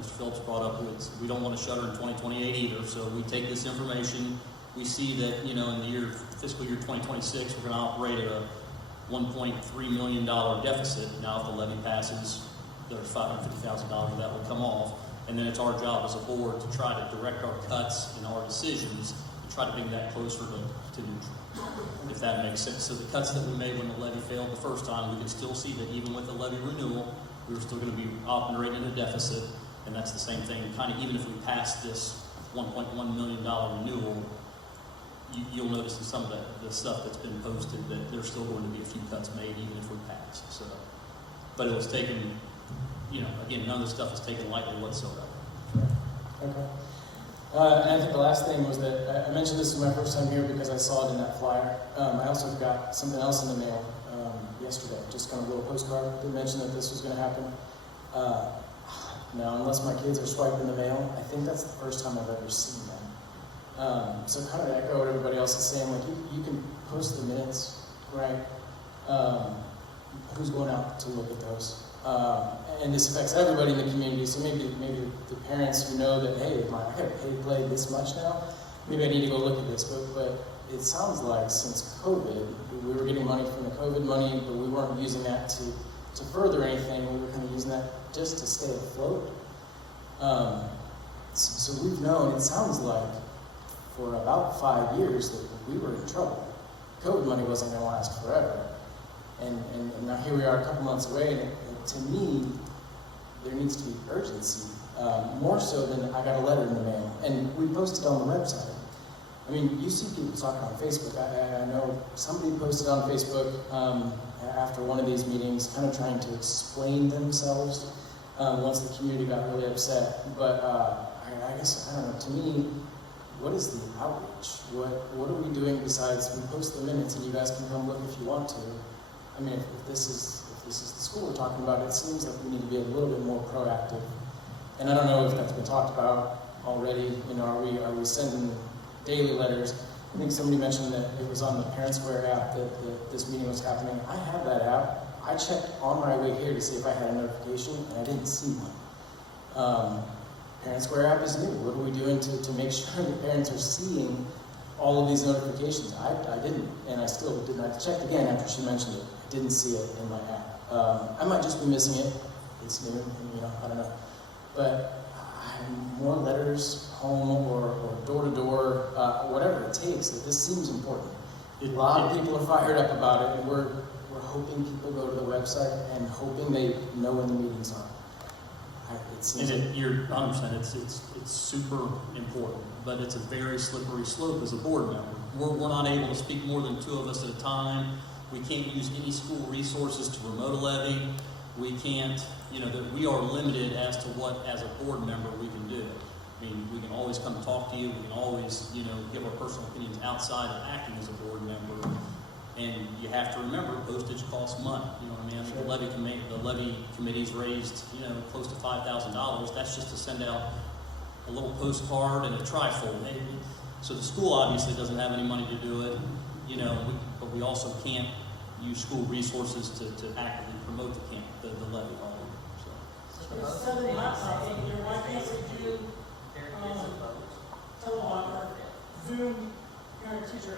Mr. Phillips brought up, we don't want to shutter in 2028 either. So we take this information, we see that, in the fiscal year 2026, we're going to operate at a $1.3 million deficit. Now, if the levy passes, there's $550,000 that will come off. And then it's our job as a board to try to direct our cuts and our decisions to try to bring that closer to neutral, if that makes sense. So the cuts that we made when the levy failed the first time, we could still see that even with the levy renewal, we were still going to be operating in a deficit. And that's the same thing, even if we pass this $1.1 million renewal, you'll notice in some of the stuff that's been posted that there's still going to be a few cuts made even if we pass. So, but it was taken, again, none of this stuff is taken lightly whatsoever. Okay. And I think the last thing was that I mentioned this is my first time here because I saw it in that flyer. I also got something else in the mail yesterday, just kind of a little postcard that mentioned that this was going to happen. Now, unless my kids are swiping the mail, I think that's the first time I've ever seen them. So kind of echo what everybody else is saying, like you can post the minutes, right? Who's going out to look at those? And this affects everybody in the community, so maybe the parents who know that, hey, I have paid play this much now, maybe I need to go look at this, but it sounds like since COVID, we were getting money from the COVID money, but we weren't using that to further anything, we were kind of using that just to stay afloat. So we've known, it sounds like, for about 5 years that we were in trouble. COVID money wasn't going to last forever. And now here we are a couple months away, and to me, there needs to be urgency, more so than I got a letter in the mail. And we posted on the website. I mean, you see people talking on Facebook. I know somebody posted on Facebook after one of these meetings, kind of trying to explain themselves once the community got really upset. But I guess, I don't know, to me, what is the outreach? What are we doing besides we post the minutes and you guys can come look if you want to? I mean, if this is the school we're talking about, it seems like we need to be a little bit more proactive. And I don't know if that's been talked about already. You know, are we sending daily letters? I think somebody mentioned that it was on the Parent Square app that this meeting was happening. I have that app. I checked on my way here to see if I had a notification, and I didn't see one. Parent Square app is new. What are we doing to make sure that parents are seeing all of these notifications? I didn't, and I still didn't. I checked again after she mentioned it. I didn't see it in my app. I might just be missing it. It's new, you know, I don't know. But more letters home or door to door, whatever it takes. This seems important. A lot of people are fired up about it, and we're hoping people go to the website and hoping they know when the meetings are. You're 100%. It's super important, but it's a very slippery slope as a board member. We're not able to speak more than 2 of us at a time. We can't use any school resources to remote a levy. We can't, you know, that we are limited as to what, as a board member, we can do. I mean, we can always come talk to you. We can always, you know, give our personal opinions outside of acting as a board member. And you have to remember, postage costs money. You know what I mean? Sure. The levy committee's raised, you know, close to $5,000. That's just to send out a little postcard and a trifold. So the school obviously doesn't have any money to do it, you know, but we also can't use school resources to actively promote the levy holiday. There's 7 laptops in here. Why can't we do telephone, Zoom, parent teacher?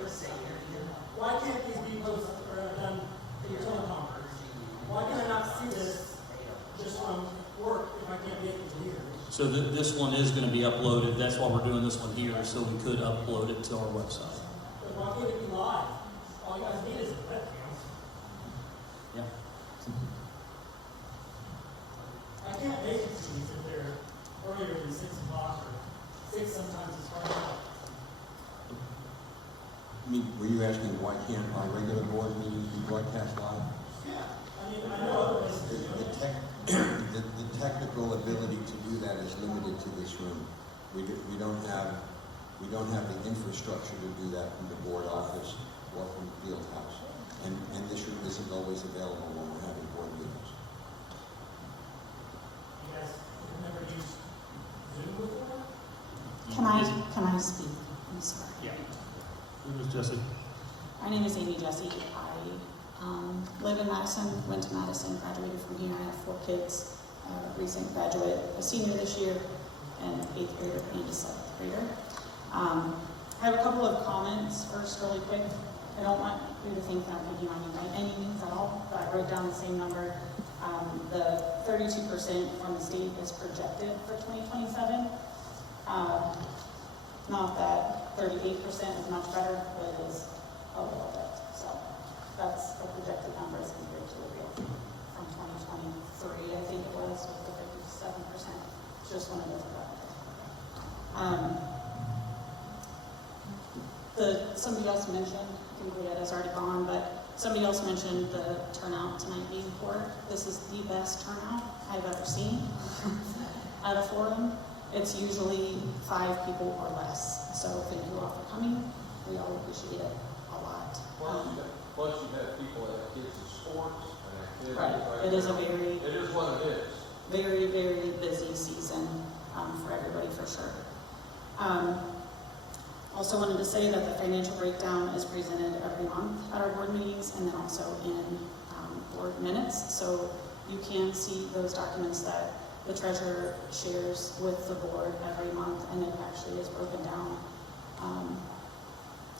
Why can't these be done in telecom? Why can I not see this just from work if I can't get it here? So this one is going to be uploaded. That's why we're doing this one here, so we could upload it to our website. But why can't it be live? All you guys need is a webcam. Yeah. I can't make it to these if they're earlier than 6 o'clock or 6 sometimes it's hard out. I mean, were you asking why can't our regular board meetings be broadcast live? Yeah. I mean, I know other places do it. The technical ability to do that is limited to this room. We don't have the infrastructure to do that from the board office or from the field house. And this room isn't always available when we're having board meetings. You guys have never used Zoom before? Can I speak? I'm sorry. Yeah. Who was Jesse? My name is Amy Jesse. I live in Madison, went to Madison, graduated from here. I have 4 kids, recent graduate, a senior this year, and 8th grader and a 7th grader. I have a couple of comments first, really quick. I don't want you to think that I'm picking on you by any means at all, but I wrote down the same number. The 32% from the state is projected for 2027. Not that 38% is much better, but it is a little bit. So that's the projected numbers compared to the real from 2023, I think it was, with the 57%. Just wanted to throw that. Somebody else mentioned, I think Leah has already gone, but somebody else mentioned the turnout tonight being poor. This is the best turnout I've ever seen at a forum. It's usually 5 people or less. So thank you all for coming. We all appreciate it a lot. Plus you have people that have kids in sports and activities. Right. It is a very, it is what it is. very, very busy season for everybody for sure. Also wanted to say that the financial breakdown is presented every month at our board meetings and then also in board minutes. So you can see those documents that the treasurer shares with the board every month, and it actually is broken down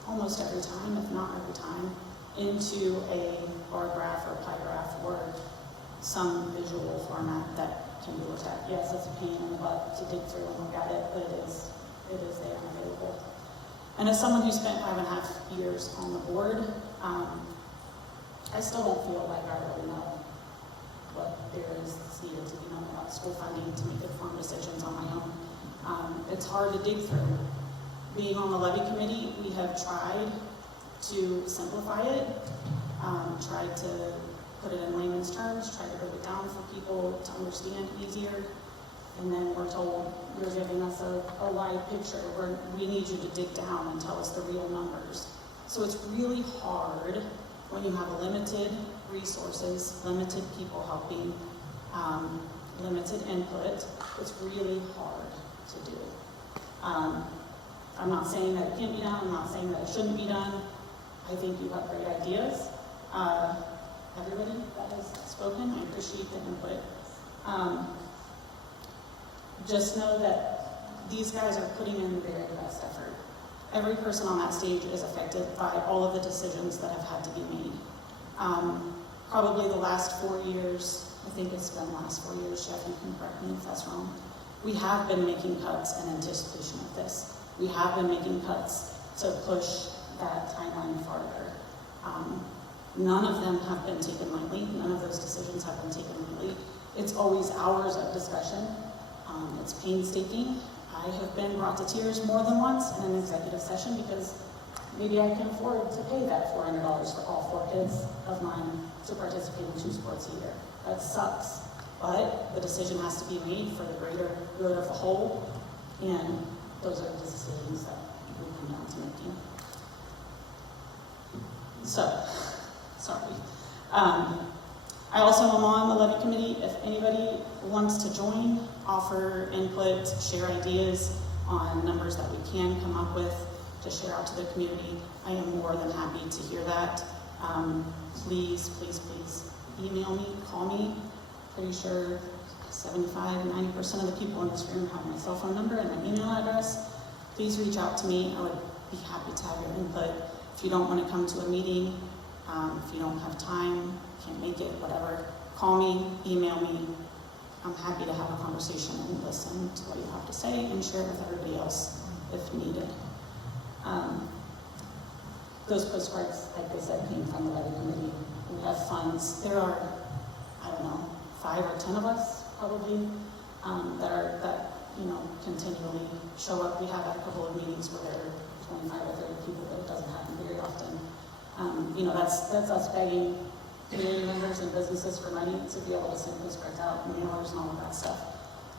almost every time, if not every time, into a bar graph or pie graph or some visual format that can be looked at. Yes, it's a pain in the butt to dig through and look at it, but it is there and available. And as someone who spent 5.5 years on the board, I still don't feel like I really know what there is needed to be known about school funding to make informed decisions on my own. It's hard to dig through being on the levy committee, we have tried to simplify it, tried to put it in layman's terms, tried to break it down for people to understand easier, and then we're told you're giving us a live picture where we need you to dig down and tell us the real numbers. So it's really hard when you have limited resources, limited people helping, limited input. It's really hard to do. I'm not saying that it can't be done, I'm not saying that it shouldn't be done. I think you have great ideas. Everybody that has spoken, I appreciate the input. Just know that these guys are putting in the very best effort. Every person on that stage is affected by all of the decisions that have had to be made. Probably the last 4 years, I think it's been the last 4 years, Jeff, you can correct me if that's wrong. We have been making cuts in anticipation of this. We have been making cuts to push that timeline farther. None of them have been taken lightly. None of those decisions have been taken lightly. It's always hours of discussion. It's painstaking. I have been brought to tears more than once in an executive session because maybe I can afford to pay that $400 for all 4 kids of mine to participate in 2 sports a year. That sucks. But the decision has to be made for the greater good of the whole, and those are the decisions that we come down to making. So, sorry. I also am on the levy committee. If anybody wants to join, offer input, share ideas on numbers that we can come up with to share out to the community, I am more than happy to hear that. Please, please, please email me, call me. Pretty sure 75-90% of the people in this room have my cell phone number and my email address. Please reach out to me. I would be happy to have your input. If you don't want to come to a meeting, if you don't have time, can't make it, whatever, call me, email me. I'm happy to have a conversation and listen to what you have to say and share it with everybody else if needed. Those postcards, like I said, came from the levy committee. We have funds. There are, I don't know, 5 or 10 of us probably that continually show up. We have had a couple of meetings where there are 25 or 30 people, but it doesn't happen very often. That's us begging community members and businesses for money to be able to send postcards out, mailers and all of that stuff.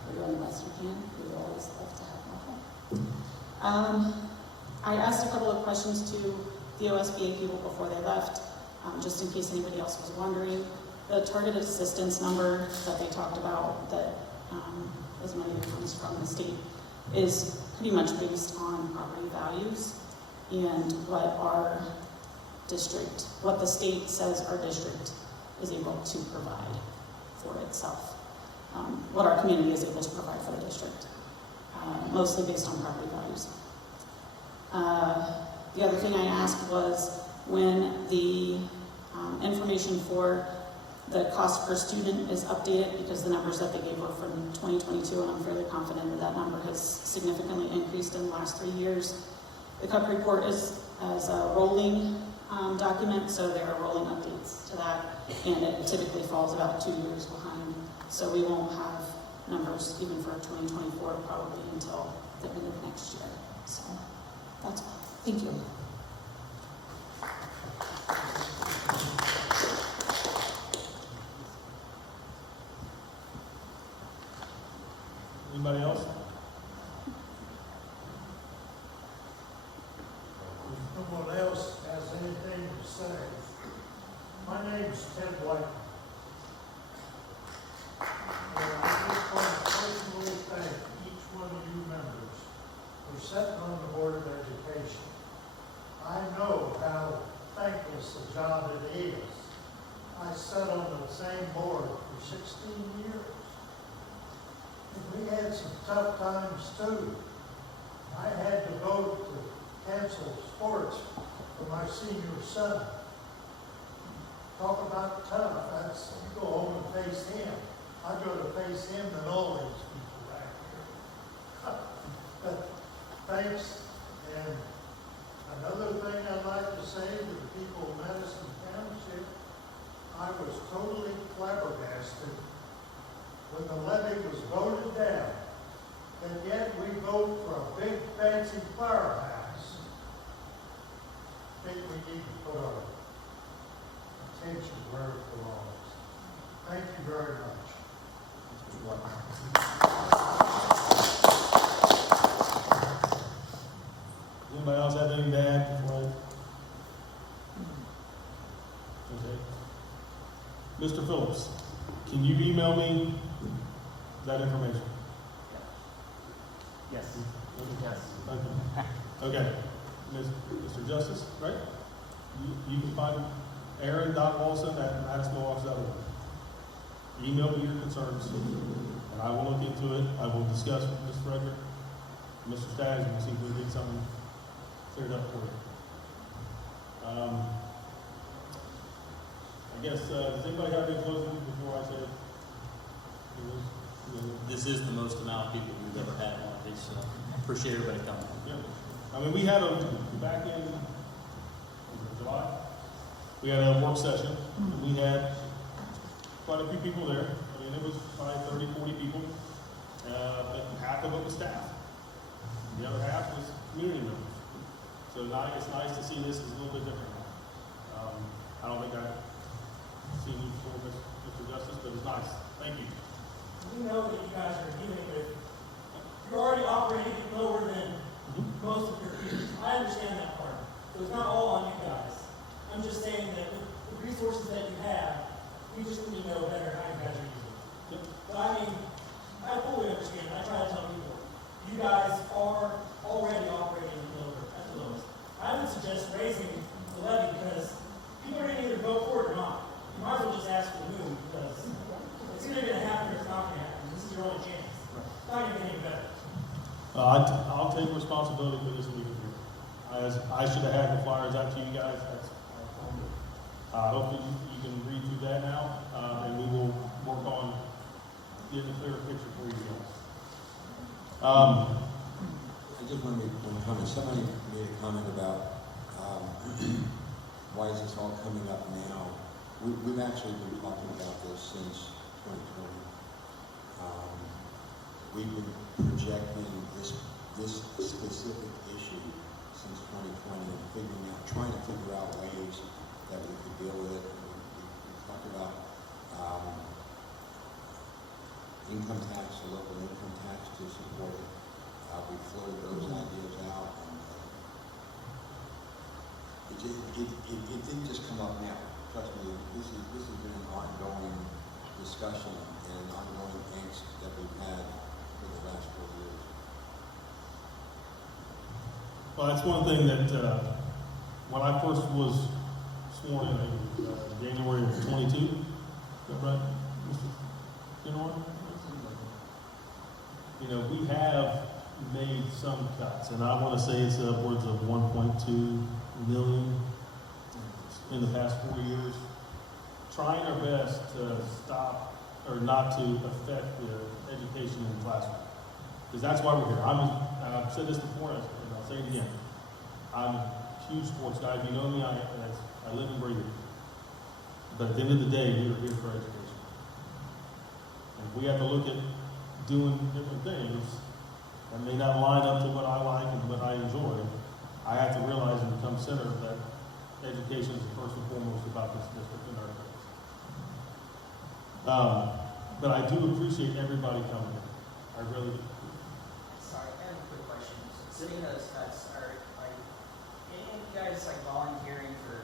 We're doing the best we can. We would always love to have more. I asked a couple of questions to the OSBA people before they left, just in case anybody else was wondering. The targeted assistance number that they talked about, that as money that comes from the state, is pretty much based on property values and what the state says our district is able to provide for itself. What our community is able to provide for the district, mostly based on property values. The other thing I asked was when the information for the cost per student is updated, because the numbers that they gave were from 2022, and I'm fairly confident that number has significantly increased in the last 3 years. The CUP report is as a rolling document, so there are rolling updates to that, and it typically falls about 2 years behind. So we won't have numbers even for 2024 probably until the end of next year. So that's all. Thank you. Anybody else? If no one else has anything to say, my name's Ted White. And I just want to personally thank each one of you members for sitting on the Board of Education. I know how thankless a job it is. I sat on the same board for 16 years. And we had some tough times too. I had to vote to cancel sports for my senior son. Talk about tough. That's, you go home and face him. I'd rather face him than all these people back here. But thanks. And another thing I'd like to say to the people of Madison Township, I was totally flabbergasted when the levy was voted down, and yet we vote for a big fat Betsy Flower House, I think we need to put our attention where it belongs. Thank you very much. Anybody else have anything to add before okay. Mr. Phillips, can you email me that information? Yes. Yes. Okay. Mr. Justice, right? You can find Aaron.Wilson@MadisonBOE.org. Email me your concerns, and I will look into it. I will discuss with Ms. Frederick, Mr. Staggs, and we'll see if we can get something cleared up for you. I guess, does anybody have any closing before I say it? This is the most amount of people we've ever had on this, so appreciate everybody coming. Yeah. I mean, we had back in July, we had a work session, and we had quite a few people there. I mean, it was probably 30, 40 people, but half of it was staff. The other half was community members. So it's nice to see this is a little bit different now. I don't think I've seen you before, Mr. Justice, but it's nice. Thank you. We know that you guys are dealing with, you're already operating lower than most of your peers. I understand that part. So it's not all on you guys. I'm just saying that with the resources that you have, we just need to know better how you guys are using it. But I mean, I fully understand. I try to tell people, you guys are already operating lower at the lowest. I would suggest raising the levy because people are going to either vote for it or not. You might as well just ask for the moon because it's either going to happen or it's not going to happen. This is your only chance. It's not going to get any better. I'll take responsibility for this week here. I should have had the flyers out to you guys. Hopefully you can read through that now, and we will work on getting a clearer picture for you guys. I just want to make one comment. Somebody made a comment about why is this all coming up now? We've actually been talking about this since 2020. We've been projecting this specific issue since 2020 and trying to figure out ways that we could deal with it. We talked about income tax, a local income tax to support it. We floated those ideas out, and it didn't just come up now. Trust me, this has been an ongoing discussion and an ongoing angst that we've had for the last 4 years. Well, that's one thing that when I first was sworn in, January of 22, is that right, Mr. General? You know, we have made some cuts, and I want to say it's upwards of 1.2 million in the past 4 years, trying our best to stop or not to affect the education in the classroom. Because that's why we're here. I've said this before, and I'll say it again. I'm a huge sports guy. If you know me, I live and breathe it. But at the end of the day, we are here for education. And if we have to look at doing different things that may not line up to what I like and what I enjoy, I have to realize and become centered that education is first and foremost about this district and our kids. But I do appreciate everybody coming in. I really do. Sorry, I have a quick question. Sitting those cuts, are any of you guys volunteering for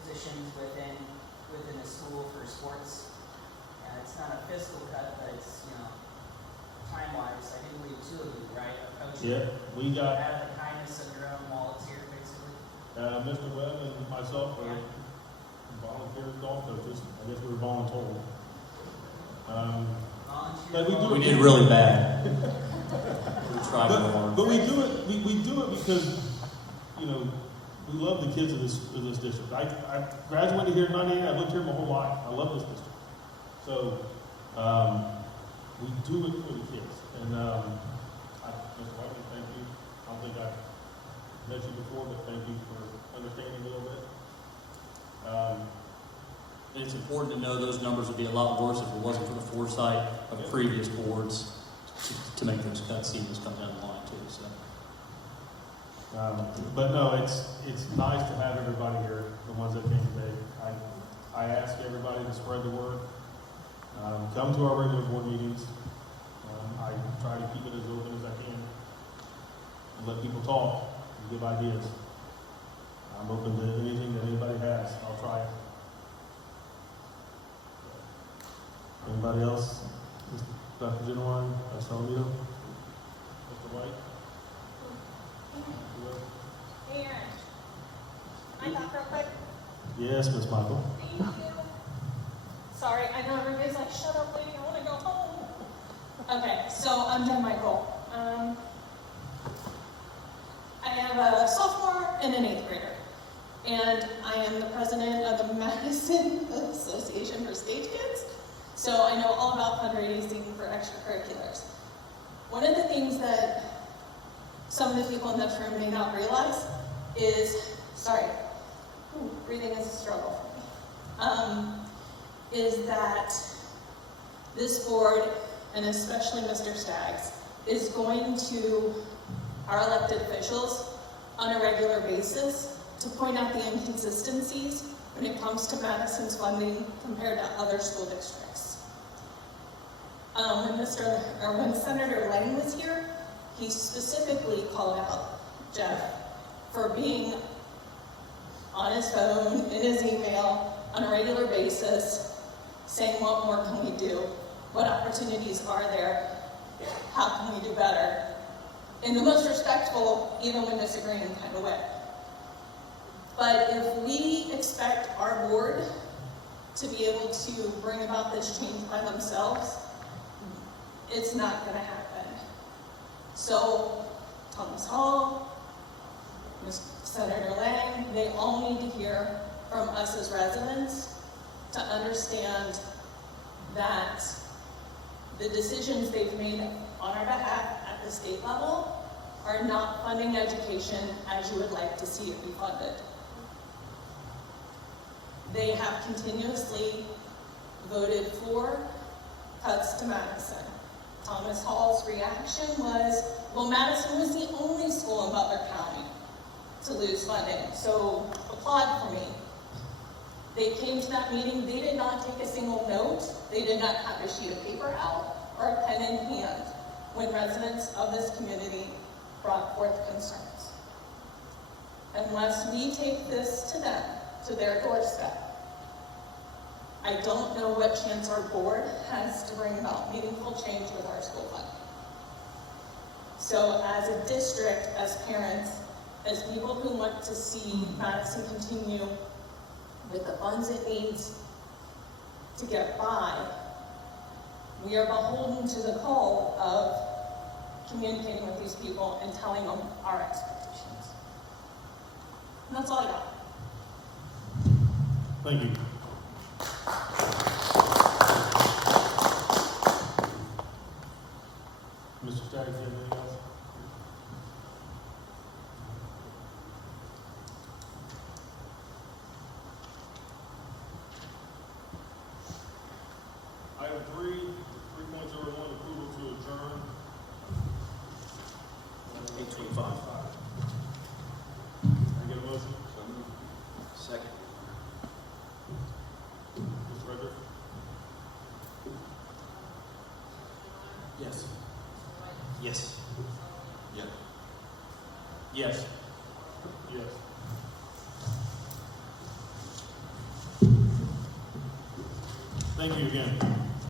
positions within the school for sports? It's not a fiscal cut, but it's time-wise. I do believe 2 of you, right? Yeah, we got out of the kindness of your own wallets here, basically. Mr. Webb and myself are volunteer golf coaches. I guess we were voluntold. But We did really bad. We tried but we do it. We do it because we love the kids of this district. I graduated here in '98. I've lived here my whole life. I love this district. So we do it for the kids. And Mr. Whiteman, thank you. I don't think I've met you before, but thank you for understanding a little bit. It's important to know those numbers would be a lot worse if it wasn't for the foresight of previous boards to make those cuts, see those come down the line too. So But no, it's nice to have everybody here, the ones that came today. I ask everybody to spread the word. Come to our regular board meetings. I try to keep it as open as I can and let people talk and give ideas. I'm open to anything that anybody has. I'll try it. Anybody else? Dr. Genuine, Dr. Alamito, Mr. White? Hey, Aaron. Can I talk real quick? Yes, Ms. Michael. Thank you. Sorry, I know everybody's like, shut up, lady, I want to go home. Okay, so I'm Jen Michael. I have a sophomore and an 8th grader. And I am the president of the Madison Association for Stage Kids. So I know all about fundraising for extracurriculars. One of the things that some of the people in this room may not realize is, breathing is a struggle for me, is that this board, and especially Mr. Staggs, is going to our elected officials on a regular basis to point out the inconsistencies when it comes to Madison's funding compared to other school districts. When Senator Lang was here, he specifically called out Jeff for being on his phone, in his email, on a regular basis, saying what more can we do, what opportunities are there, how can we do better, in the most respectful, even when disagreeing kind of way. But if we expect our board to be able to bring about this change by themselves, it's not going to happen. So, Thomas Hall, Senator Lang, they all need to hear from us as residents to understand that the decisions they've made on our behalf at the state level are not funding education as you would like to see it be funded. They have continuously voted for cuts to Madison. Thomas Hall's reaction was, well, Madison was the only school in Butler County to lose funding, so applaud for me. They came to that meeting, they did not take a single note, they did not have a sheet of paper out or a pen in hand when residents of this community brought forth concerns. Unless we take this to them, to their doorstep, I don't know what chance our board has to bring about meaningful change with our school funding. So as a district, as parents, as people who want to see Madison continue with the funds it needs to get by, we are beholden to the call of communicating with these people and telling them our expectations. And that's all I got. Thank you. Mr. Staggs, do you have anything else? Item 3 points over 1, approval to adjourn. 8:25. Can I get a motion? Second. Mr. Frederick? Yes. Yes. Yeah. Yes. Yes. Thank you again.